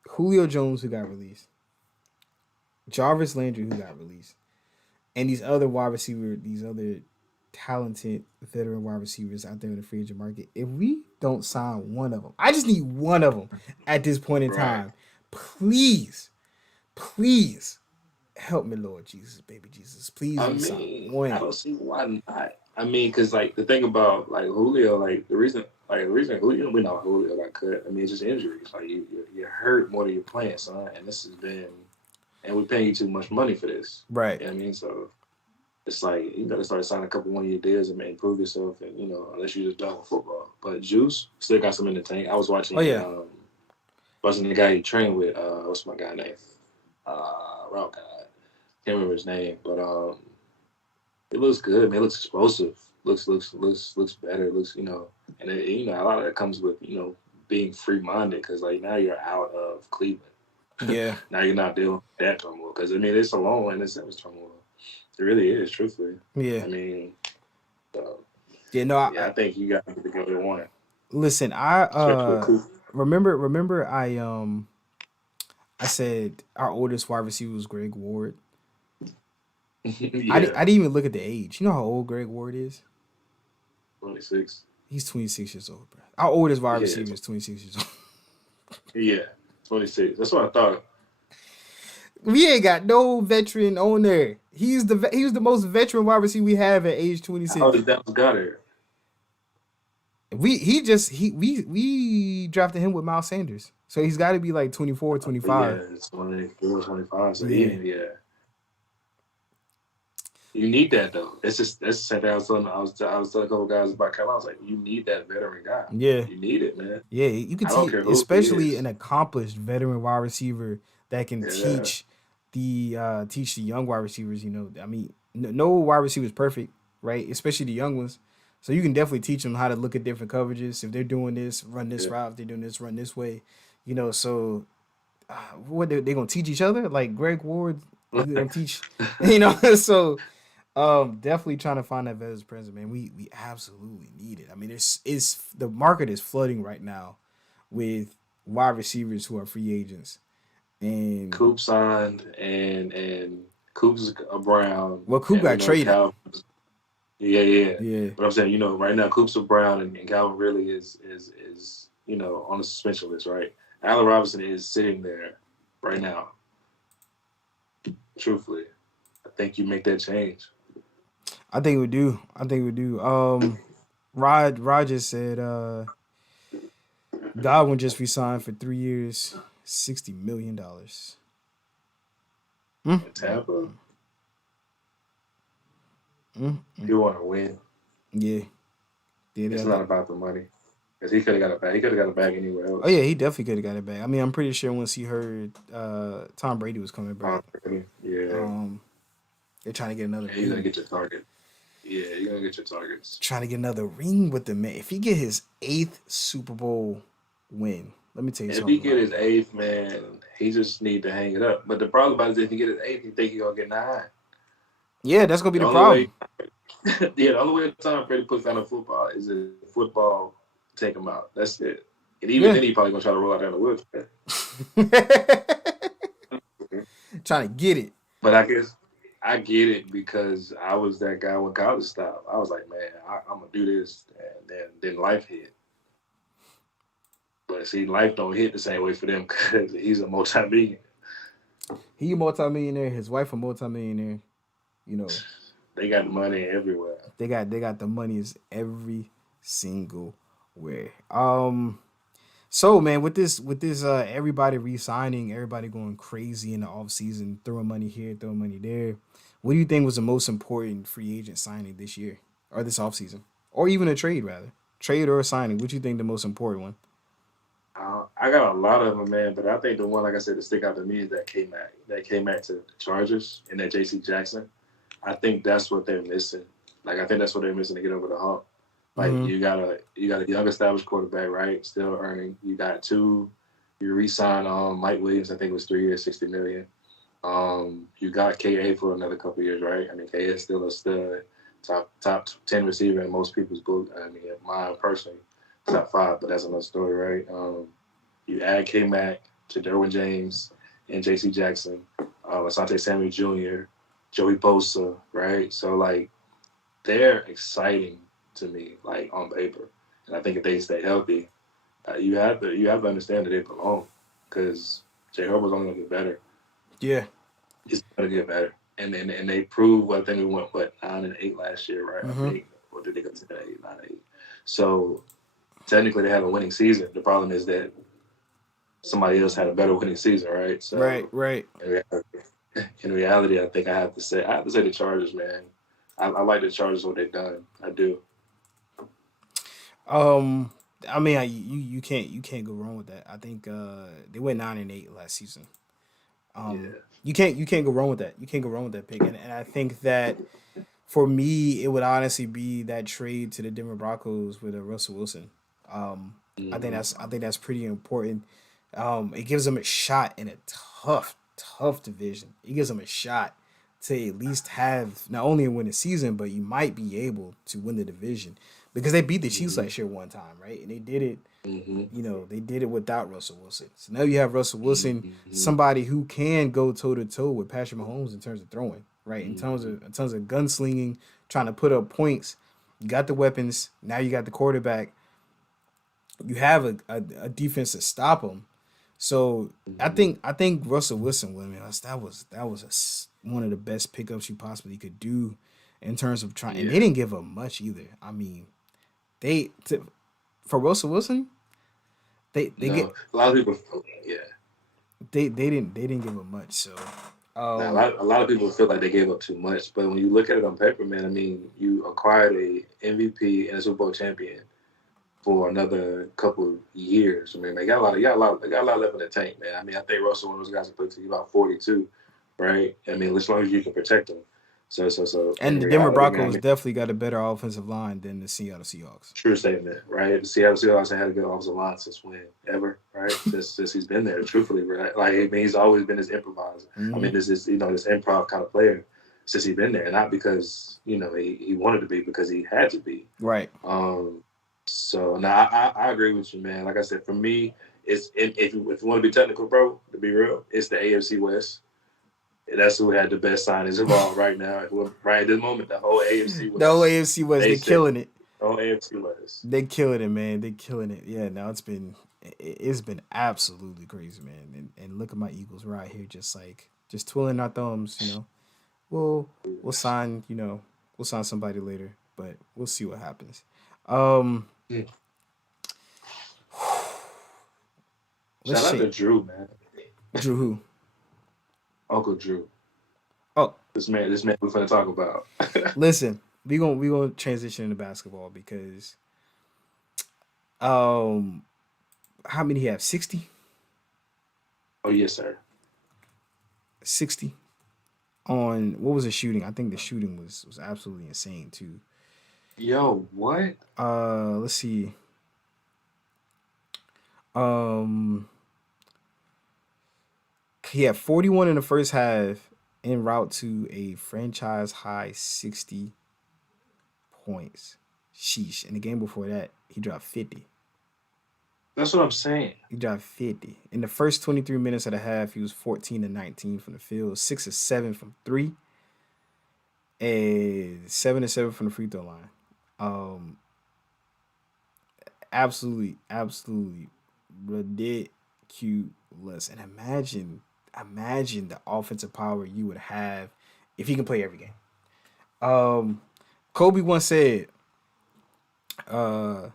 Julio Jones who got released, Jarvis Landry who got released, and these other talented veteran wide receivers out there in the free agent market. If we don't sign one of them, I just need one of them at this point in time. Please help me, Lord Jesus, baby Jesus. Please sign one. I don't see why not. I mean, because like the thing about like Julio, like the reason Julio, we know Julio got cut. I mean, it's just injuries. Like you're hurt more than you're playing, son. And this has been, and we're paying you too much money for this, right? You know what I mean, so it's like you got to start signing a couple 1-year deals and improve yourself, and unless you're just done with football. But Juice still got some in the tank. I was watching. Watching the guy he trained with. What's my guy name? Route guy. Can't remember his name, but it looks good, man. It looks explosive. Looks better. Looks, and it, a lot of that comes with being free minded, because like now you're out of Cleveland. Yeah. Now you're not dealing with that turmoil, because I mean it's a long and it's turmoil. It really is, truthfully. Yeah. I mean, I think you got to go to one. Listen, I remember I said our oldest wide receiver was Greg Ward. Yeah. I didn't even look at the age. You know how old Greg Ward is? 26. He's 26 years old, bro. Our oldest wide receiver is 26 years old. Yeah, 26. That's what I thought. We ain't got no veteran on there. He was the most veteran wide receiver we have at age 26. How did Dallas got here? We drafted him with Miles Sanders. So he's got to be like 24, 25. Yeah, it's 24, 25. So yeah. You need that though. That's the same thing I was telling a couple guys about Carolina. I was like, you need that veteran guy. Yeah. You need it, man. Yeah, you can teach, especially an accomplished veteran wide receiver that can teach the young wide receivers. I mean, no wide receiver is perfect, right? Especially the young ones. So you can definitely teach them how to look at different coverages. If they're doing this, run this route. If they're doing this, run this way. So what they gonna teach each other? Like Greg Ward, gonna teach, So definitely trying to find that veterans presence, man. We absolutely need it. I mean, the market is flooding right now with wide receivers who are free agents. And Coop signed, and Coop's a Brown. Well, Coop got traded. Yeah. But I'm saying, right now Coop's a Brown, and Calvin really is on the suspension list, right? Allen Robinson is sitting there right now. Truthfully, I think you make that change. I think we do. Rod just said Godwin just resigned for 3 years, $60 million. Tampa. You want to win. Yeah. It's not about the money. Because he could have got it back. He could have got it back anywhere else. Oh, yeah, he definitely could have got it back. I mean, I'm pretty sure once he heard Tom Brady was coming back. Yeah. They're trying to get another ring. You're going to get your target. Yeah, you're going to get your targets. Trying to get another ring with the man. If he get his 8th Super Bowl win, let me tell you something. If he get his 8th, man, he just need to hang it up. But the problem about it is if he get his 8th, he think he's going to get 9. Yeah, that's going to be the problem. The only way Tom Brady puts down a football is if football take him out. That's it. And even then, he probably going to try to roll out down the wheelchair. Trying to get it. But I guess I get it because I was that guy when college stopped. I was like, man, I'm going to do this. And then life hit. But see, life don't hit the same way for them because he's a multi-millionaire. He a multi-millionaire. His wife a multi-millionaire. They got money everywhere. They got the monies every single way. So man, with this everybody re-signing, everybody going crazy in the offseason, throwing money here, throwing money there. What do you think was the most important free agent signing this year or this offseason? Or even a trade rather. Trade or a signing. What do you think the most important one? I got a lot of them, man, but I think the one, like I said, that stick out to me is that K-Mac to the Chargers and that J.C. Jackson. I think that's what they're missing. Like, I think that's what they're missing to get over the hump. Like, you got a young established quarterback, right? Still earning. You got 2. You re-signed Mike Williams, I think it was 3 years, $60 million. You got K.A. for another couple of years, right? I mean, K.A. is still a stud. top 10 receiver in most people's book. I mean, mine personally, top 5, but that's another story, right? You add K Mac to Derwin James and J.C. Jackson, Asante Samuel Jr., Joey Bosa, right? So like they're exciting to me, like on paper, and I think if they stay healthy, you have to understand that they belong because Jay Herbert's only gonna get better. Yeah, It's gonna get better, and they proved. I think we went 9-8 last year, right? mm-hmm. I think, or did they go to 8, 9-8? So technically, they had a winning season. The problem is that somebody else had a better winning season, right? So right. In reality, I think I have to say the Chargers, man. I like the Chargers, what they've done. I do. I mean, you can't go wrong with that. I think they went 9-8 last season. You can't go wrong with that. You can't go wrong with that pick, and I think that for me, it would honestly be that trade to the Denver Broncos with Russell Wilson. I think that's pretty important. It gives them a shot in a tough division. It gives them a shot to at least have not only win the season, but you might be able to win the division because they beat the Chiefs last year one time, right? And they did it. You know, they did it without Russell Wilson. So now you have Russell Wilson, somebody who can go toe to toe with Patrick Mahomes in terms of throwing, right? In terms of gunslinging, trying to put up points. You got the weapons. Now you got the quarterback. You have a defense to stop him. So I think Russell Wilson, that was one of the best pickups you possibly could do in terms of trying. And they didn't give up much either. I mean, for Russell Wilson, they get a lot of people. They didn't give up much. So a lot of people feel like they gave up too much, but when you look at it on paper, man, I mean, you acquired a MVP and a Super Bowl champion for another couple of years. I mean, they got a lot left in the tank, man. I mean, I think Russell, one of those guys, will play to you about 42, right? I mean, as long as you can protect him. So. And the Denver Broncos definitely got a better offensive line than the Seattle Seahawks. True statement, right? The Seattle Seahawks have had a good offensive line since when? Ever, right? since he's been there, truthfully, right? Like, I mean, he's always been this improviser. I mean, this improv kind of player since he's been there, not because he wanted to be, because he had to be. Right. So now I agree with you, man. Like I said, for me, it's if you want to be technical, bro, to be real, it's the AFC West. That's who had the best signings of all right now. Right at this moment, the whole AFC West. The whole AFC West, they're killing it. The whole AFC West. They're killing it, man. They're killing it. Yeah, now it's been absolutely crazy, man. And look at my Eagles right here, just twiddling our thumbs, We'll sign somebody later, but we'll see what happens. Shout out to Drew, man. Drew who? Uncle Drew. Oh, this man we're gonna talk about. Listen, we gonna transition into basketball because, how many he have? 60. Oh yes, sir. 60. On what was the shooting? I think the shooting was absolutely insane too. Yo, what? Let's see. He had 41 in the first half en route to a franchise high 60 points. Sheesh. In the game before that, he dropped 50. That's what I'm saying. He dropped 50. In the first 23 minutes of the half, he was 14-19 from the field, 6 of 7 from 3, and 7 of 7 from the free throw line. Absolutely ridiculous. And imagine the offensive power you would have if he can play every game. Kobe once said, can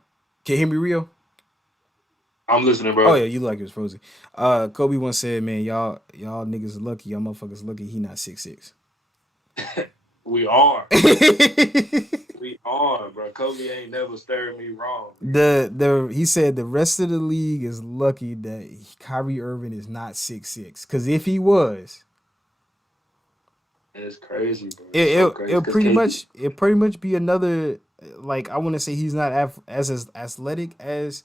you hear me, Rio? I'm listening, bro. Oh yeah, you look like it was frozen. Kobe once said, man, y'all niggas are lucky, y'all motherfuckers lucky he not 6'6". We are. We are, bro. Kobe ain't never stirred me wrong. He said the rest of the league is lucky that Kyrie Irving is not 6'6". Because if he was, it's crazy, bro. It'll pretty much be another, like, I want to say he's not as athletic as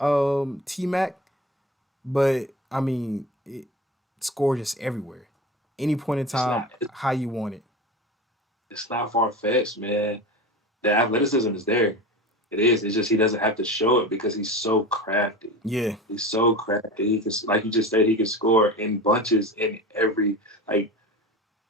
T-Mac, but I mean it's gorgeous everywhere. Any point in time, how you want it. it's not far fetched, man. The athleticism is there. It is. It's just he doesn't have to show it because he's so crafty. Yeah. He's so crafty. He can, like you just said, he can score in bunches in every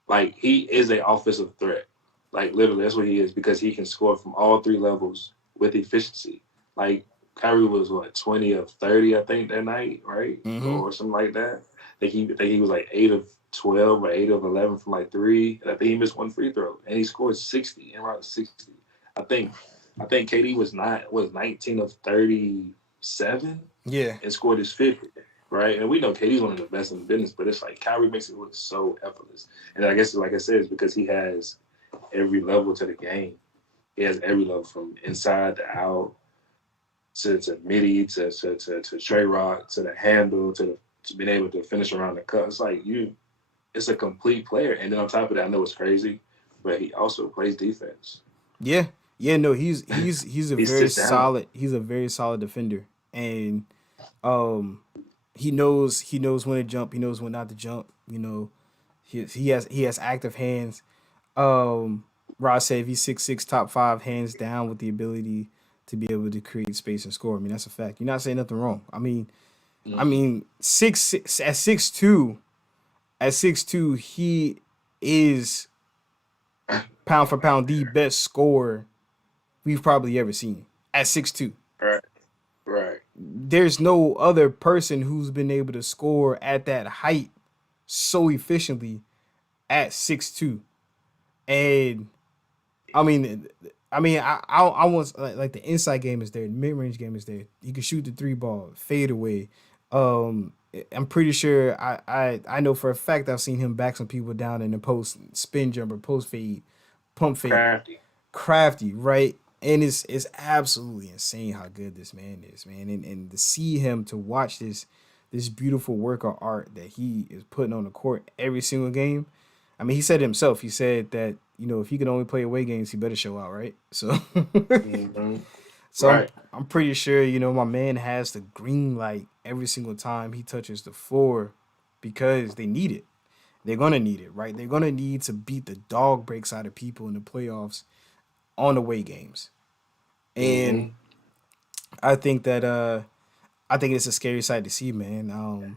like he is an offensive threat. Like literally, that's what he is because he can score from all three levels with efficiency. Like Kyrie was what 20 of 30, I think that night, right, or something like that. I think he was like 8 of 12 or 8 of 11 from like three, and I think he missed one free throw, and he scored 60 and around 60. I think KD was 19 of 37, Yeah. and scored his 50. Right, and we know KD's one of the best in the business, but it's like Kyrie makes it look so effortless. And I guess, like I said, it's because he has every level to the game. He has every level from inside to out to midi to Trey Rock to the handle to being able to finish around the cup. It's like it's a complete player. And then on top of that, I know it's crazy, but he also plays defense. Yeah. No, he's a very solid defender, and he knows when to jump. He knows when not to jump. You know, he has active hands. Ross said if he's 6'6", top 5, hands down, with the ability to be able to create space and score. I mean, that's a fact. You're not saying nothing wrong. I mean, 6'6", at 6'2", he is pound for pound the best scorer we've probably ever seen at 6'2". Right. There's no other person who's been able to score at that height so efficiently at 6'2". And I want like the inside game is there, the mid range game is there. He can shoot the 3-ball, fade away. I'm pretty sure I know for a fact I've seen him back some people down in the post, spin jumper, post fade, pump fade, crafty, right? And it's absolutely insane how good this man is, man. And to see him, to watch this beautiful work of art that he is putting on the court every single game. I mean, he said it himself. He said that, you know, if he can only play away games, he better show out, right? So, Right. I'm pretty sure, you know, my man has the green light every single time he touches the floor because they need it. They're going to need it, right? They're going to need to beat the dog breaks out of people in the playoffs on away games. And I think that it's a scary sight to see, man.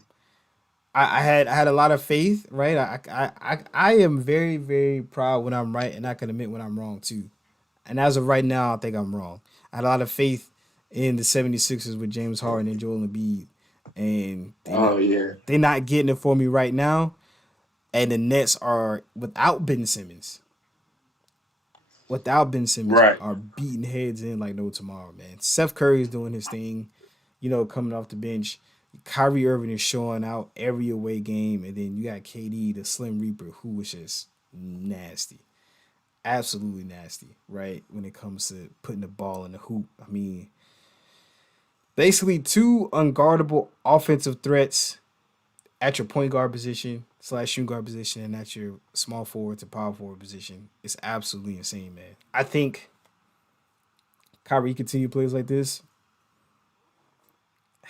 I had a lot of faith, right? I am very, very proud when I'm right, and I can admit when I'm wrong too. And as of right now, I think I'm wrong. I had a lot of faith in the 76ers with James Harden and Joel Embiid, and they're not getting it for me right now. And the Nets are without Ben Simmons. Are beating heads in like no tomorrow, man. Seth Curry is doing his thing, you know, coming off the bench. Kyrie Irving is showing out every away game, and then you got KD, the Slim Reaper, who was just nasty, absolutely nasty, right? When it comes to putting the ball in the hoop, I mean, basically 2 unguardable offensive threats at your point guard position / shooting guard position, and at your small forward to power forward position. It's absolutely insane, man. I think Kyrie continue plays like this. I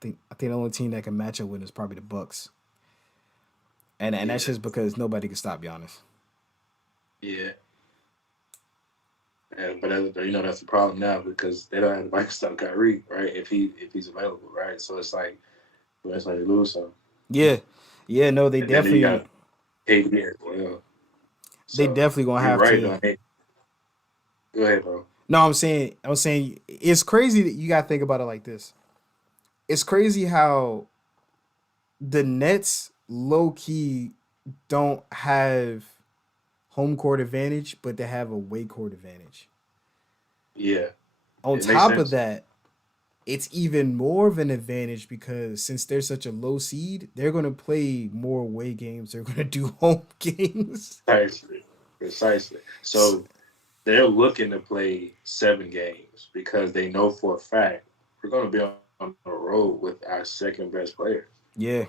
think the only team that can match up with is probably the Bucks, and that's just because nobody can stop Giannis. Yeah. But you know that's the problem now because they don't have the to stop Kyrie, right? If he's available, right? So it's like they lose some. Yeah. No, they definitely. Got KD as well. They definitely gonna have to. Go ahead, bro. No, I'm saying it's crazy that you gotta think about it like this. It's crazy how the Nets low key don't have home court advantage, but they have away court advantage. Yeah. On top of that, it's even more of an advantage because since they're such a low seed, they're going to play more away games. They're going to do home games. Precisely. So they're looking to play 7 games because they know for a fact we're going to be on the road with our second best players. Yeah.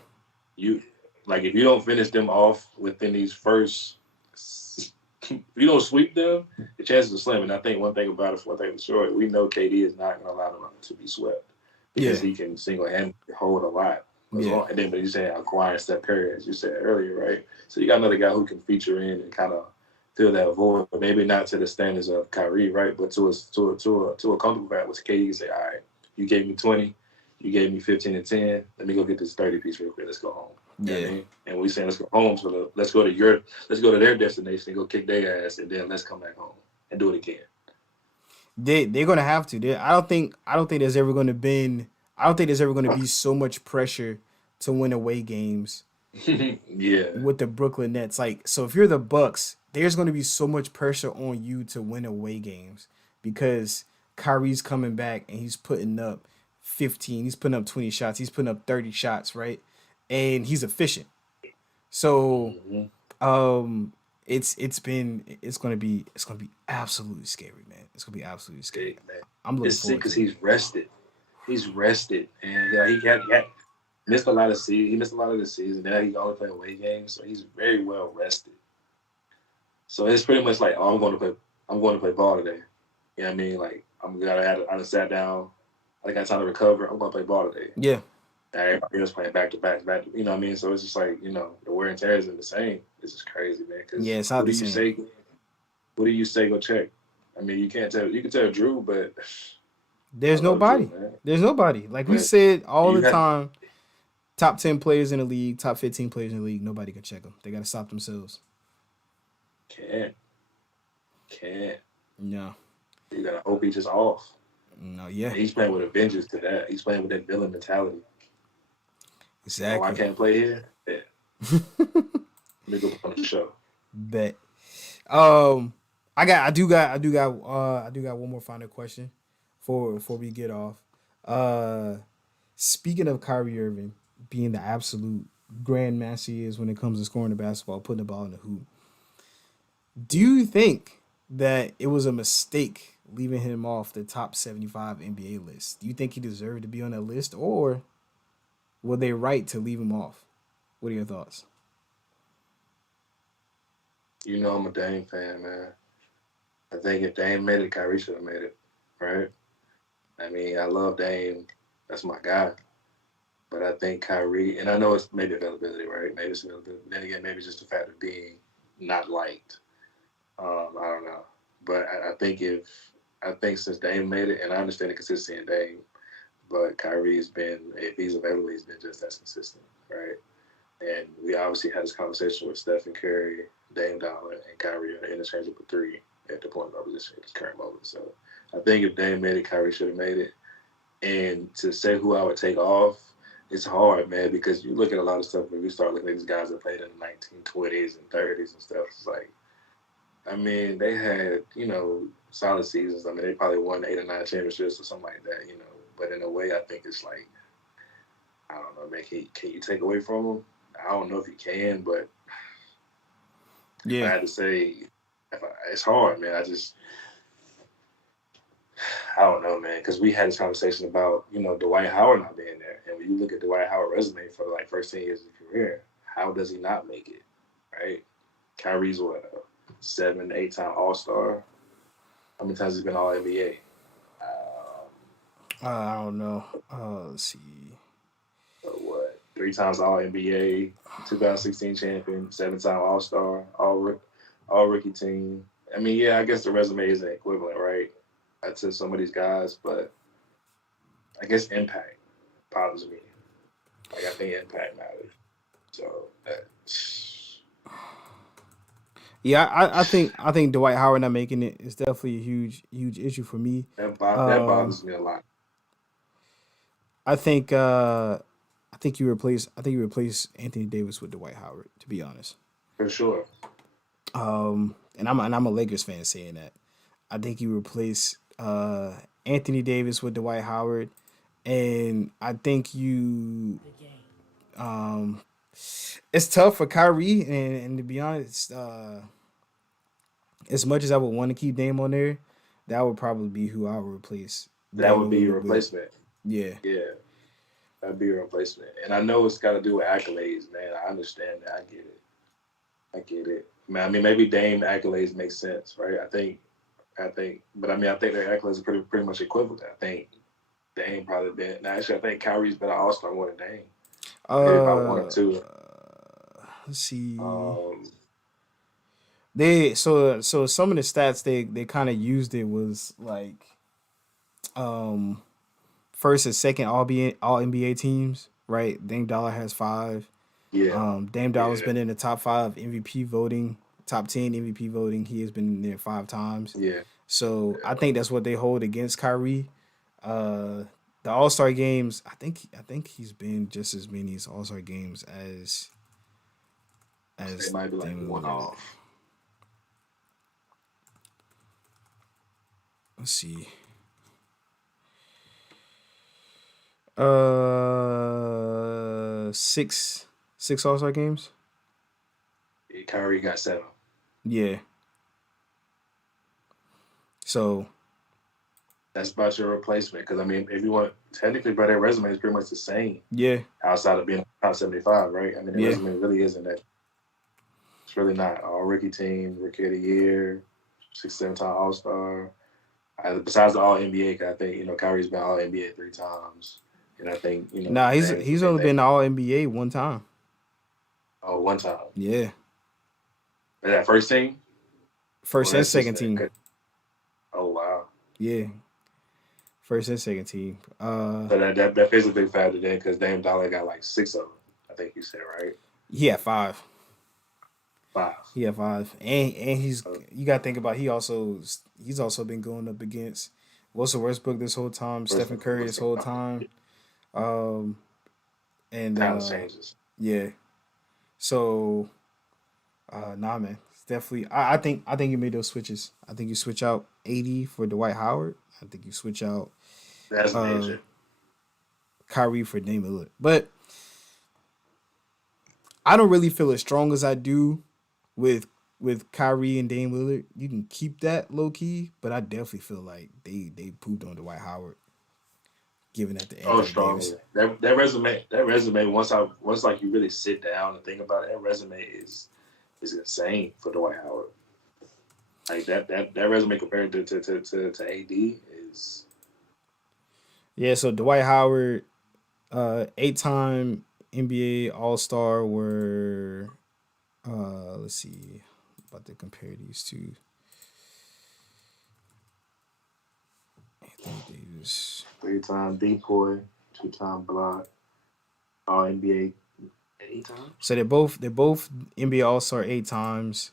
If you don't finish them off within these first, if you don't sweep them, the chances are slim. And I think one thing about it, for sure, we know KD is not going to allow them to be swept because he can single-handedly hold a lot. Yeah. And then, but you say acquire Steph Curry, as you said earlier, right? So you got another guy who can feature in and kind of fill that void. Maybe not to the standards of Kyrie, right? But to a comfortable fact, with KD, you say, all right, you gave me 20, you gave me 15 and 10. Let me go get this 30 piece real quick. Let's go home. You know what I mean? And we saying let's go home. So let's go to their destination and go kick their ass, and then let's come back home and do it again. They're gonna have to. I don't think there's ever gonna be so much pressure to win away games. Yeah. With the Brooklyn Nets, like, so if you're the Bucks, there's gonna be so much pressure on you to win away games because Kyrie's coming back and he's putting up 15, he's putting up 20 shots, he's putting up 30 shots, right? And he's efficient. So, it's gonna be absolutely scary, man. It's gonna be absolutely scary, man. I'm looking it's sick because he's rested. He's rested, and he had missed a lot of season. He missed a lot of the season. Now he only play away games, so he's very well rested. So it's pretty much like, oh, I'm going to play ball today. You know what I mean? Like I just sat down. I got time to recover. I'm going to play ball today. Yeah. Everybody else playing back to back. You know what I mean? So it's just like, the wear and tear isn't the same. It's just crazy, man. It's not the same. What do you say? Go check. I mean, you can't tell. You can tell Drew, but there's nobody. Drew, there's nobody. Like we said all the time. Top 10 players in the league, top 15 players in the league, nobody can check them. They got to stop themselves. Can't. No. You got to hope he's just off. No, yeah. And he's playing with a vengeance to that. He's playing with that villain mentality. Exactly. Oh, I can't play here? Yeah. Let me go on the show. Bet. I do got one more final question before we get off. Speaking of Kyrie Irving being the absolute grandmaster he is when it comes to scoring the basketball, putting the ball in the hoop, do you think that it was a mistake leaving him off the top 75 NBA list? Do you think he deserved to be on that list, or were they right to leave him off? What are your thoughts? I'm a Dame fan, man. I think if Dame made it, Kyrie should have made it, right? I mean, I love Dame. That's my guy. But I think Kyrie, and I know it's maybe availability, right? Maybe it's availability. Then again, maybe it's just the fact of being not liked. I don't know. But I think since Dame made it, and I understand the consistency in Dame, but Kyrie's been, if he's available, he's been just as consistent, right? And we obviously had this conversation with Stephen Curry, Dame Dollar, and Kyrie on the interchangeable three at the point of our position at this current moment. So I think if Dame made it, Kyrie should have made it. And to say who I would take off, it's hard, man, because you look at a lot of stuff when we start looking at these guys that played in the 1920s and 30s and stuff. It's like, I mean, they had, solid seasons. I mean, they probably won 8 or 9 championships or something like that, But in a way, I think it's like, I don't know, man, can you take away from them? I don't know if you can, but if I had to say, it's hard, man. I don't know, man, because we had this conversation about, Dwight Howard not being there. And when you look at Dwight Howard's resume for like first 10 years of his career, how does he not make it, right? Kyrie's 7, 8-time All-Star. How many times has he been All-NBA? I don't know. Let's see. 3 times All-NBA, 2016 champion, 7-time All-Star, all-rookie team. I mean, yeah, I guess the resume isn't equivalent, right? To some of these guys, but I guess impact bothers me. Like, I think impact matters. So yeah, I think Dwight Howard not making it is definitely a huge issue for me. That bothers me a lot. I think you replace Anthony Davis with Dwight Howard, to be honest. For sure. And I'm a Lakers fan saying that. I think you replace Anthony Davis with Dwight Howard, and I think you it's tough for Kyrie, and to be honest, as much as I would want to keep Dame on there, that would probably be who I would replace. That would be your replacement. Yeah. That'd be your replacement. And I know it's got to do with accolades, man. I understand that. I get it. Man, I mean, maybe Dame accolades make sense, right? I think, but I mean, I think their accolades are pretty much equivalent. I think Dame probably been. Now, actually, I think Kyrie's been an All-Star more than Dame. Maybe about 1 or 2. Let's see. So some of the stats they kind of used it was like first and second all NBA teams, right? Dame Dollar has 5. Yeah. Dame Dollar's been in the top 5 MVP voting, top 10 MVP voting. He has been there 5 times. Yeah. So I think that's what they hold against Kyrie. The All-Star games, I think he's been just as many as All-Star games as it might be like one off. Let's see. 6 All-Star games. Yeah, Kyrie got 7. Yeah. So that's about your replacement. Because I mean, if you want technically, bro, their resume is pretty much the same. Yeah. Outside of being top 75, right? I mean, the resume really isn't that. It's really not all rookie team, rookie of the year, 6-7 time All-Star. Besides the All NBA, I think Kyrie's been All NBA 3 times, and I think Nah, he's only been All NBA 1 time. Oh, 1 time. Yeah. Is that first team? First and second team. Oh wow. Yeah. First and second team. So that is a big factor then, because Dame Dollar got like 6 of them. I think you said, right? Yeah, 5. 5. Yeah, 5. And he's you gotta think about he's also been going up against Russell Westbrook this whole time, Stephen Curry this whole time. And changes. Yeah. So nah, man. It's definitely I think you made those switches. I think you switch out 80 for Dwight Howard. I think you switch out that's major. Kyrie for Dame Lillard. But I don't really feel as strong as I do with Kyrie and Dame Lillard. You can keep that low key, but I definitely feel like they pooped on Dwight Howard. Given at the end. Strongly. That resume. Once you really sit down and think about it, that resume is insane for Dwight Howard. Like that resume compared to AD is. Yeah, so Dwight Howard, 8-time NBA All-Star were. Let's see, I'm about to compare these two. Anthony Davis, 3-time decoy, 2-time block, All NBA 8 times. So they're both NBA All-Star 8 times.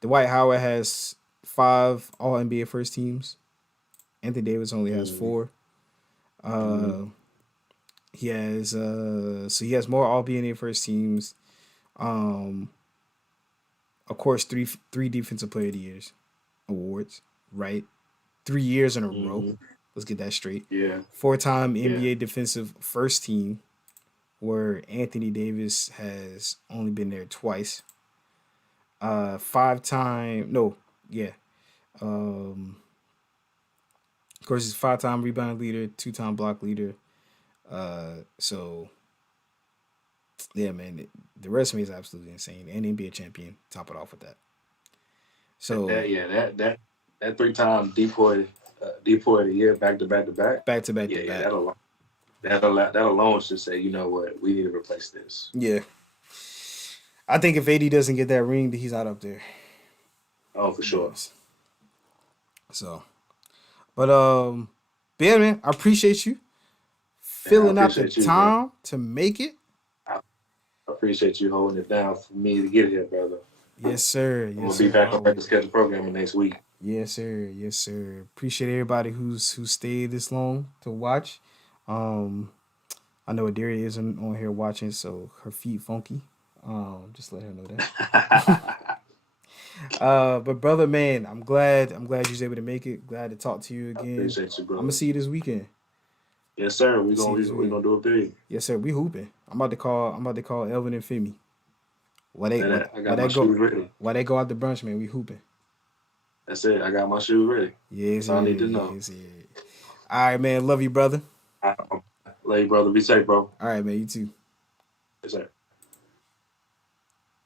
Dwight Howard has 5 All NBA first teams. Anthony Davis only has 4. He has more All NBA first teams. Of course, three Defensive Player of the Years awards, right? 3 years in a row. Let's get that straight. Yeah. 4-time NBA Defensive First Team, where Anthony Davis has only been there twice. 5-time, no, yeah. Of course, he's 5-time rebound leader, 2-time block leader. So, yeah, man, the resume is absolutely insane. And NBA champion, top it off with that. So that 3-time decoy of the year, back to back. Yeah, that alone should say, you know what, we need to replace this. Yeah. I think if AD doesn't get that ring, then he's not up there. Oh, for sure. So, but yeah, man, I appreciate you filling out the time to make it. I appreciate you holding it down for me to get here, brother. Yes, sir. We'll be back on the schedule programming next week. Yes, sir. Yes, sir. Appreciate everybody who stayed this long to watch. I know Adaria isn't on here watching, so her feet funky. Just let her know that. But brother, man, I'm glad you was able to make it. Glad to talk to you again. I appreciate you, brother. I'm gonna see you this weekend. Yes, sir. We gonna do it big. Yes, sir. We hooping. I'm about to call Elvin and Femi. Why they go out the brunch, man? We hooping. That's it. I got my shoes ready. Yes, I need to know. Yes. All right, man. Love you, brother. Love you, brother. Be safe, bro. All right, man. You too. Yes, sir.